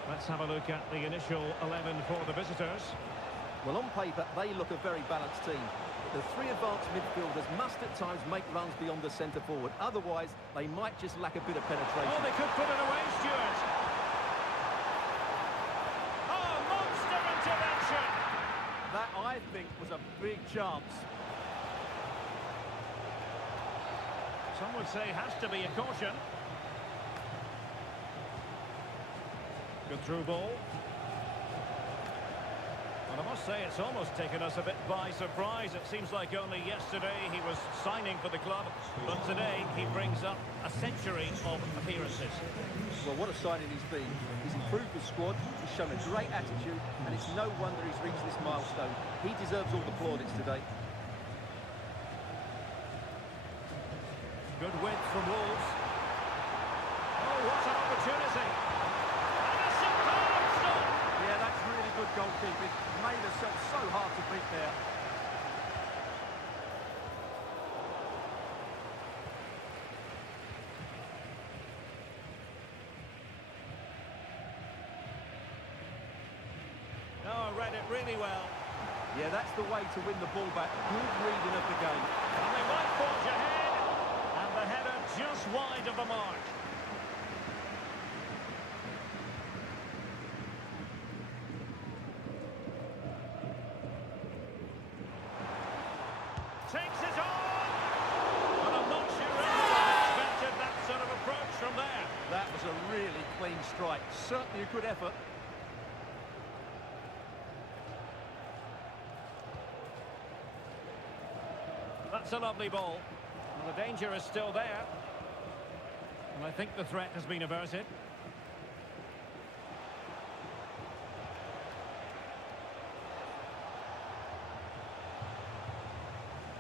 Let's have a look at the initial 11 for the visitors. Well, on paper, they look a very balanced team. But the three advanced midfielders must at times make runs beyond the centre forward. Otherwise, they might just lack a bit of penetration. Oh, they could put it away, Stuart. Oh, monster intervention! That, I think, was a big chance. Some would say has to be a caution. Good through ball. And I must say it's almost taken us a bit by surprise. It seems like only yesterday he was signing for the club, but today he brings up a century of appearances. Well, what a signing he's been. He's improved the squad, he's shown a great attitude, and it's no wonder he's reached this milestone. He deserves all the plaudits today. Good width from Wolves. Oh, what an opportunity! And a superb stop! Yeah, that's really good goalkeeping. Made herself so hard to beat there. Oh, read it really well. Yeah, that's the way to win the ball back. Good reading of the game. And they might forge ahead. And the header just wide of the mark. Takes it on! But I'm not sure anyone expected that sort of approach from there. That was a really clean strike. Certainly a good effort. That's a lovely ball. Well, the danger is still there. And I think the threat has been averted.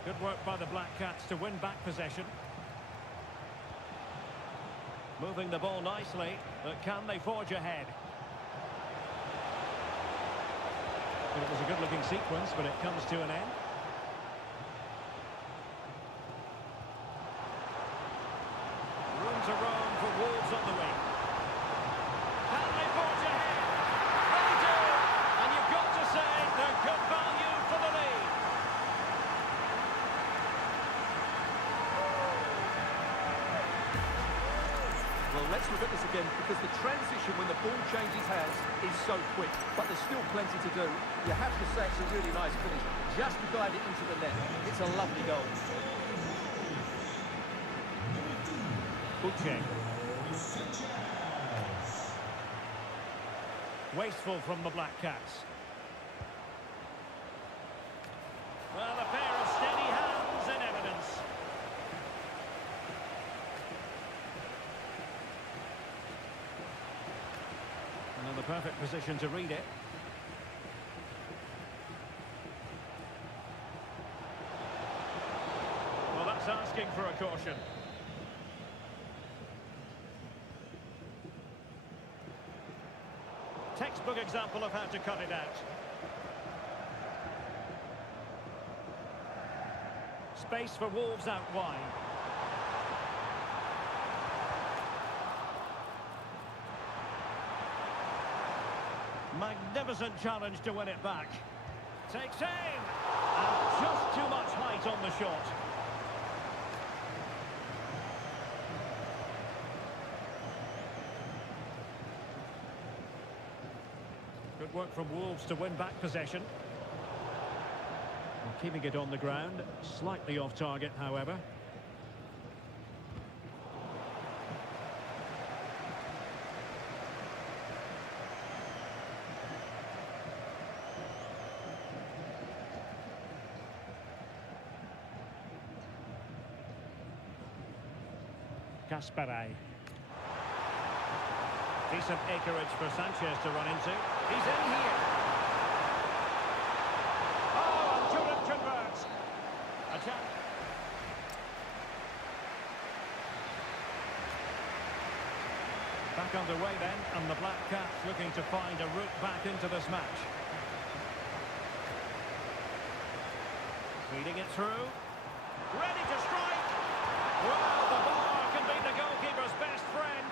Good work by the Black Cats to win back possession. Moving the ball nicely, but can they forge ahead? It was a good-looking sequence, but it comes to an end. Room to roam for Wolves on the wing. Can they forge ahead? They do! And you've got to say they're good value for the lead. Well, let's look at this again, because the transition when the ball changes hands is so quick, but there's still plenty to do. You have to say it's a really nice finish, just to guide it into the net. It's a lovely goal. Wasteful from the Black Cats. Well, a pair of steady hands in evidence. Another perfect position to read it. Well, that's asking for a caution. Textbook example of how to cut it out. Space for Wolves out wide. Magnificent challenge to win it back. Takes aim! And just too much height on the shot. Good work from Wolves to win back possession. And keeping it on the ground, slightly off target, however. Kasparay. Decent acreage for Sanchez to run into. He's in here. Oh, and couldn't convert. A chance. Back underway then, and the Black Caps looking to find a route back into this match. Feeding it through. Ready to strike. Well, the bar can be the goalkeeper's best friend.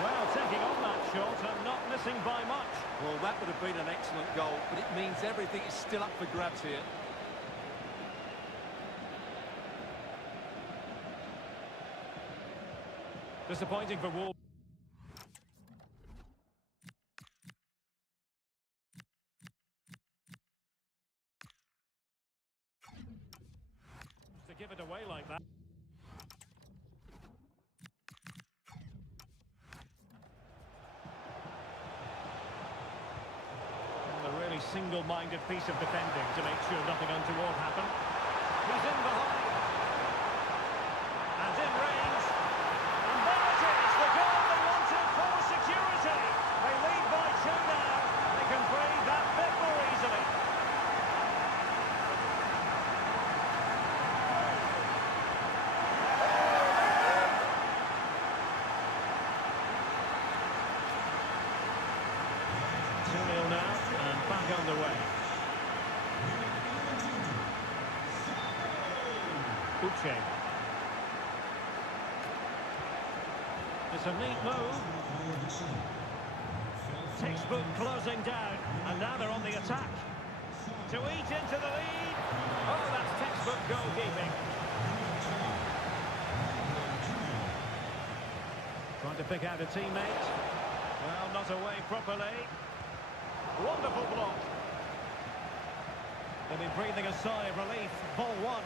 Well, taking on that shot and not missing by much. Well, that would have been an excellent goal, but it means everything is still up for grabs here. Disappointing for Wolves. To give it away like that. And a really single-minded piece of defending to make sure nothing untoward happened. He's in behind. And in range. And there it is, the goal they wanted for security. They lead by 2 now. They can breathe that bit more easily. Now and back underway. Uche. It's a neat move. Textbook closing down, and now they're on the attack. To eat into the lead. Oh, that's textbook goalkeeping. Trying to pick out a teammate. Well, not away properly. Wonderful block. They'll be breathing a sigh of relief. Ball one.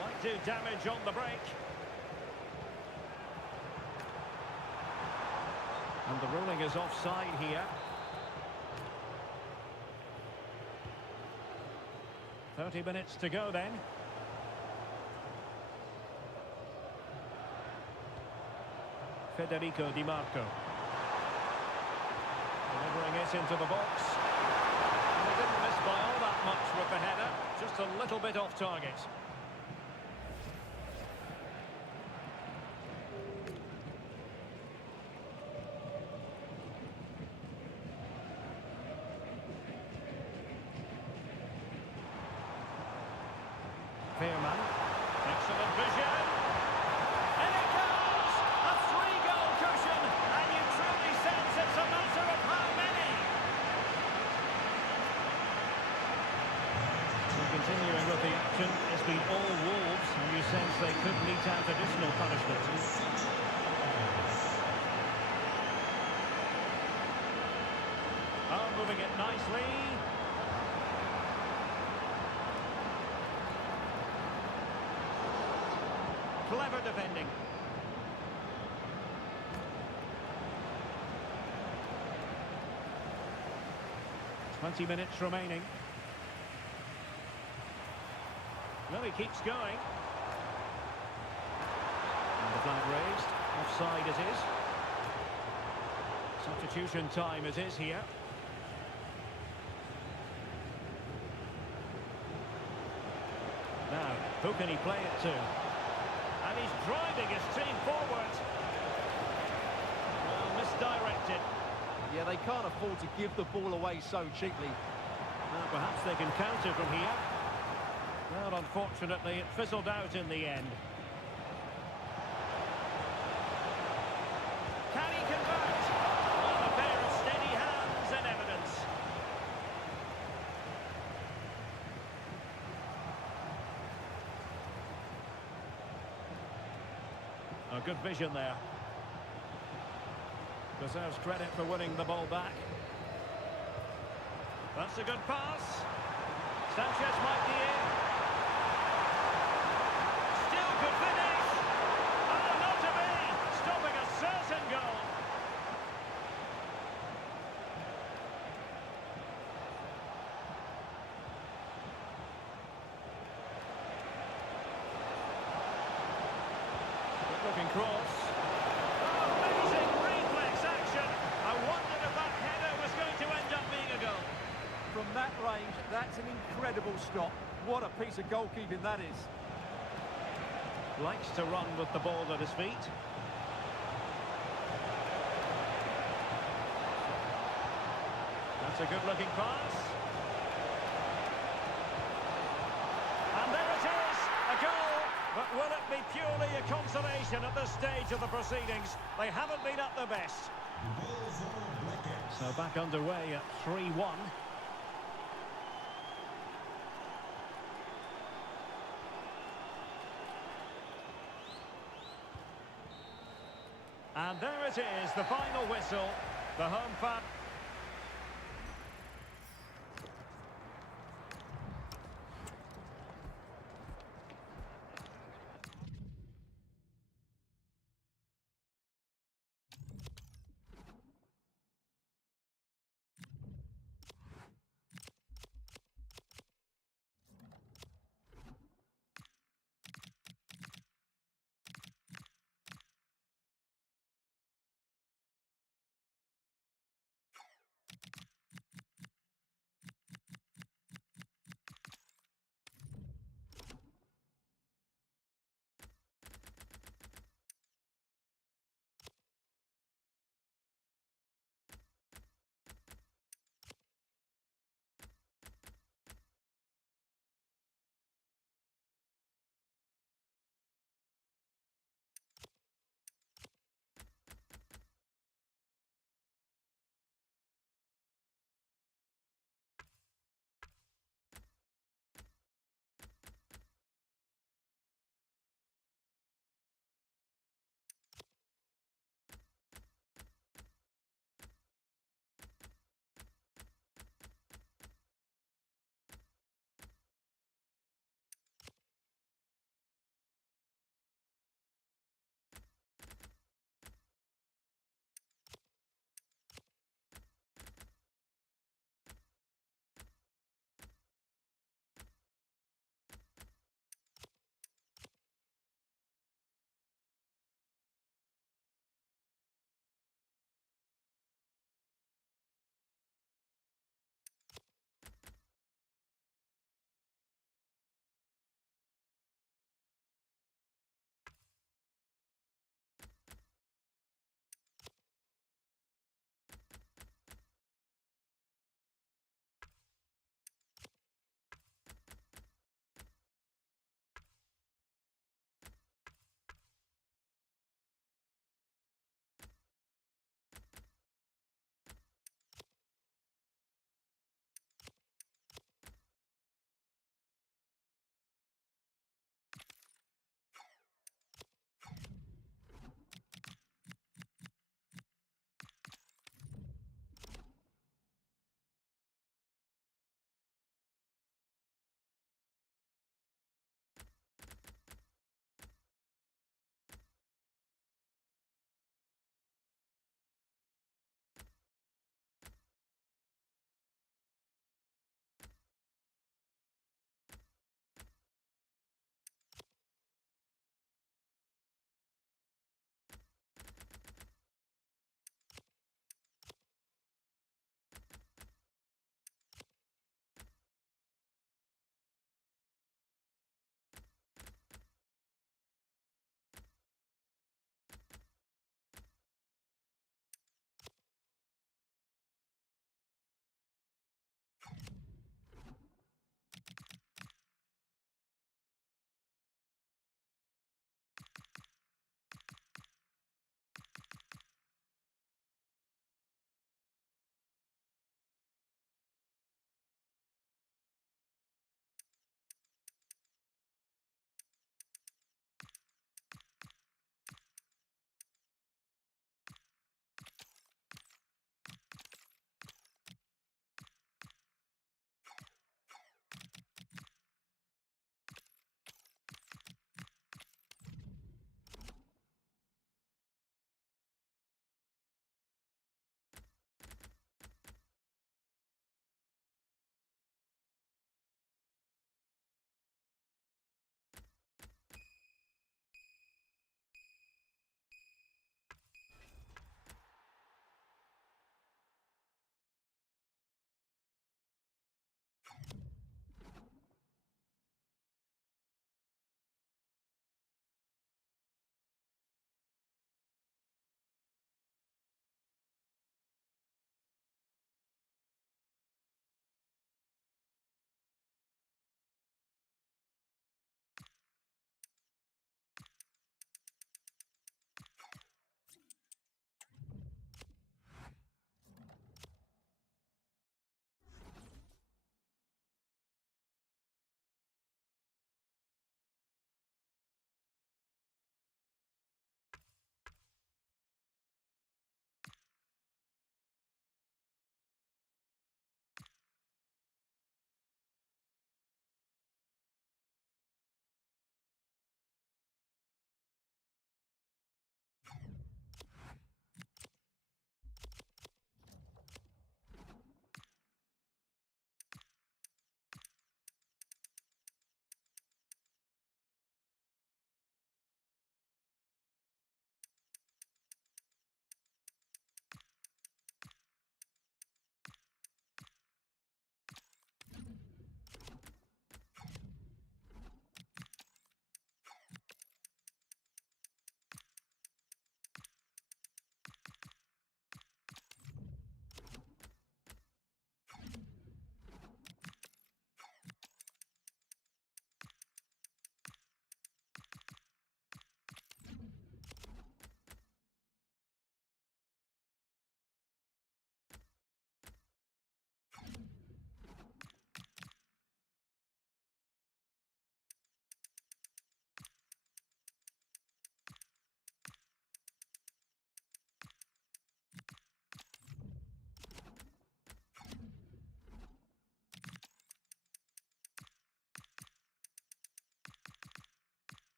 Might do damage on the break. And the ruling is offside here. 30 minutes to go then. Federico Di Marco. Delivering it into the box. And they didn't miss by all that much with the header. Just a little bit off target. Fairman. Excellent vision. And it goes! A 3-goal cushion. And you truly sense it's a matter of how many. So continuing with the action, it's been all Wolves, and you sense they could mete out additional punishments. Oh, moving it nicely. Clever defending. "20 minutes remaining. Well, he keeps going. And the flag raised. Offside it is. Substitution time it is here. Now, who can he play it to? And he's driving his team forward. Well, misdirected. Yeah, they can't afford to give the ball away so cheaply. Well, perhaps they can counter from here. Well, unfortunately, it fizzled out in the end. Can he convert? Well, a pair of steady hands and evidence. A good vision there. Deserves credit for winning the ball back. That's a good pass. Sanchez might be in. Still could finish. Oh, not to be. Stopping a certain goal. cross. Amazing reflex action. I wondered if that header was going to end up being a goal. From that range, that's an incredible stop. What a piece of goalkeeping that is. Likes to run with the ball at his feet. That's a good-looking pass. And there it is, a goal. But will it be purely a consolation at this stage of the proceedings? They haven't been at their best. So back underway at 3-1. And there it is, the final whistle. The home fan.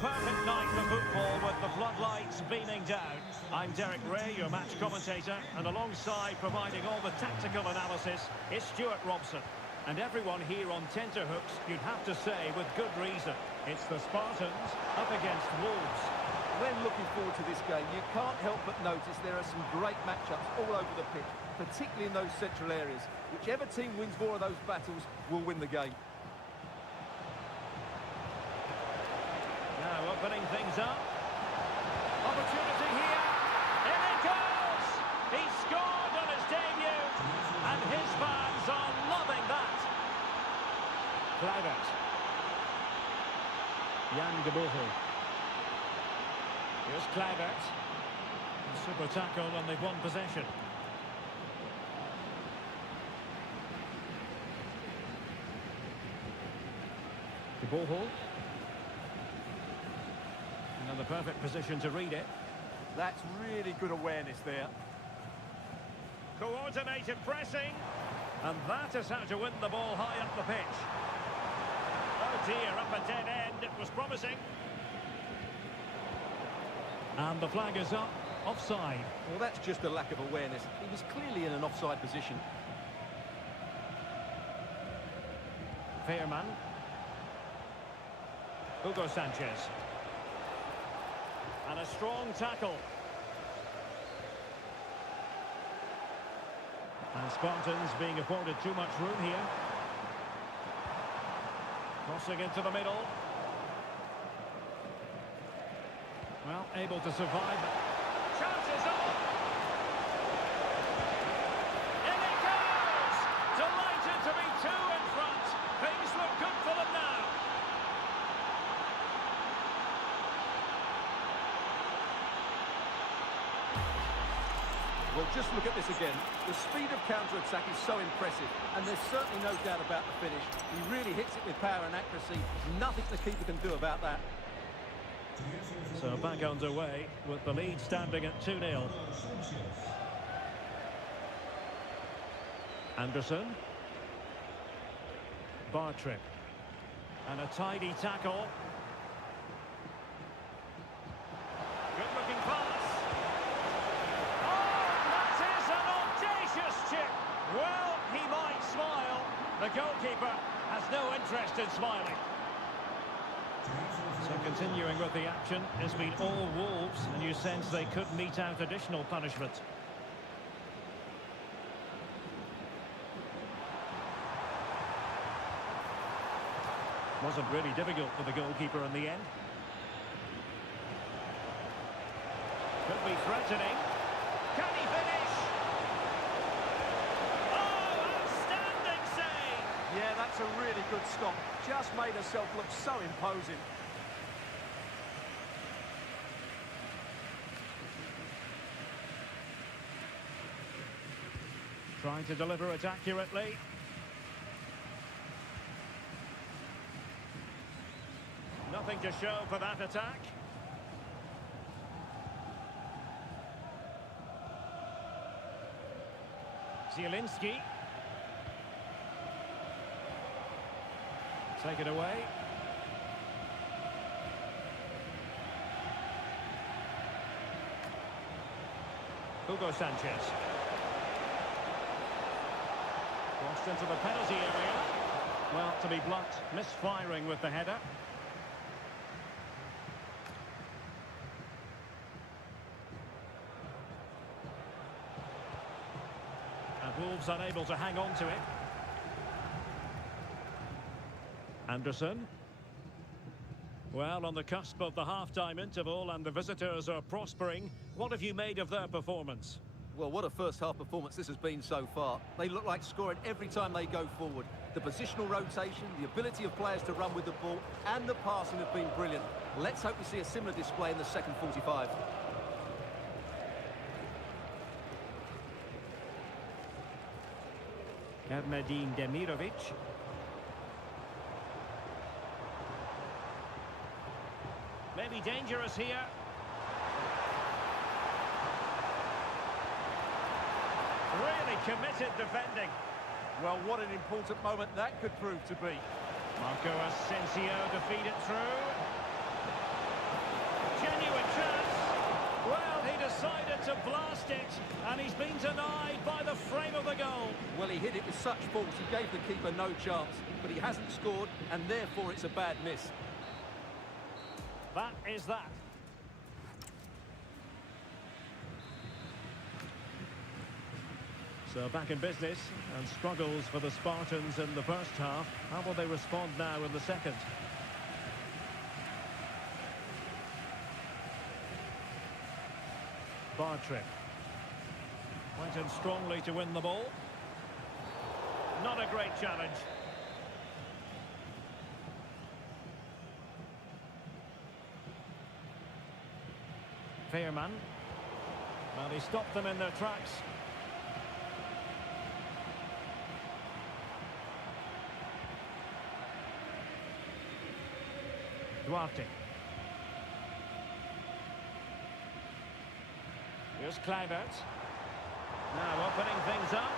perfect night for football with the floodlights beaming down. I'm Derek Ray, your match commentator, and alongside providing all the tactical analysis is Stuart Robson. And everyone here on tenterhooks, you'd have to say with good reason. It's the Spartans up against Wolves. When looking forward to this game, you can't help but notice there are some great matchups all over the pitch, particularly in those central areas. Whichever team wins more of those battles will win the game. Now opening things up. Opportunity here. In it goes! He scored on his debut, and his fans are loving that. Kluivert. Jan de Boer. Here's Kluivert. Super tackle, and they've won possession. De Boer. Another perfect position to read it. That's really good awareness there. Coordinated pressing. And that is how to win the ball high up the pitch. Oh dear, up a dead end. It was promising. And the flag is up. Offside. Well, that's just a lack of awareness. He was clearly in an offside position. Veerman. Hugo Sanchez. And a strong tackle. And Spartans being afforded too much room here. Crossing into the middle. Well, able to survive. Chances on! In it goes! Delighted to be two in front. Things look good for them now. Well, just look at this again. The speed of counter-attack is so impressive, and there's certainly no doubt about the finish. He really hits it with power and accuracy. Nothing the keeper can do about that. So back underway with the lead standing at 2-0. Anderson. Bartrip. And a tidy tackle. Good-looking pass. Oh, that is an audacious chip. Well, he might smile. The goalkeeper has no interest in smiling. So continuing with the action, it's been all Wolves, and you sense they could mete out additional punishment. Wasn't really difficult for the goalkeeper in the end. Could be threatening. Can he finish? Oh, outstanding save! Yeah, that's a really good stop. Just made herself look so imposing. Trying to deliver it accurately. Nothing to show for that attack. Zielinski. Take it away. Hugo Sanchez. Crossed into the penalty area. Well, to be blunt, misfiring with the header. And Wolves unable to hang on to it. Anderson. Well, on the cusp of the half-time interval and the visitors are prospering. What have you made of their performance? Well, what a first-half performance this has been so far. They look like scoring every time they go forward. The positional rotation, the ability of players to run with the ball, and the passing have been brilliant. Let's hope we see a similar display in the second 45. Ermedin Demirovic. Maybe dangerous here. Really committed defending. Well, what an important moment that could prove to be. Marco Asensio to feed it through. missed it, and he's been denied by the frame of the goal. Well, he hit it with such force, he gave the keeper no chance, but he hasn't scored, and therefore it's a bad miss. That is that. So back in business, and struggles for the Spartans in the first half. How will they respond now in the second? Bartrip went in strongly to win the ball. Not a great challenge. Veerman. Well, he stopped them in their tracks. Duarte. Here's Kluivert. Now opening things up.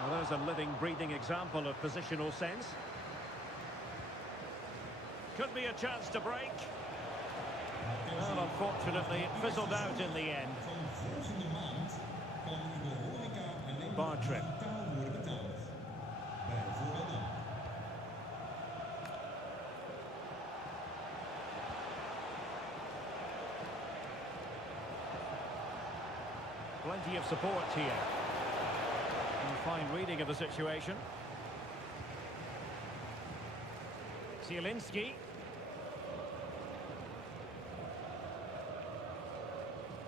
Well, there's a living, breathing example of positional sense. Could be a chance to break. Well, unfortunately, it fizzled out in the end. Bartrip. Plenty of support here. And a fine reading of the situation. Zielinski.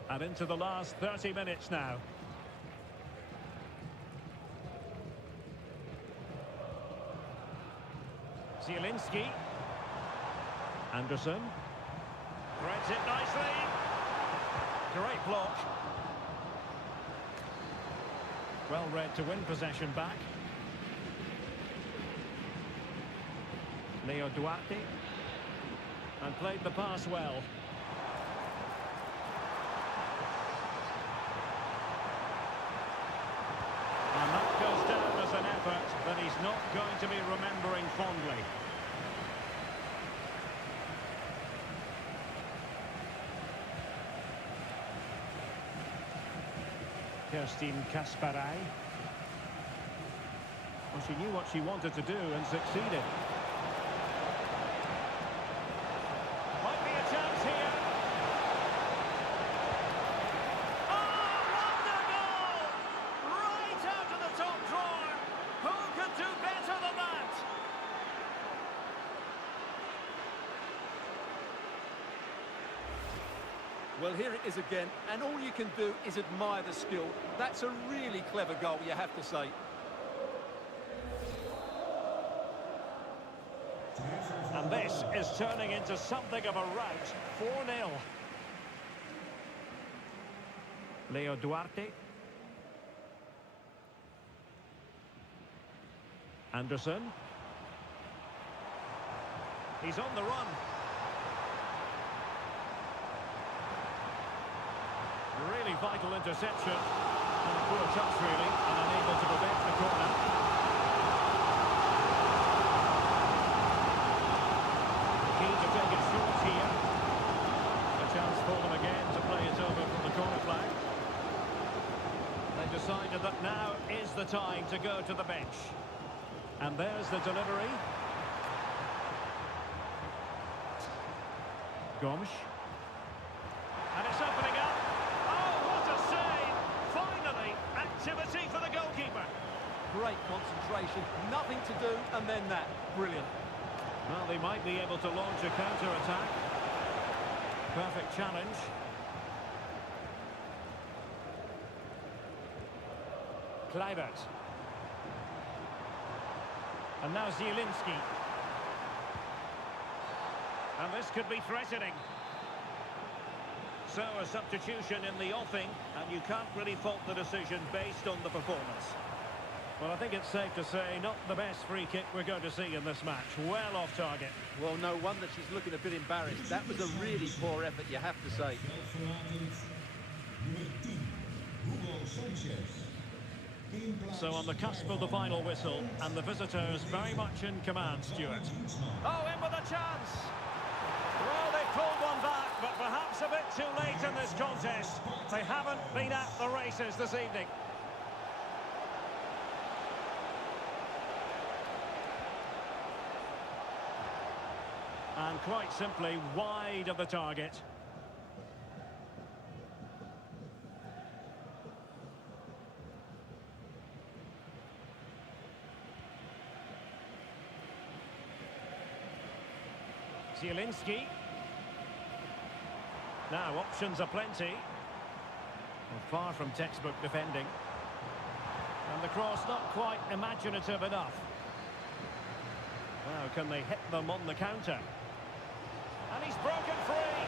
And into the last 30 minutes now. Zielinski. Anderson. Threads it nicely. Great block. Well read to win possession back. Leo Duarte. And played the pass well. And that goes down as an effort that he's not going to be remembering fondly. Kerstin Kasparai. Well, she knew what she wanted to do and succeeded. Might be a chance here. Oh, wonder goal! Right out of the top drawer. Who could do better than that? Well, here it is again, and all you can do is admire the skill. That's a really clever goal, you have to say. And this is turning into something of a rout. 4-0. Leo Duarte. Anderson. He's on the run. Really vital interception. And a poor touch, really, and unable to prevent the corner. Keen to take it short here. A chance for them again to play it over from the corner flag. They decided that now is the time to go to the bench. And there's the delivery. Gomes. And it's opening up. Oh, what a save! Finally, activity for the goalkeeper. Great concentration, nothing to do, and then that. Brilliant. Well, they might be able to launch a counter-attack. Perfect challenge. Kluivert. And now Zielinski. And this could be threatening. So a substitution in the offing, and you can't really fault the decision based on the performance. Well, I think it's safe to say not the best free kick we're going to see in this match. Well off target. Well, no wonder she's looking a bit embarrassed. That was a really poor effort, you have to say. So on the cusp of the final whistle, and the visitors very much in command, Stuart. Oh, in with a chance. Well, they pulled one back, but perhaps a bit too late in this contest. They haven't been at the races this evening. And quite simply wide of the target. Zielinski. Now options are plenty. Well, far from textbook defending. And the cross not quite imaginative enough. Now can they hit them on the counter? And he's broken free.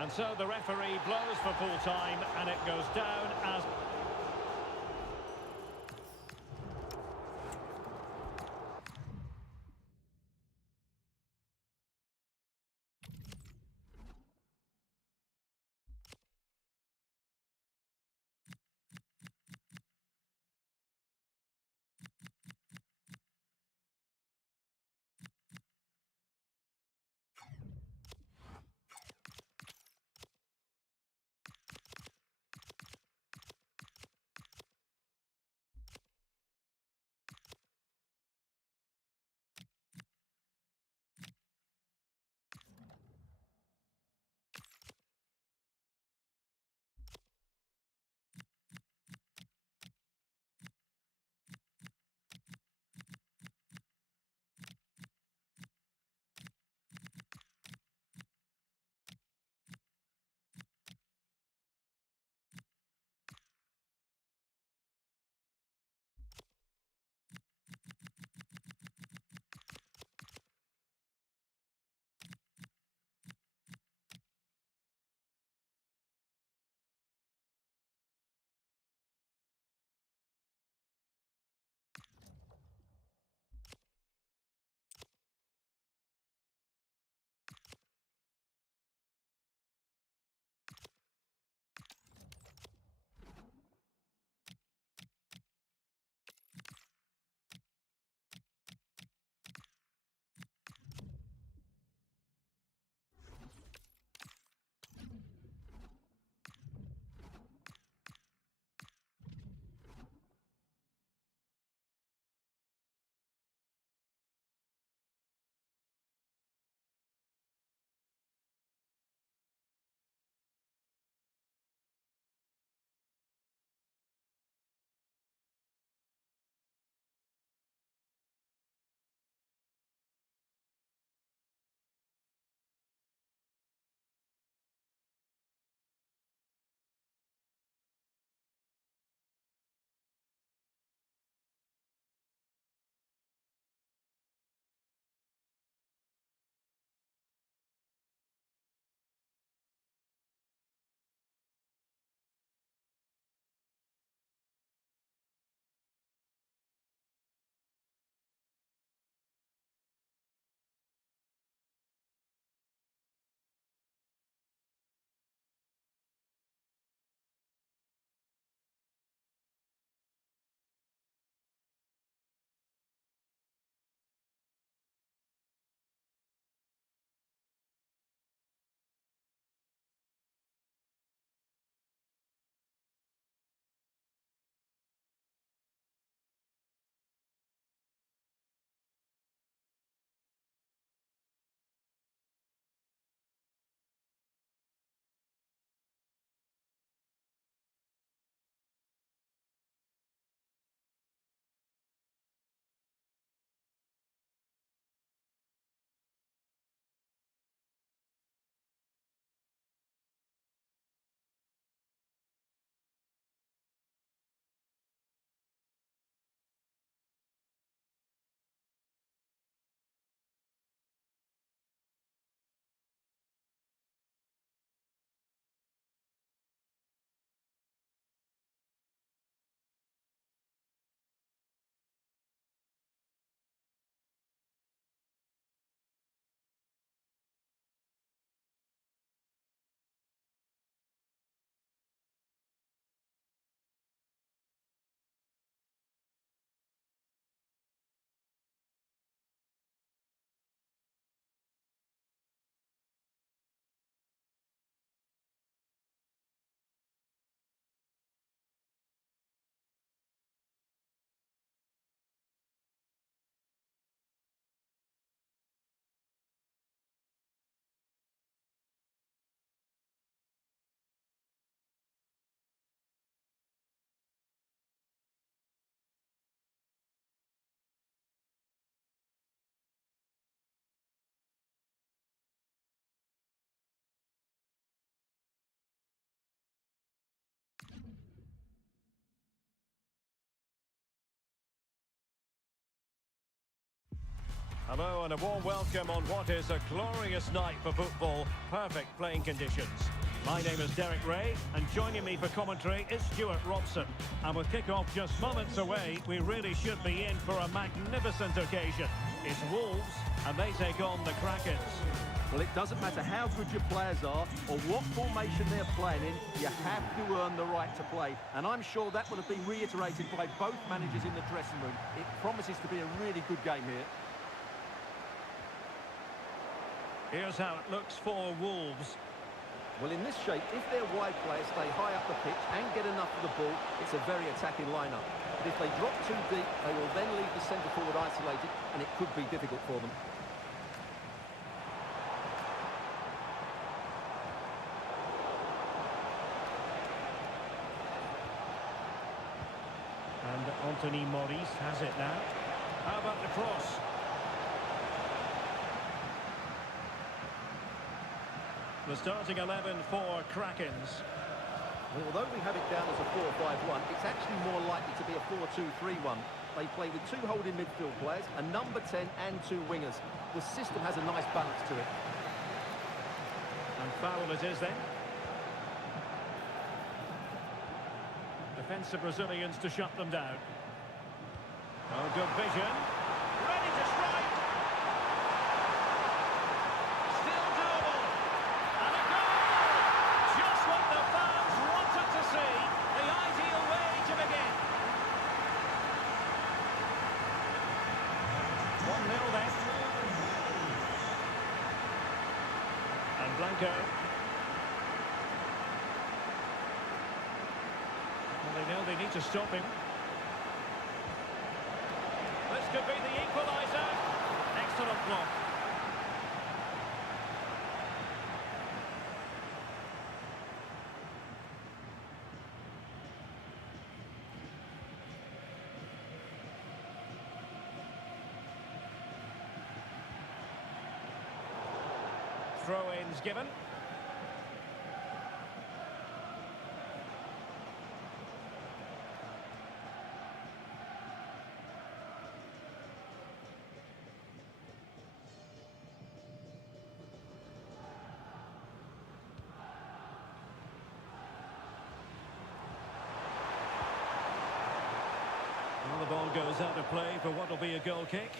And so the referee blows for full time, and it goes down as... Hello and a warm welcome on what is a glorious night for football. Perfect playing conditions. My name is Derek Ray, and joining me for commentary is Stuart Robson. And with kick-off just moments away, we really should be in for a magnificent occasion. It's Wolves, and they take on the Krakens. Well, it doesn't matter how good your players are or what formation they're playing in, you have to earn the right to play. And I'm sure that would have been reiterated by both managers in the dressing room. It promises to be a really good game here. Here's how it looks for Wolves. Well, in this shape, if their wide players stay high up the pitch and get enough of the ball, it's a very attacking lineup. But if they drop too deep, they will then leave the centre forward isolated, and it could be difficult for them. And Anthony Maurice has it now. How about the cross? The starting 11 for Krakens. Well, although we have it down as a 4-5-1, it's actually more likely to be a 4-2-3-1. They play with two holding midfield players, a number 10 and two wingers. The system has a nice balance to it. And foul it is then. Defensive Brazilians to shut them down. Oh, good vision. Ready to strike. Still doable. And a goal! Just what the fans wanted to see. The ideal way to begin. 1-0 then. And Blanco. Well, they know they need to stop him. This could be the equaliser. Excellent block. Throw-ins given. Well, the ball goes out of play for what will be a goal kick.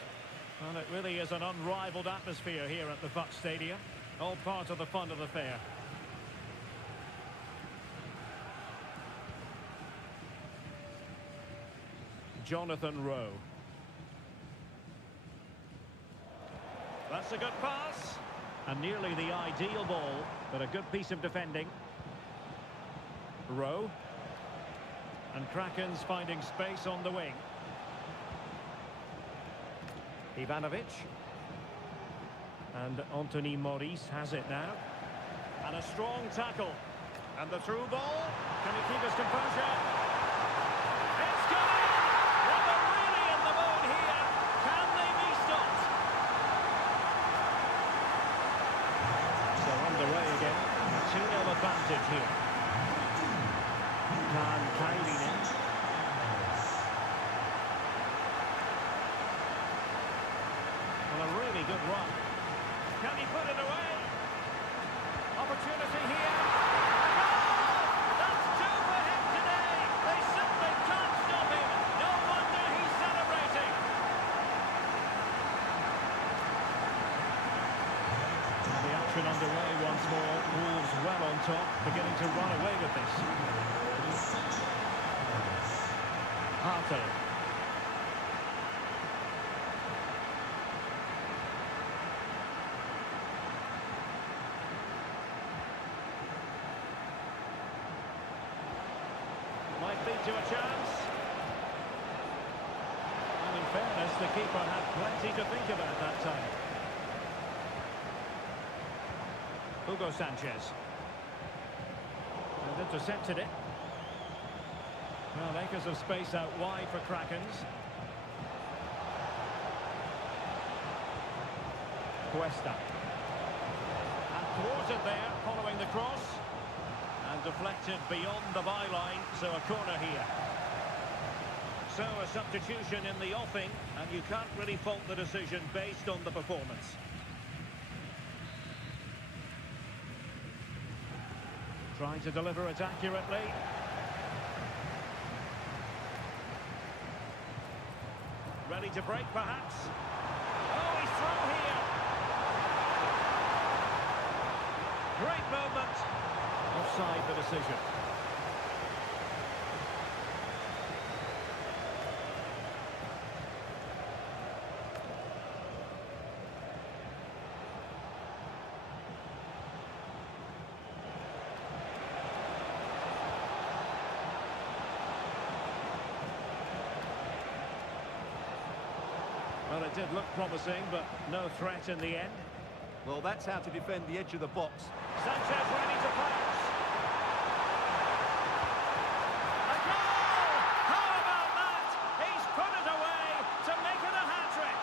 And it really is an unrivaled atmosphere here at the FUT Stadium. All part of the fun of the fair. Jonathan Rowe. That's a good pass. And nearly the ideal ball, but a good piece of defending. Rowe. And Krakens finding space on the wing. Ivanovic. And Anthony Maurice has it now. And a strong tackle. And the through ball. Can he keep his composure? It's going! Well, they're really in the mood here. Can they be stopped? So underway again. A 2-0 advantage here. Can Kailinen. Well, a really good run. Can he put it away? Opportunity here. A goal! That's two for him today. They simply can't stop him. No wonder he's celebrating. The action underway once more. Wolves well on top, beginning to run away with this. Hartel. Might lead to a chance. And in fairness, the keeper had plenty to think about that time. Hugo Sanchez. And intercepted it. Well, acres of space out wide for Krakens. Cuesta. And thwarted there, following the cross. And deflected beyond the byline, so a corner here. So a substitution in the offing, and you can't really fault the decision based on the performance. Trying to deliver it accurately. Ready to break, perhaps. Oh, he's through here. Great movement. Offside the decision. Well, it did look promising, but no threat in the end. Well, that's how to defend the edge of the box. Sanchez ready to pounce. A goal! How about that? He's put it away to make it a hat-trick.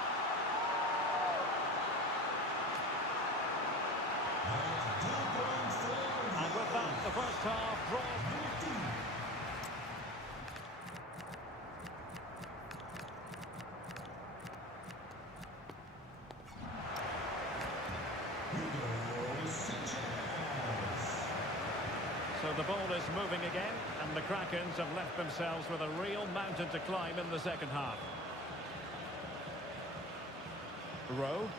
And with that, the first half draws. So the ball is moving again, and the Krakens have left themselves with a real mountain to climb in the second half. Rowe.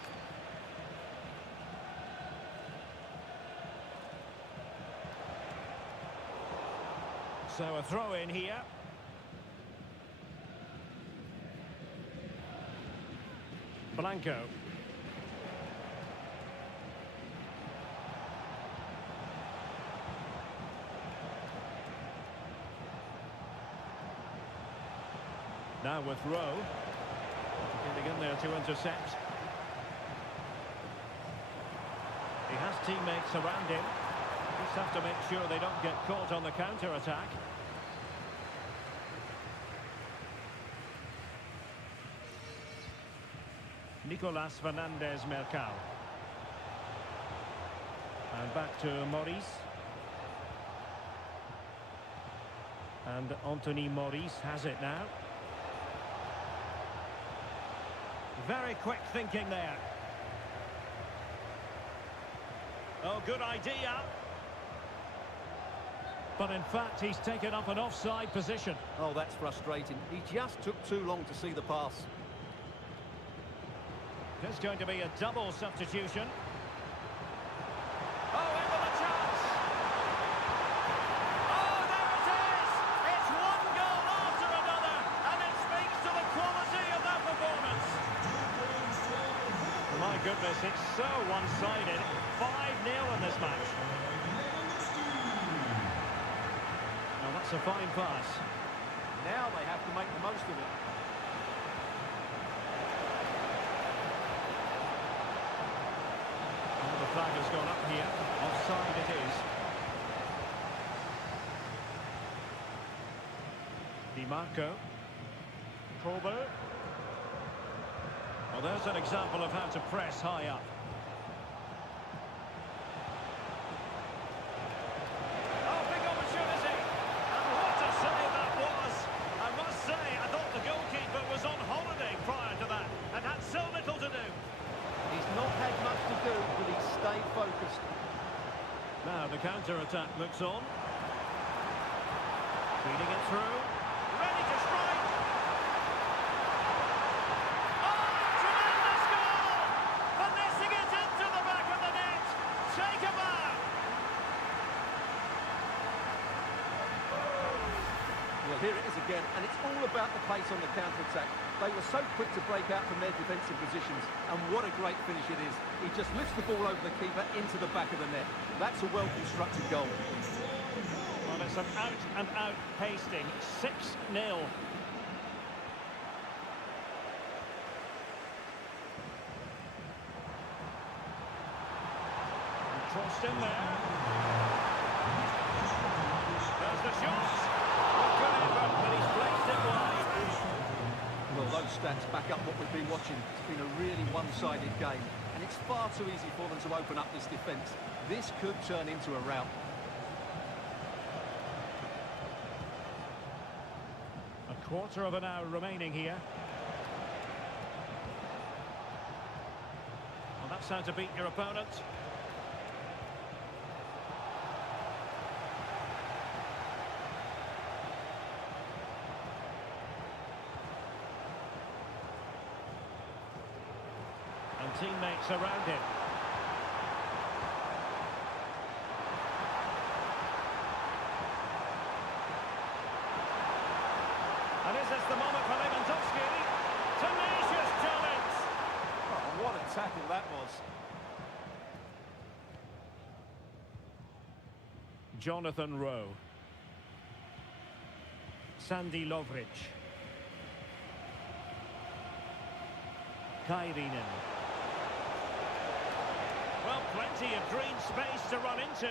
So a throw in here. Blanco. Now with Rowe, getting in there to intercept. He has teammates around him. Just have to make sure they don't get caught on the counter-attack. Nicolas Fernandez-Mercal. And back to Maurice. And Anthony Maurice has it now. Very quick thinking there. Oh, good idea. But in fact, he's taken up an offside position. Oh, that's frustrating. He just took too long to see the pass. There's going to be a double substitution. Oh, into the chance. Oh, there it is. It's one goal after another, and it speaks to the quality of that performance. My goodness, it's so one-sided. 5-0 in this match. Now that's a fine pass. Now they have to make the most of it. Well, the flag has gone up here. Offside it is. Di Marco. Colbert. Well, there's an example of how to press high up. Oh, big opportunity. And what a save that was. I must say, I thought the goalkeeper was on holiday prior to that and had so little to do. He's not had much to do, but he's stayed focused. Now the counter-attack looks on. Feeding it through. Ready to strike. Well, here it is again, and it's all about the pace on the counter-attack. They were so quick to break out from their defensive positions, and what a great finish it is. He just lifts the ball over the keeper into the back of the net. That's a well-constructed goal. Well, it's an out-and-out pasting. 6-0. Crossed in there. There's the shot. Good effort, but he's placed it wide. Well, those stats back up what we've been watching. It's been a really one-sided game, and it's far too easy for them to open up this defence. This could turn into a rout. A Quarter of an hour remaining here. Well, that's how to beat your opponent. And teammates around him. And is this the moment for Lewandowski? Tenacious challenge! Oh, what a tackle that was. Jonathan Rowe. Sandy Lovric. Kairinen. Well, plenty of green space to run into.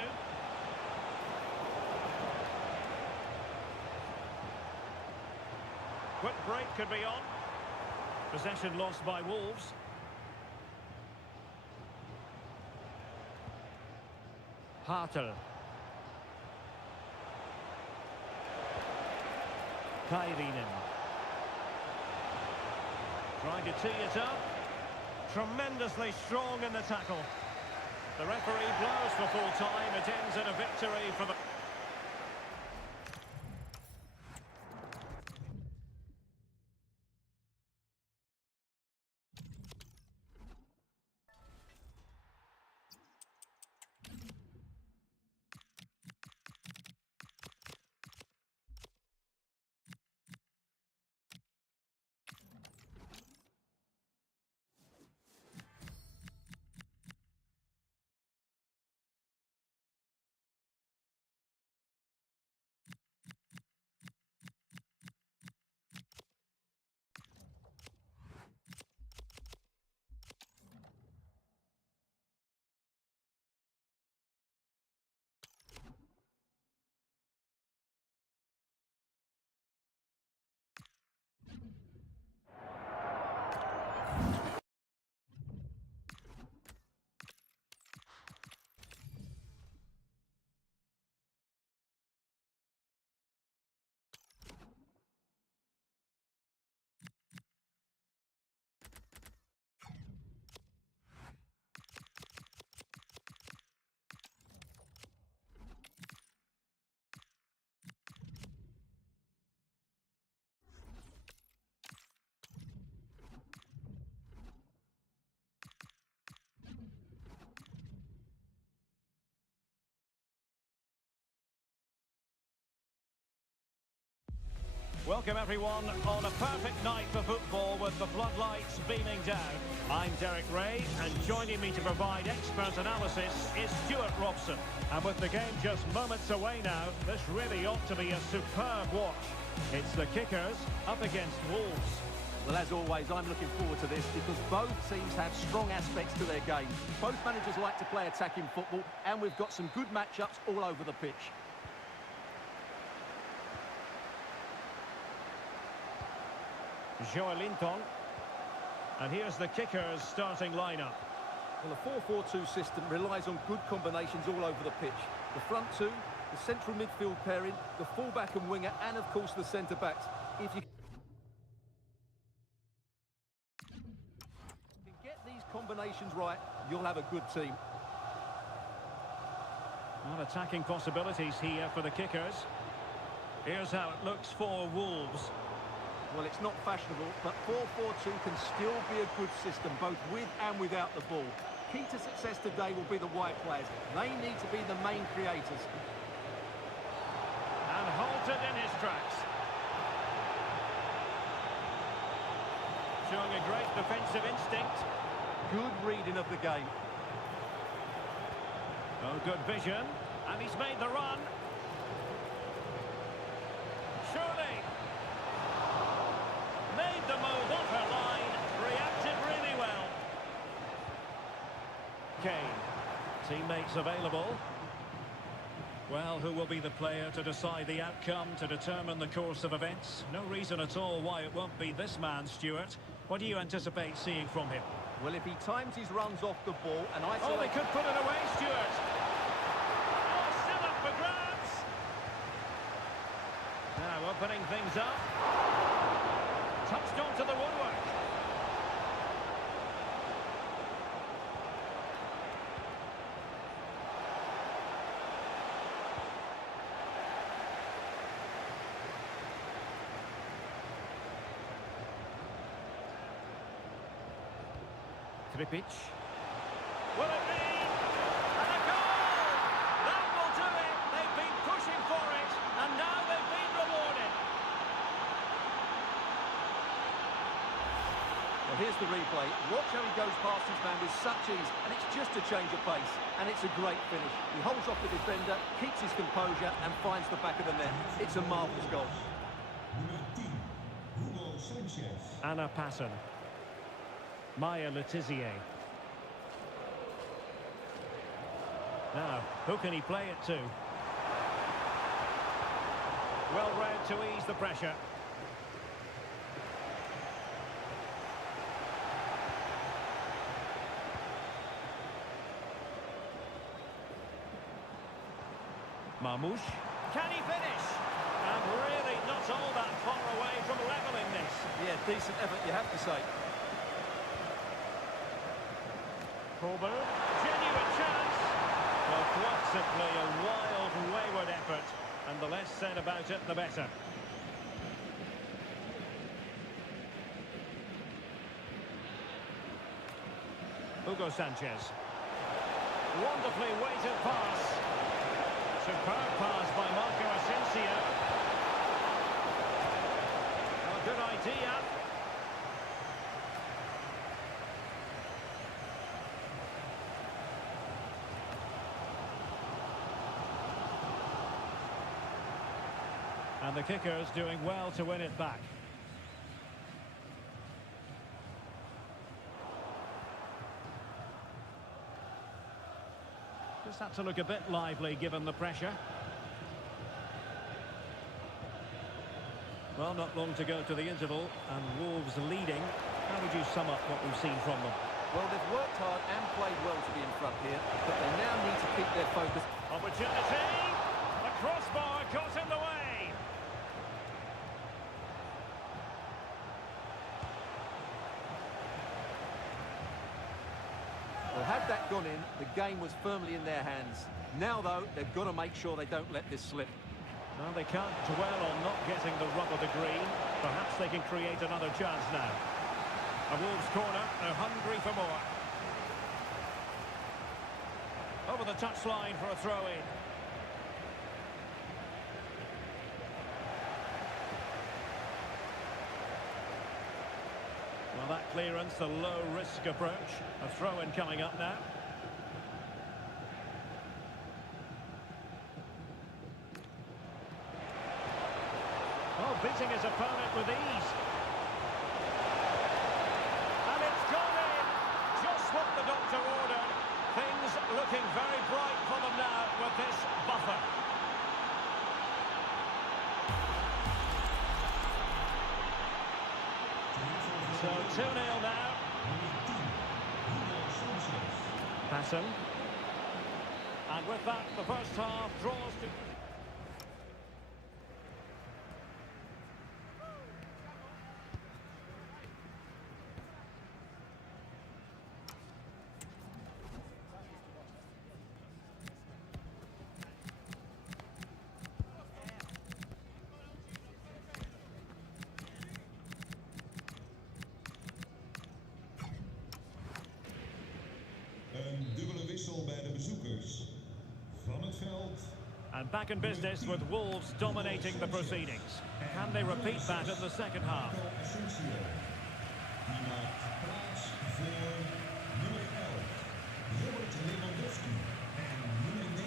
Quick break could be on. Possession lost by Wolves. Hartel. Kairinen. Trying to tee it up. Tremendously strong in the tackle. The referee blows for full time. It ends in a victory for the... Welcome everyone on a perfect night for football with the floodlights beaming down. I'm Derek Ray, and joining me to provide expert analysis is Stuart Robson. And with the game just moments away now, this really ought to be a superb watch. It's the Kickers up against Wolves. Well, as always, I'm looking forward to this because both teams have strong aspects to their game. Both managers like to play attacking football, and we've got some good matchups all over the pitch. Joelinton. And here's the Kickers starting lineup. Well, the 4-4-2 system relies on good combinations all over the pitch. The front two, the central midfield pairing, the fullback and winger, and of course the centre-backs. If you can get these combinations right, you'll have a good team. Well, attacking possibilities here for the Kickers. Here's how it looks for Wolves. Well, it's not fashionable, but 4-4-2 can still be a good system, both with and without the ball. Key to success today will be the wide players. They need to be the main creators. And halted in his tracks. Showing a great defensive instinct. Good reading of the game. Oh, good vision. And he's made the run. Surely. Made the move off her line, reacted really well. Kane, teammates available. Well, who will be the player to decide the outcome, to determine the course of events? No reason at all why it won't be this man, Stuart. What do you anticipate seeing from him? Well, if he times his runs off the ball and isolates... Oh, they could put it away, Stuart. Oh, still up for grabs. Now opening things up. Touched onto the woodwork. Tripic. Will it be? And a goal! That will do it. They've been pushing for it, and now they've been rewarded. Well, here's the replay. Watch how he goes past his man with such ease, and it's just a change of pace. And it's a great finish. He holds off the defender, keeps his composure, and finds the back of the net. It's a marvellous goal. Anna Passon. Maya Letizier. Now, who can he play it to? Well read to ease the pressure. Marmouche. Can he finish? And really not all that far away from levelling this. Yeah, decent effort, you have to say. Colbert, genuine chance. Well, quite simply a wild, wayward effort. And the less said about it, the better. Hugo Sanchez. Wonderfully weighted pass. Superb pass by Marco Asensio. A good idea. And the kicker's doing well to win it back. Just had to look a bit lively given the pressure. Well, not long to go to the interval, and Wolves leading. How would you sum up what we've seen from them? Well, they've worked hard and played well to be in front here, but they now need to keep their focus. Opportunity! The crossbar got in the way! Well, had that gone in, the game was firmly in their hands. Now, though, they've got to make sure they don't let this slip. Well, they can't dwell on not getting the rub of the green. Perhaps they can create another chance now. A Wolves corner, they're hungry for more. Over the touchline for a throw-in. Well, that clearance, a low-risk approach. A throw-in coming up now. Oh, beating his opponent with ease. And it's gone in. Just what the doctor ordered. Things looking very bright for them now with this buffer. So 2-0 now. Passon. And with that, the first half draws to... Een dubbele wissel bij de bezoekers. Van het veld. And back in business with Wolves dominating the proceedings. Can they repeat that in the second half? Die maakt plaats voor nummer 11. Robert Lewandowski. En nummer 9.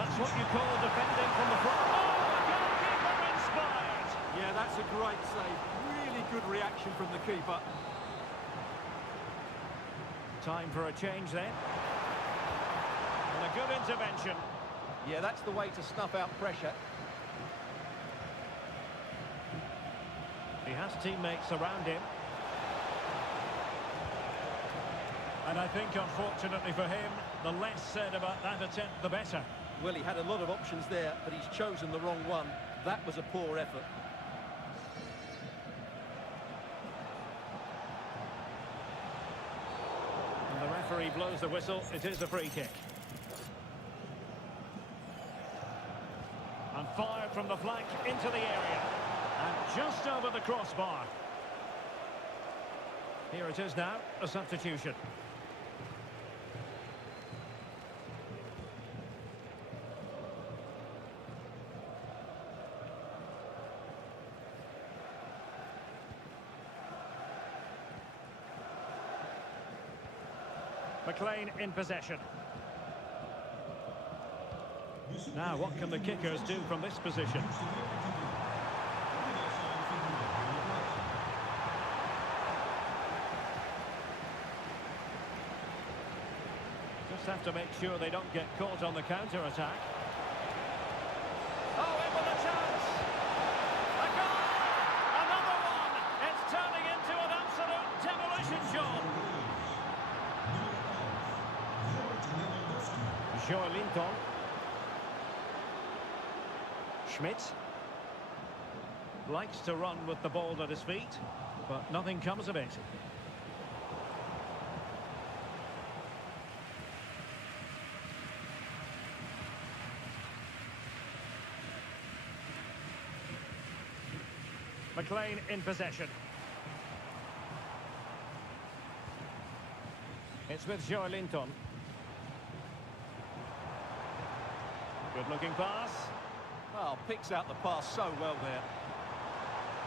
That's what you call defending from the front. Oh, the goalkeeper inspired! Yeah, that's a great save. Really good reaction from the keeper. Time for a change then. And a good intervention. Yeah, that's the way to snuff out pressure. He has teammates around him. And I think, unfortunately for him, the less said about that attempt, the better. Well, he had a lot of options there, but he's chosen the wrong one. That was a poor effort. referee blows the whistle, it is a free kick. And fired from the flank into the area. And just over the crossbar. Here it is now, a substitution. McLean in possession. Now, what can the kickers do from this position? Just have to make sure they don't get caught on the counter-attack. Oh, in with a chance. A goal! Another one! It's turning into an absolute demolition job. Joelinton. Schmidt. Likes to run with the ball at his feet, but nothing comes of it. McLean in possession. It's with Joelinton. Good looking pass. Well, picks out the pass so well there.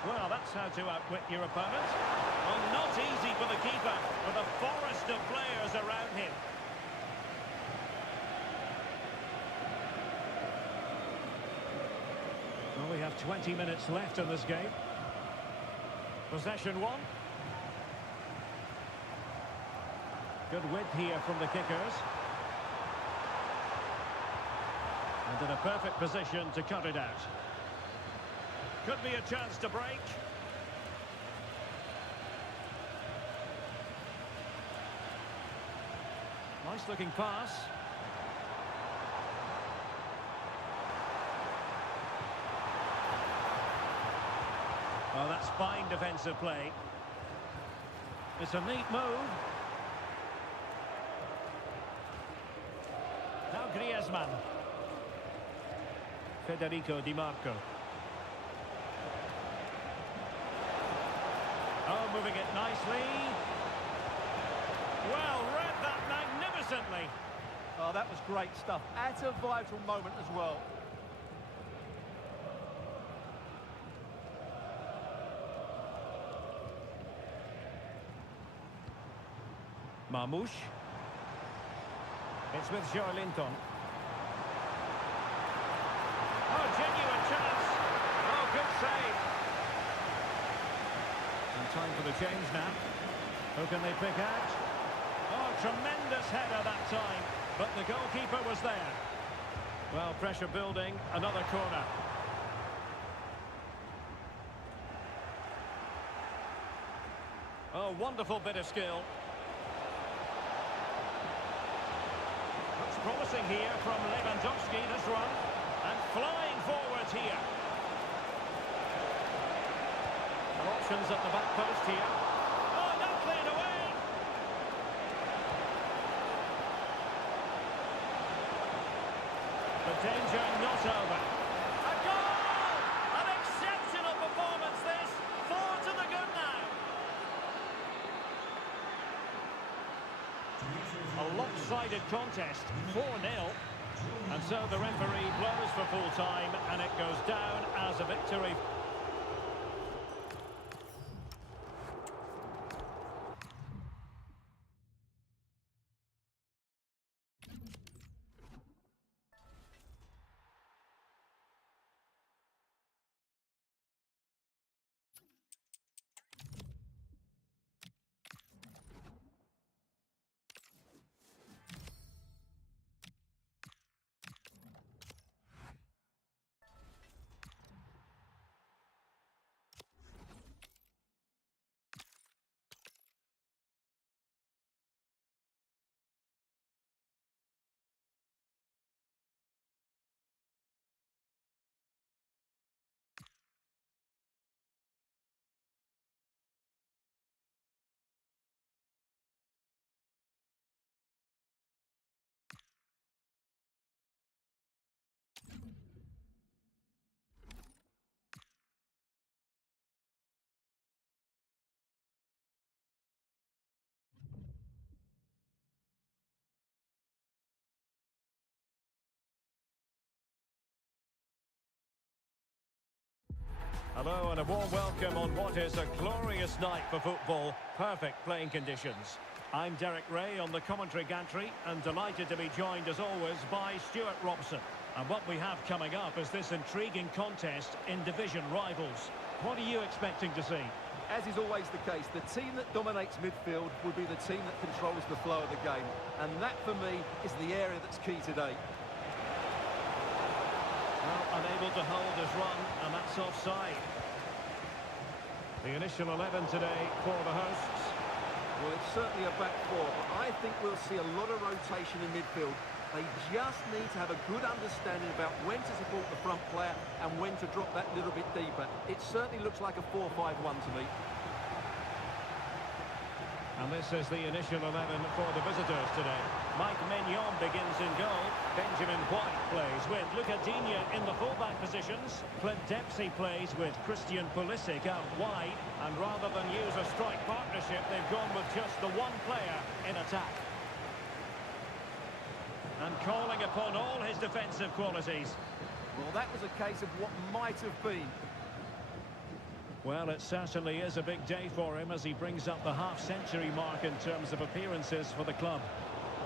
Well, that's how to outwit your opponent. Well, not easy for the keeper, with a forest of players around him. Well, we have 20 minutes left in this game. Possession one. Good width here from the kickers. And in a perfect position to cut it out. Could be a chance to break. Nice looking pass. Well, that's fine defensive play. It's a neat move. Now Griezmann. Federico Di Marco. Oh, moving it nicely. Well, read that magnificently. Oh, that was great stuff. At a vital moment as well. Marmouche. It's with Joelinton. Oh, genuine chance. Oh, good save. And time for the change now. Who can they pick out? Oh, tremendous header that time. But the goalkeeper was there. Well, pressure building. Another corner. Oh, wonderful bit of skill. Looks promising here from Lewandowski, this run. And flying forwards here. Options at the back post here. Oh, not cleared away. The danger not over. A goal! An exceptional performance this. 4 to the good now. A lopsided contest, 4-0. And so the referee blows for full time and it goes down as a victory. Hello and a warm welcome on what is a glorious night for football. Perfect playing conditions. I'm Derek Ray on the commentary gantry and delighted to be joined as always by Stuart Robson. And what we have coming up is this intriguing contest in division rivals. What are you expecting to see? As is always the case, the team that dominates midfield will be the team that controls the flow of the game. And that, for me, is the area that's key today. Well, unable to hold his run, and that's offside. The initial 11 today for the hosts. Well, it's certainly a back four, but I think we'll see a lot of rotation in midfield. They just need to have a good understanding about when to support the front player and when to drop that little bit deeper. It certainly looks like a 4-5-1 to me. And this is the initial 11 for the visitors today. Mike Mignon begins in goal. Benjamin White plays with Luca Digne in the fullback positions. Clint Dempsey plays with Christian Pulisic out wide. And rather than use a strike partnership, they've gone with just the one player in attack. And calling upon all his defensive qualities. Well, that was a case of what might have been. Well, it certainly is a big day for him as he brings up the half-century mark in terms of appearances for the club.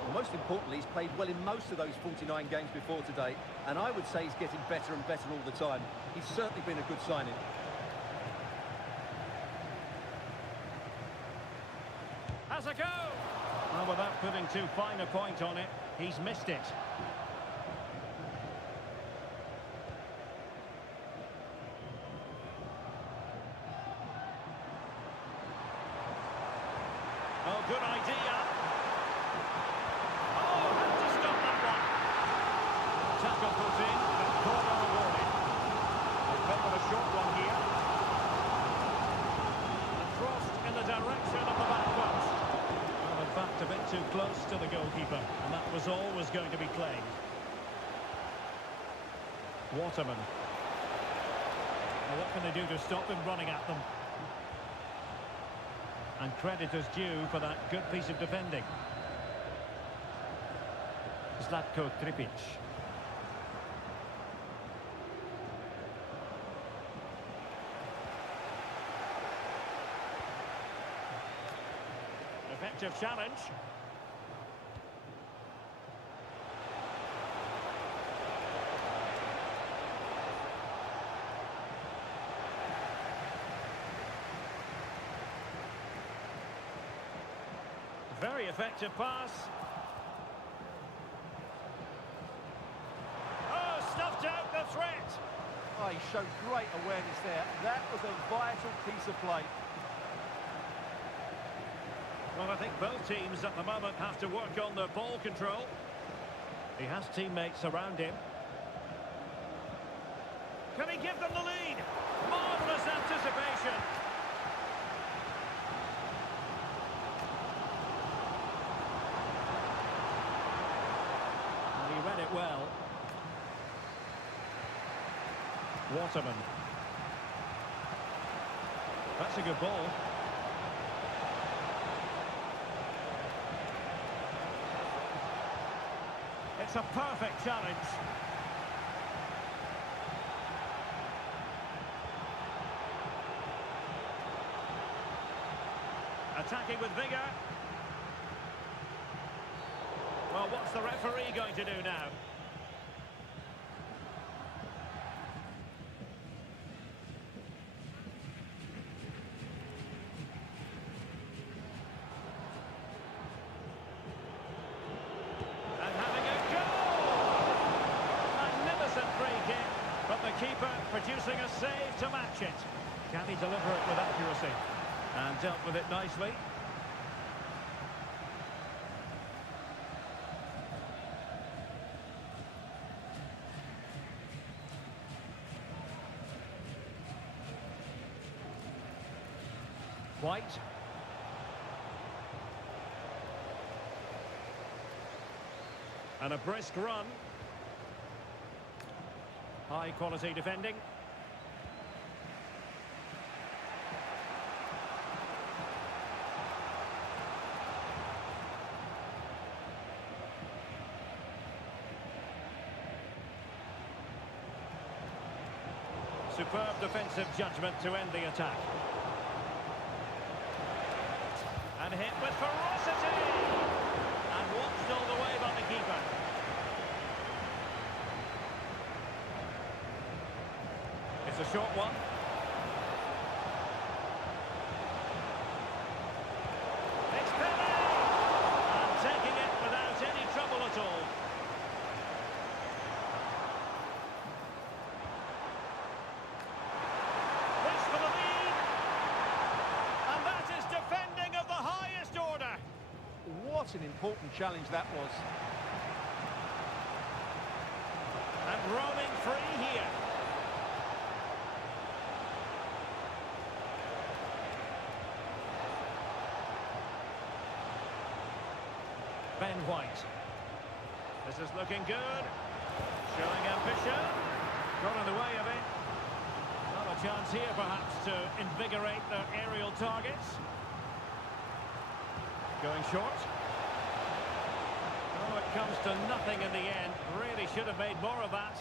Well, most importantly, he's played well in most of those 49 games before today, and I would say he's getting better and better all the time. He's certainly been a good signing. Has a go! Well, without putting too fine a point on it, he's missed it. Oh, good idea. Oh, had to stop that one. Tackle put in, and corner awarded. They've gone with a short one here. And crossed in the direction of the back post. Well, in fact, a bit too close to the goalkeeper, and that was always going to be claimed. Waterman. Now, what can they do to stop him running at them? And credit is due for that good piece of defending. Zlatko Tripic. Effective challenge. Very effective pass. Oh, stuffed out the threat. Oh, he showed great awareness there. That was a vital piece of play. Well, I think both teams at the moment have to work on their ball control. He has teammates around him. Can he give them the lead? Marvellous anticipation. And he read it well. Waterman. That's a good ball. It's a perfect challenge. Attacking with vigour. Well, what's the referee going to do now? Keeper producing a save to match it. Can he deliver it with accuracy? And dealt with it nicely. White. And a brisk run. High quality defending. Superb defensive judgment to end the attack. And hit with ferocity! And watched all the way by the keeper. It's a short one. It's Pele! And taking it without any trouble at all. This for the lead. And that is defending of the highest order. What an important challenge that was. And roaming free here. Ben White. This is looking good. Showing ambition. Got in the way of it. Not a chance here, perhaps, to invigorate their aerial targets. Going short. Oh, it comes to nothing in the end. Really should have made more of that.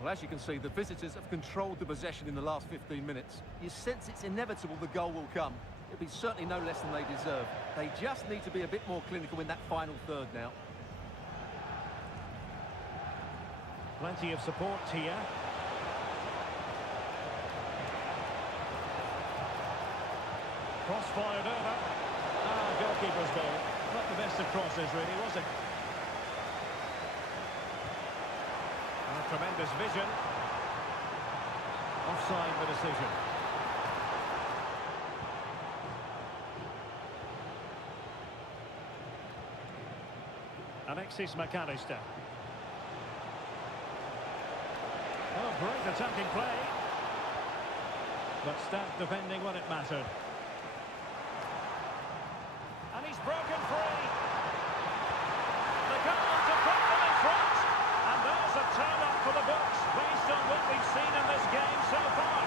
Well, as you can see, the visitors have controlled the possession in the last 15 minutes. You sense it's inevitable the goal will come. It'll be certainly no less than they deserve. They just need to be a bit more clinical in that final third now. Plenty of support here. Cross fired over. Goalkeeper's goal. Not the best of crosses, really, was it? Tremendous vision. Offside the decision. Alexis McAllister. Oh, great attacking play. But stout defending when it mattered. And he's broken free. The goal to put them in front. And there's a turn-up for the books based on what we've seen in this game so far.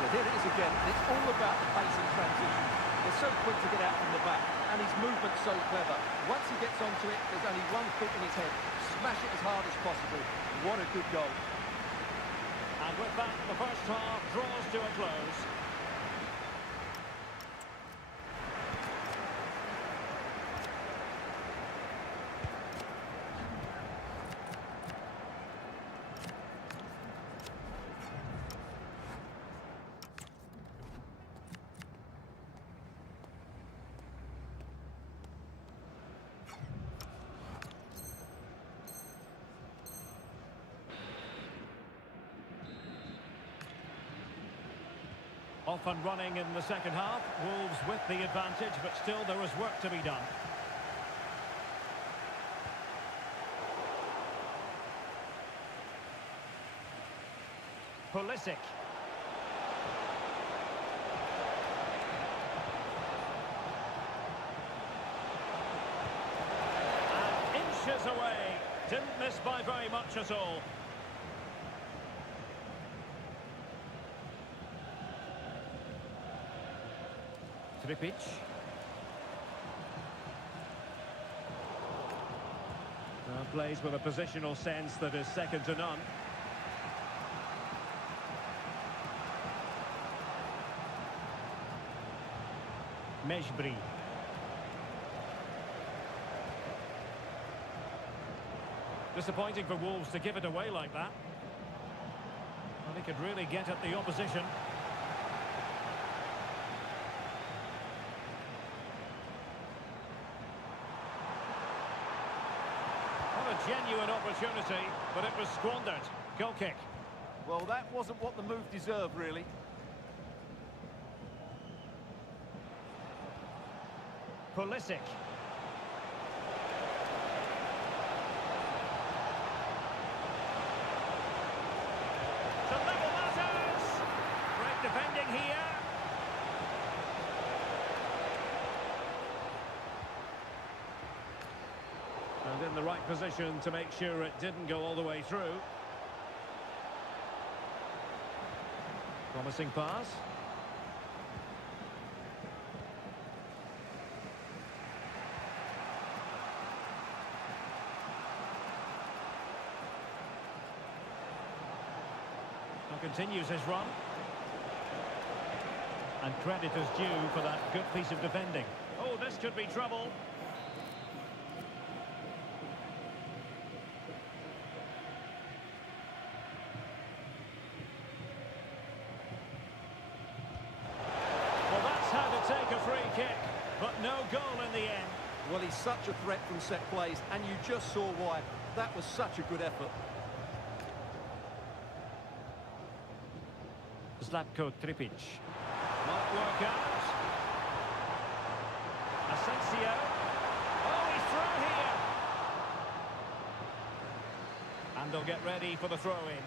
Well, here it is again. It's all about the pace and transition. They're so quick to get out from the back, and his movement's so clever. Once he gets onto it, there's only one thought in his head. Smash it as hard as possible. What a good goal. And with that, the first half draws to a close. Off and running in the second half. Wolves with the advantage, but still there is work to be done. Pulisic. And inches away. Didn't miss by very much at all. Tripic. Plays with a positional sense that is second to none. Mejbri. Disappointing for Wolves to give it away like that. Well, he could really get at the opposition. Genuine opportunity, but it was squandered. Goal kick. Well, that wasn't what the move deserved, really. Pulisic. To level matters. Great defending here. And in the right position to make sure it didn't go all the way through. Promising pass. continues his run. And credit is due for that good piece of defending. Oh, this could be trouble. Well, that's how to take a free kick, but no goal in the end. Well, he's such a threat from set plays, and you just saw why. That was such a good effort. Zlatko Tripic. Might work out. Asensio. Oh, he's through here. And they'll get ready for the throw-in.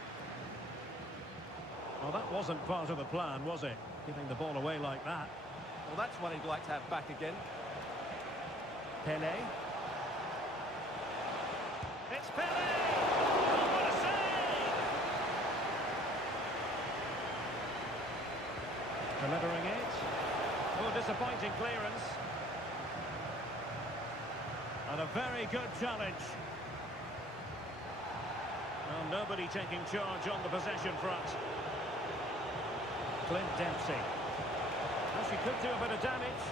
Well, that wasn't part of the plan, was it? Giving the ball away like that. Well, that's one he'd like to have back again. Pele. It's Pele! Oh, what a save! Delivering it. Oh, disappointing clearance. And a very good challenge. Well, nobody taking charge on the possession front. Clint Dempsey. Well, she could do a bit of damage.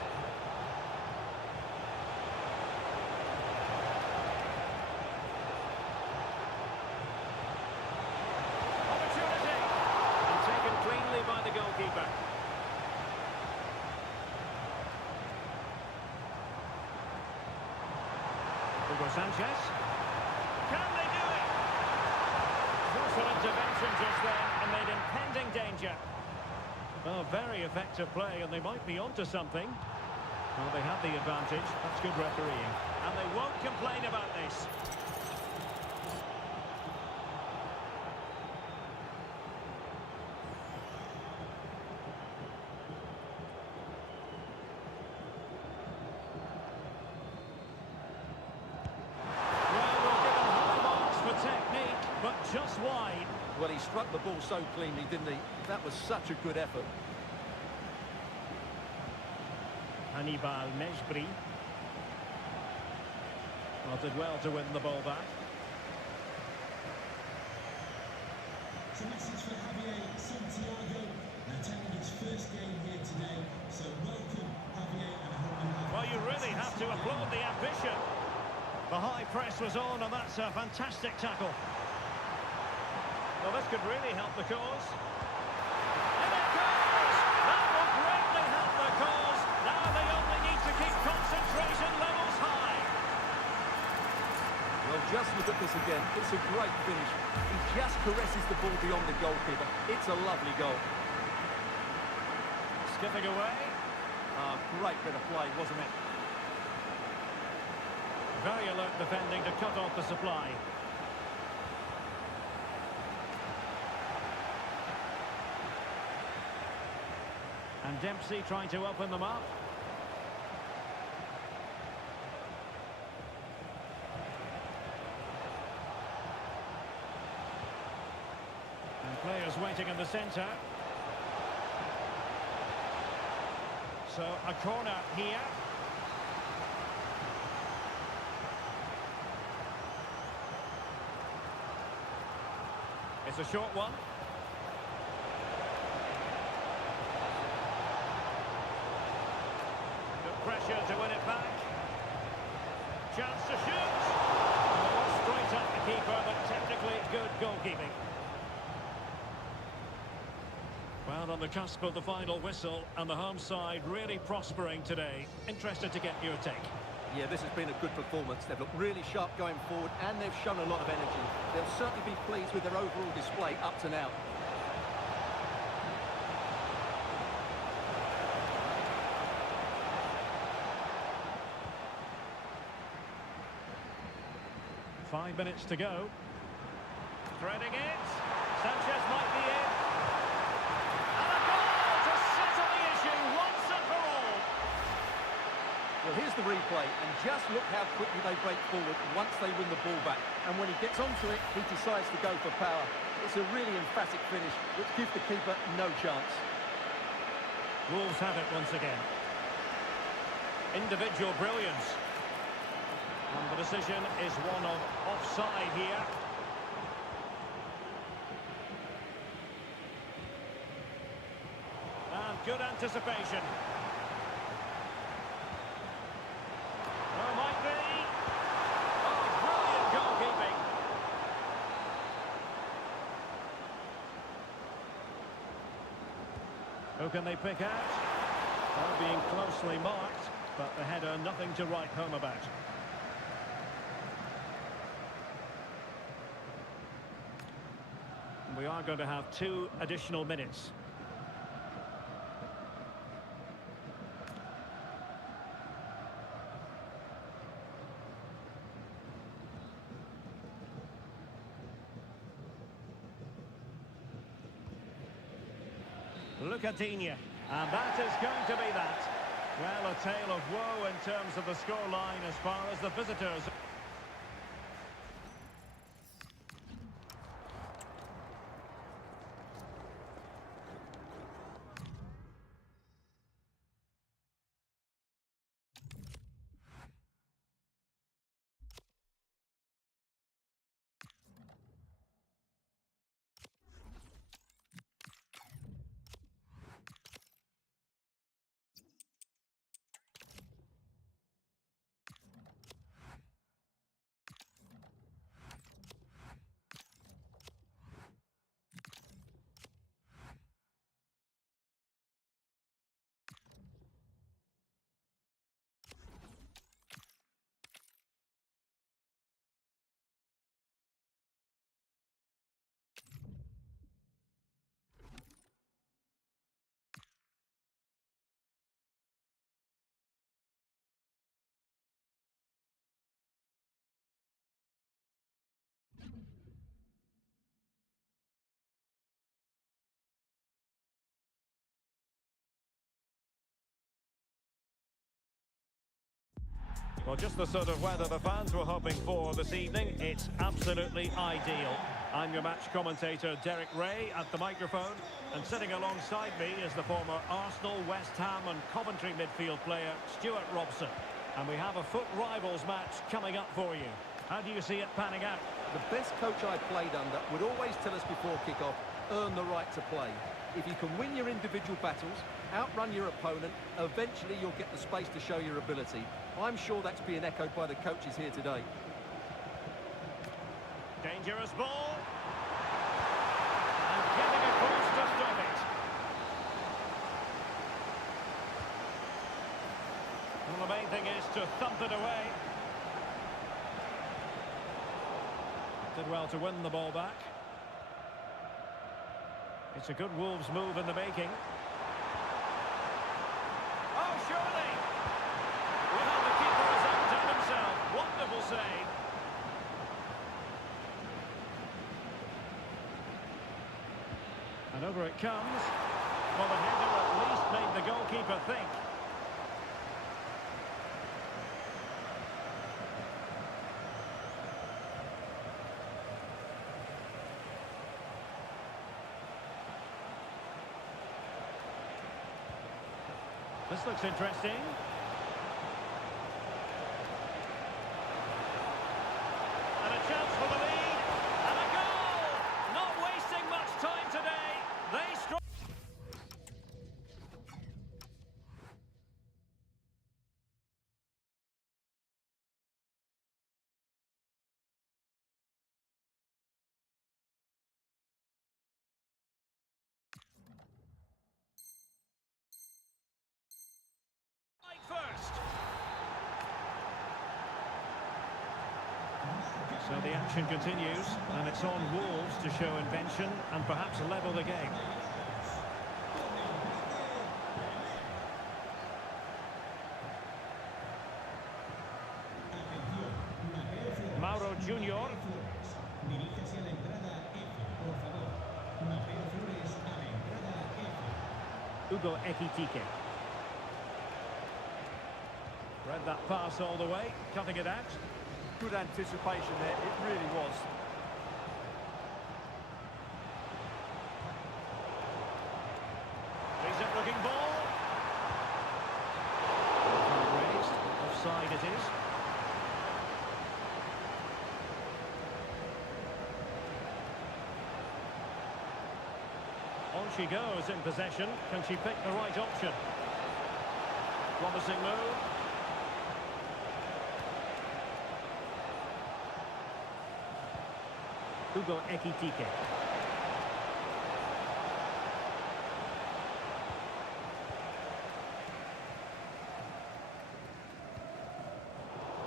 Opportunity. And taken cleanly by the goalkeeper. Hugo Sanchez. Can they do it? Crucial intervention just then amid impending danger. Well, very effective play, and they might be onto something. Well, they have the advantage. That's good refereeing. And they won't complain about this. Well, we'll give him high marks for technique, but just wide. Well, he struck the ball so cleanly, didn't he? That was such a good effort. Hannibal Mejbri. Well, did well to win the ball back. It's a message for Javier Santiago, attending his first game here today. So welcome, Javier, and I hope you have... Well, you really have to applaud the ambition. The high press was on, and that's a fantastic tackle. Well, this could really help the cause. And it goes! That will greatly help the cause. Now they only need to keep concentration levels high. Well, just look at this again. It's a great finish. He just caresses the ball beyond the goalkeeper. It's a lovely goal. Skipping away. Great bit of play, wasn't it? Very alert defending to cut off the supply. And Dempsey trying to open them up. And players waiting in the centre. So a corner here. It's a short one. Pressure to win it back. Chance to shoot. Straight at the keeper, but technically good goalkeeping. Well, on the cusp of the final whistle, and the home side really prospering today. Interested to get your take. Yeah, this has been a good performance. They've looked really sharp going forward, and they've shown a lot of energy. They'll certainly be pleased with their overall display up to now. Five minutes to go. Threading it. Sanchez might be in. And a goal to settle the issue once and for all. Well, here's the replay, and just look how quickly they break forward once they win the ball back. And when he gets onto it, he decides to go for power. It's a really emphatic finish, which gives the keeper no chance. Wolves have it once again. Individual brilliance. And the decision is one of offside here. good anticipation. Oh, might be. Oh, brilliant goalkeeping. Who can they pick out? Well, being closely marked, but the header nothing to write home about. We are going to have 2 additional minutes. Lucadinha, and that is going to be that. Well, a tale of woe in terms of the scoreline as far as the visitors. Well, just the sort of weather the fans were hoping for this evening. It's absolutely ideal. I'm your match commentator, Derek Ray, at the microphone. And sitting alongside me is the former Arsenal, West Ham and Coventry midfield player, Stuart Robson. And we have a FUT Rivals match coming up for you. How do you see it panning out? The best coach I played under would always tell us before kick-off, earn the right to play. If you can win your individual battles, outrun your opponent, eventually you'll get the space to show your ability. I'm sure that's being echoed by the coaches here today. Dangerous ball. And getting across to stop it. Well, the main thing is to thump it away. Did well to win the ball back. It's a good Wolves move in the making. Oh, surely! Well, the keeper has outdone himself. Wonderful save. And over it comes. Well, the header at least made the goalkeeper think. This looks interesting. And a chance for the lead. And a goal! Not wasting much time today. They strike. First. So the action continues, and it's on Wolves to show invention and perhaps level the game. Mauro Junior. Dirige hacia la entrada F, por favor. Mateo Flores a la entrada F. Hugo Ekitike. Read that pass all the way, cutting it out. Good anticipation there, it really was. Decent looking ball. Raised, offside it is. On she goes in possession. Can she pick the right option? Promising move. Hugo Ekitike.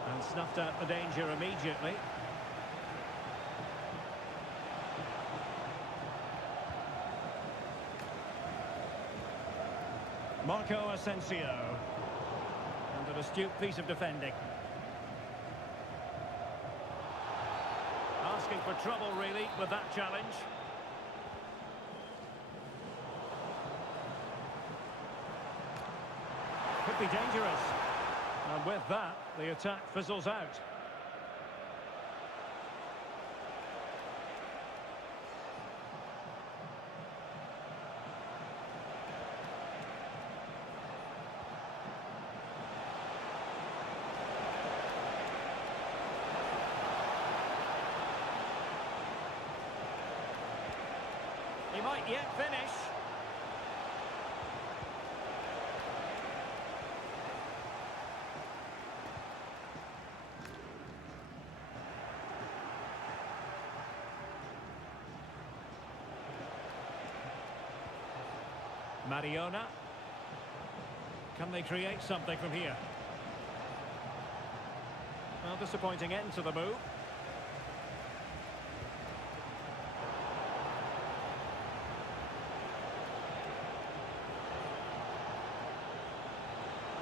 And snuffed out the danger immediately. Marco Asensio. And an astute piece of defending. Asking for trouble, really, with that challenge. Could be dangerous. And with that, the attack fizzles out. He might yet finish. Mariona. Can they create something from here? Well, disappointing end to the move.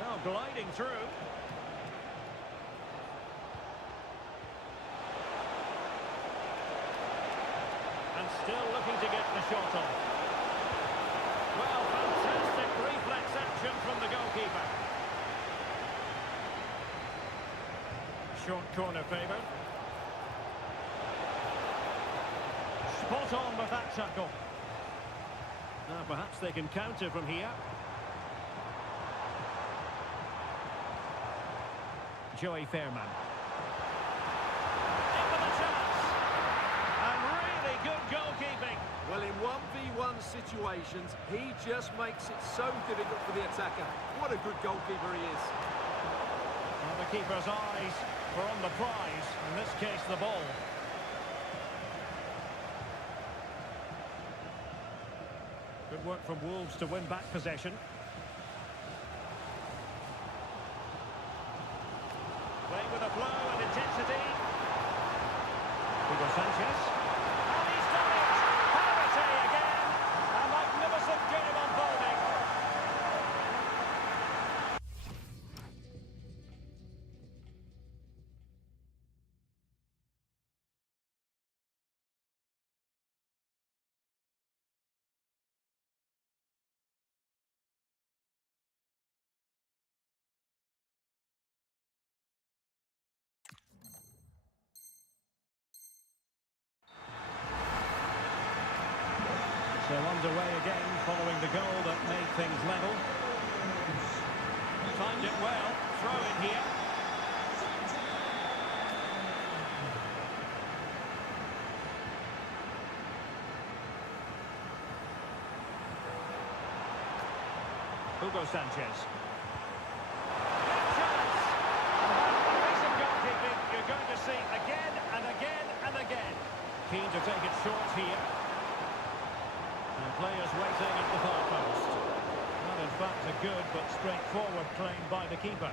Now gliding through. And still looking to get the shot off. Well, fantastic reflex action from the goalkeeper. Short corner favoured. Spot on with that tackle. Now perhaps they can counter from here. Joey Fairman. In with a chance. And really good goalkeeping. Well, in 1v1 situations, he just makes it so difficult for the attacker. What a good goalkeeper he is. Well, the keeper's eyes were on the prize, in this case the ball. Good work from Wolves to win back possession. Playing with a flow and intensity. Hugo Sanchez. And he's done it! Penalty again! A magnificent game unfolding. So underway again, following the goal that made things level. Timed it well, throw in here. Hugo Sanchez. Big chance! And piece of goalkeeping you're going to see again and again and again. Keen to take it short here. And players waiting at the far post. Not in fact a good but straightforward claim by the keeper.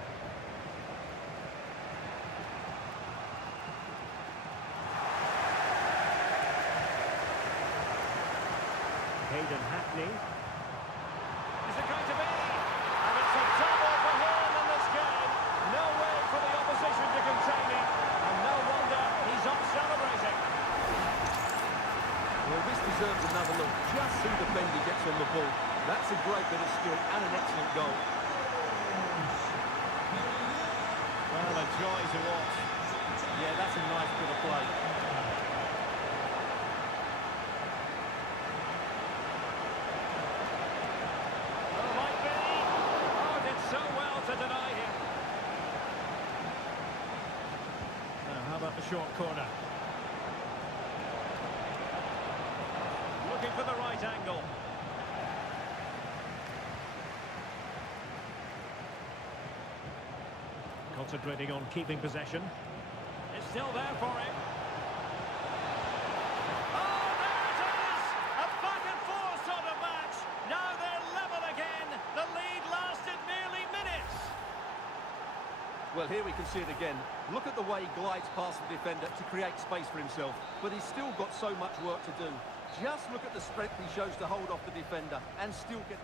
Hayden Hackney. Is it going to be? And it's a double for him in this game. No way for the opposition to contain him. And no wonder he's off celebrating. Well, this deserves another look. Just see the defender gets on the ball. That's a great bit of skill and an excellent goal. Well, a joy to watch. Yeah, that's a nice bit of play. Oh, might be. Oh, did so well to deny him. Now, how about the short corner? Looking for the right angle. Concentrating on keeping possession. It's still there for him. Oh, there it is! A back and forth sort of match. Now they're level again. The lead lasted nearly minutes. Well, here we can see it again. Look at the way he glides past the defender to create space for himself. But he's still got so much work to do. Just look at the strength he shows to hold off the defender and still get...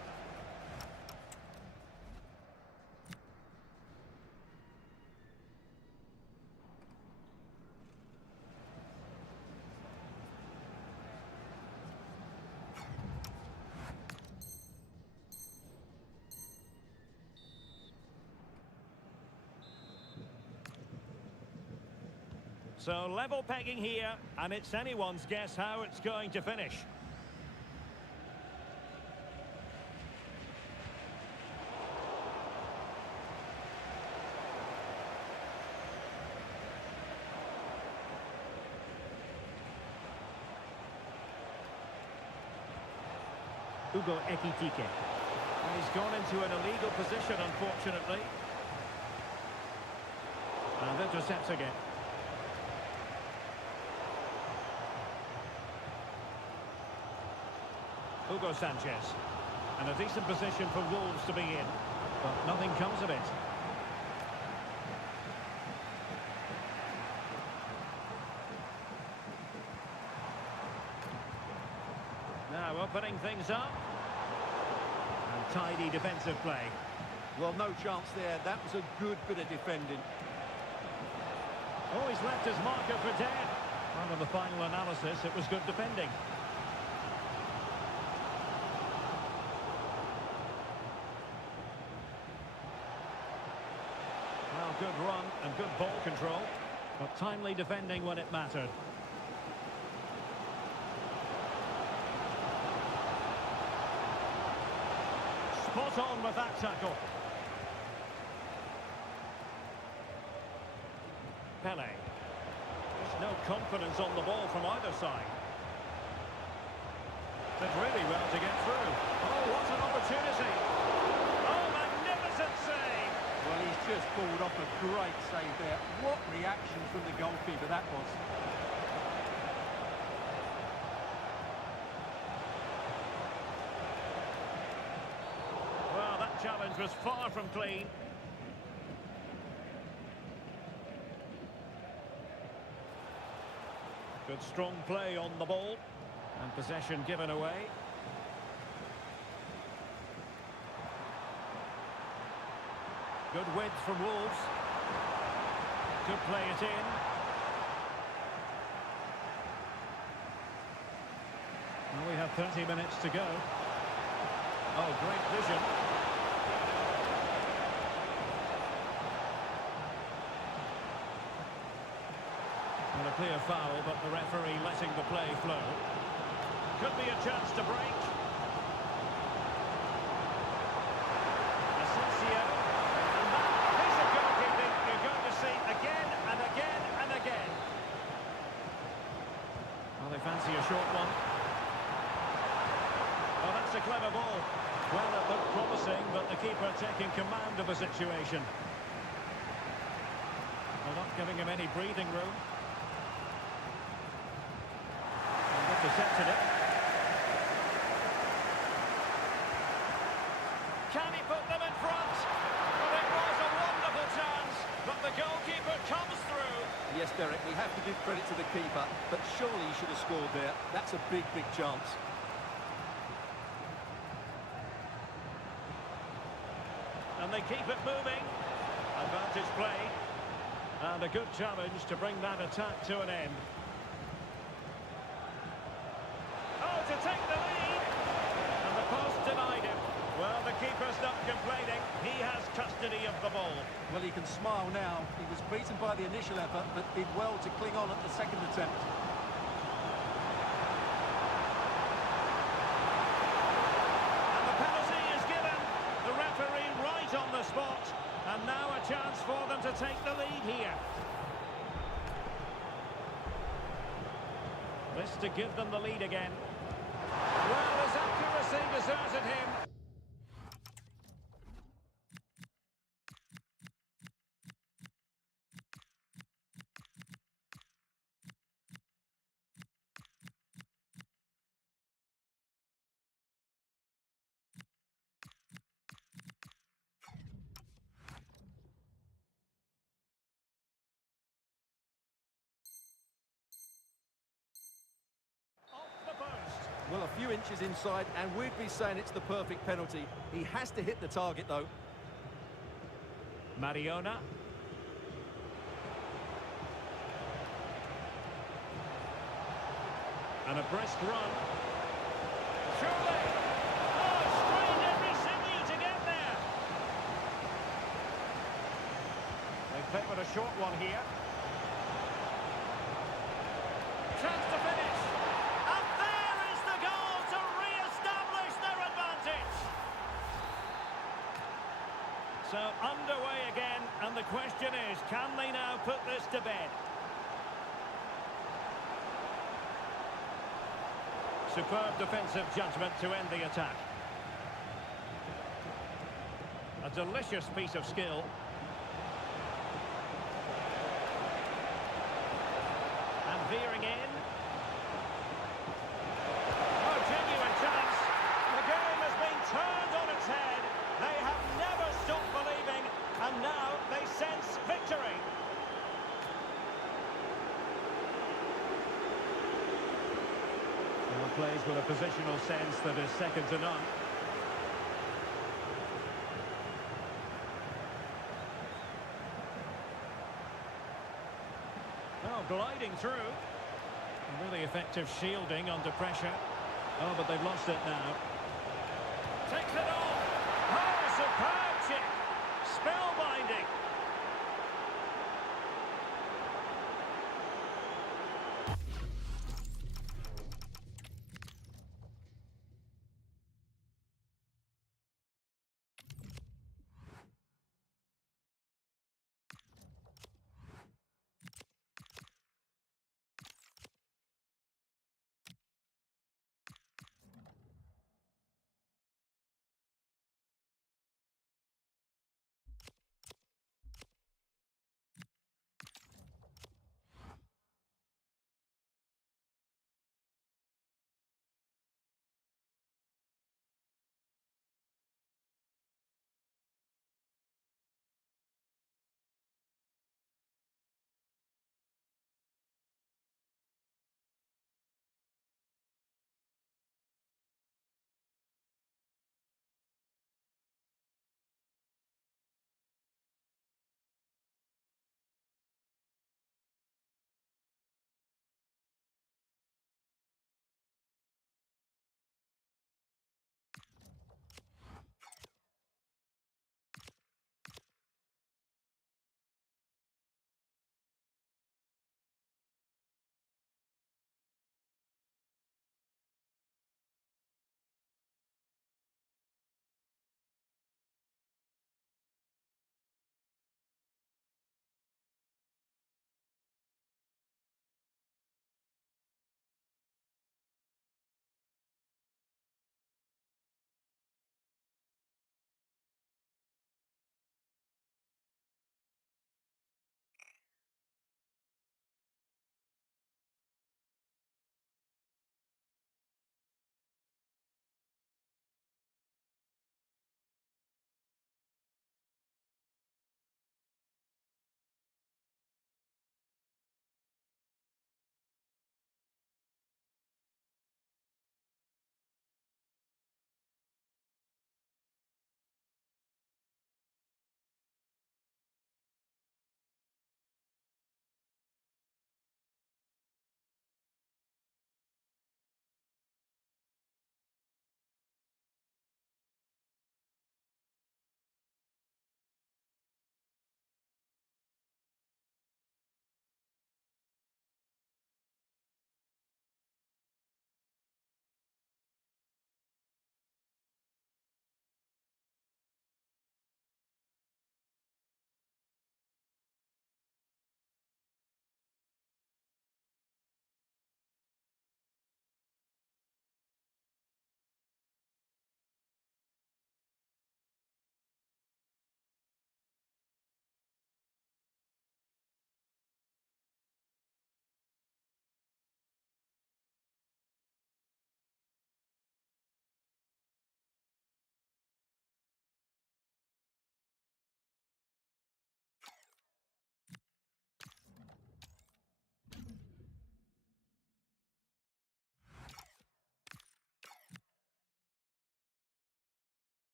So level pegging here, and it's anyone's guess how it's going to finish. Hugo Ekitike. He's gone into an illegal position, unfortunately. And intercepts again. Hugo Sanchez. And a decent position for Wolves to be in. But nothing comes of it. Now opening things up. And tidy defensive play. Well, no chance there. That was a good bit of defending. Oh, he's left his marker for dead. Well, in the final analysis, it was good defending. Well, good run and good ball control, but timely defending when it mattered. Spot on with that tackle. Pele. There's no confidence on the ball from either side. Did really well to get through. Oh, what an opportunity. Oh, magnificent save. Well, he's just pulled off a great save there. What reaction from the goalkeeper that was. Well, that challenge was far from clean. Good strong play on the ball. And possession given away. Good width from Wolves. Could play it in. Well, we have 30 minutes to go. Oh, great vision. Well, a clear foul, but the referee letting the play flow. Could be a chance to break. Asensio. And that piece of goalkeeping you're going to see again and again and again. Well, they fancy a short one. Oh, that's a clever ball. Well, it looked promising, but the keeper taking command of the situation. Well, not giving him any breathing room. And intercepted it. Can he put them in front? Well, it was a wonderful chance, but the goalkeeper comes through. Yes, Derek, we have to give credit to the keeper, but surely he should have scored there. That's a big, big chance. And they keep it moving. Advantage play. And a good challenge to bring that attack to an end. Oh, to take the lead. And the post denied him. Well, the keeper's not complaining. He has custody of the ball. Well, he can smile now. He was beaten by the initial effort, but did well to cling on at the second attempt. And the penalty is given. The referee right on the spot. And now a chance for them to take the lead here. This to give them the lead again. Well, his accuracy deserted him. Well, a few inches inside, and we'd be saying it's the perfect penalty. He has to hit the target, though. Mariona. And a brisk run. Surely! Oh, strained every sinew to get there. They favoured a short one here. Chance to finish. And there is the goal to re-establish their advantage. So underway again, and the question is, can they now put this to bed? Superb defensive judgment to end the attack. A delicious piece of skill. And veering in. Oh, genuine chance. The game has been turned on its head. They have never stopped believing, and now they sense victory. Well, plays with a positional sense that is second to none. Oh, gliding through. Really effective shielding under pressure. Oh, but they've lost it now. Takes it on. Oh, superb chip.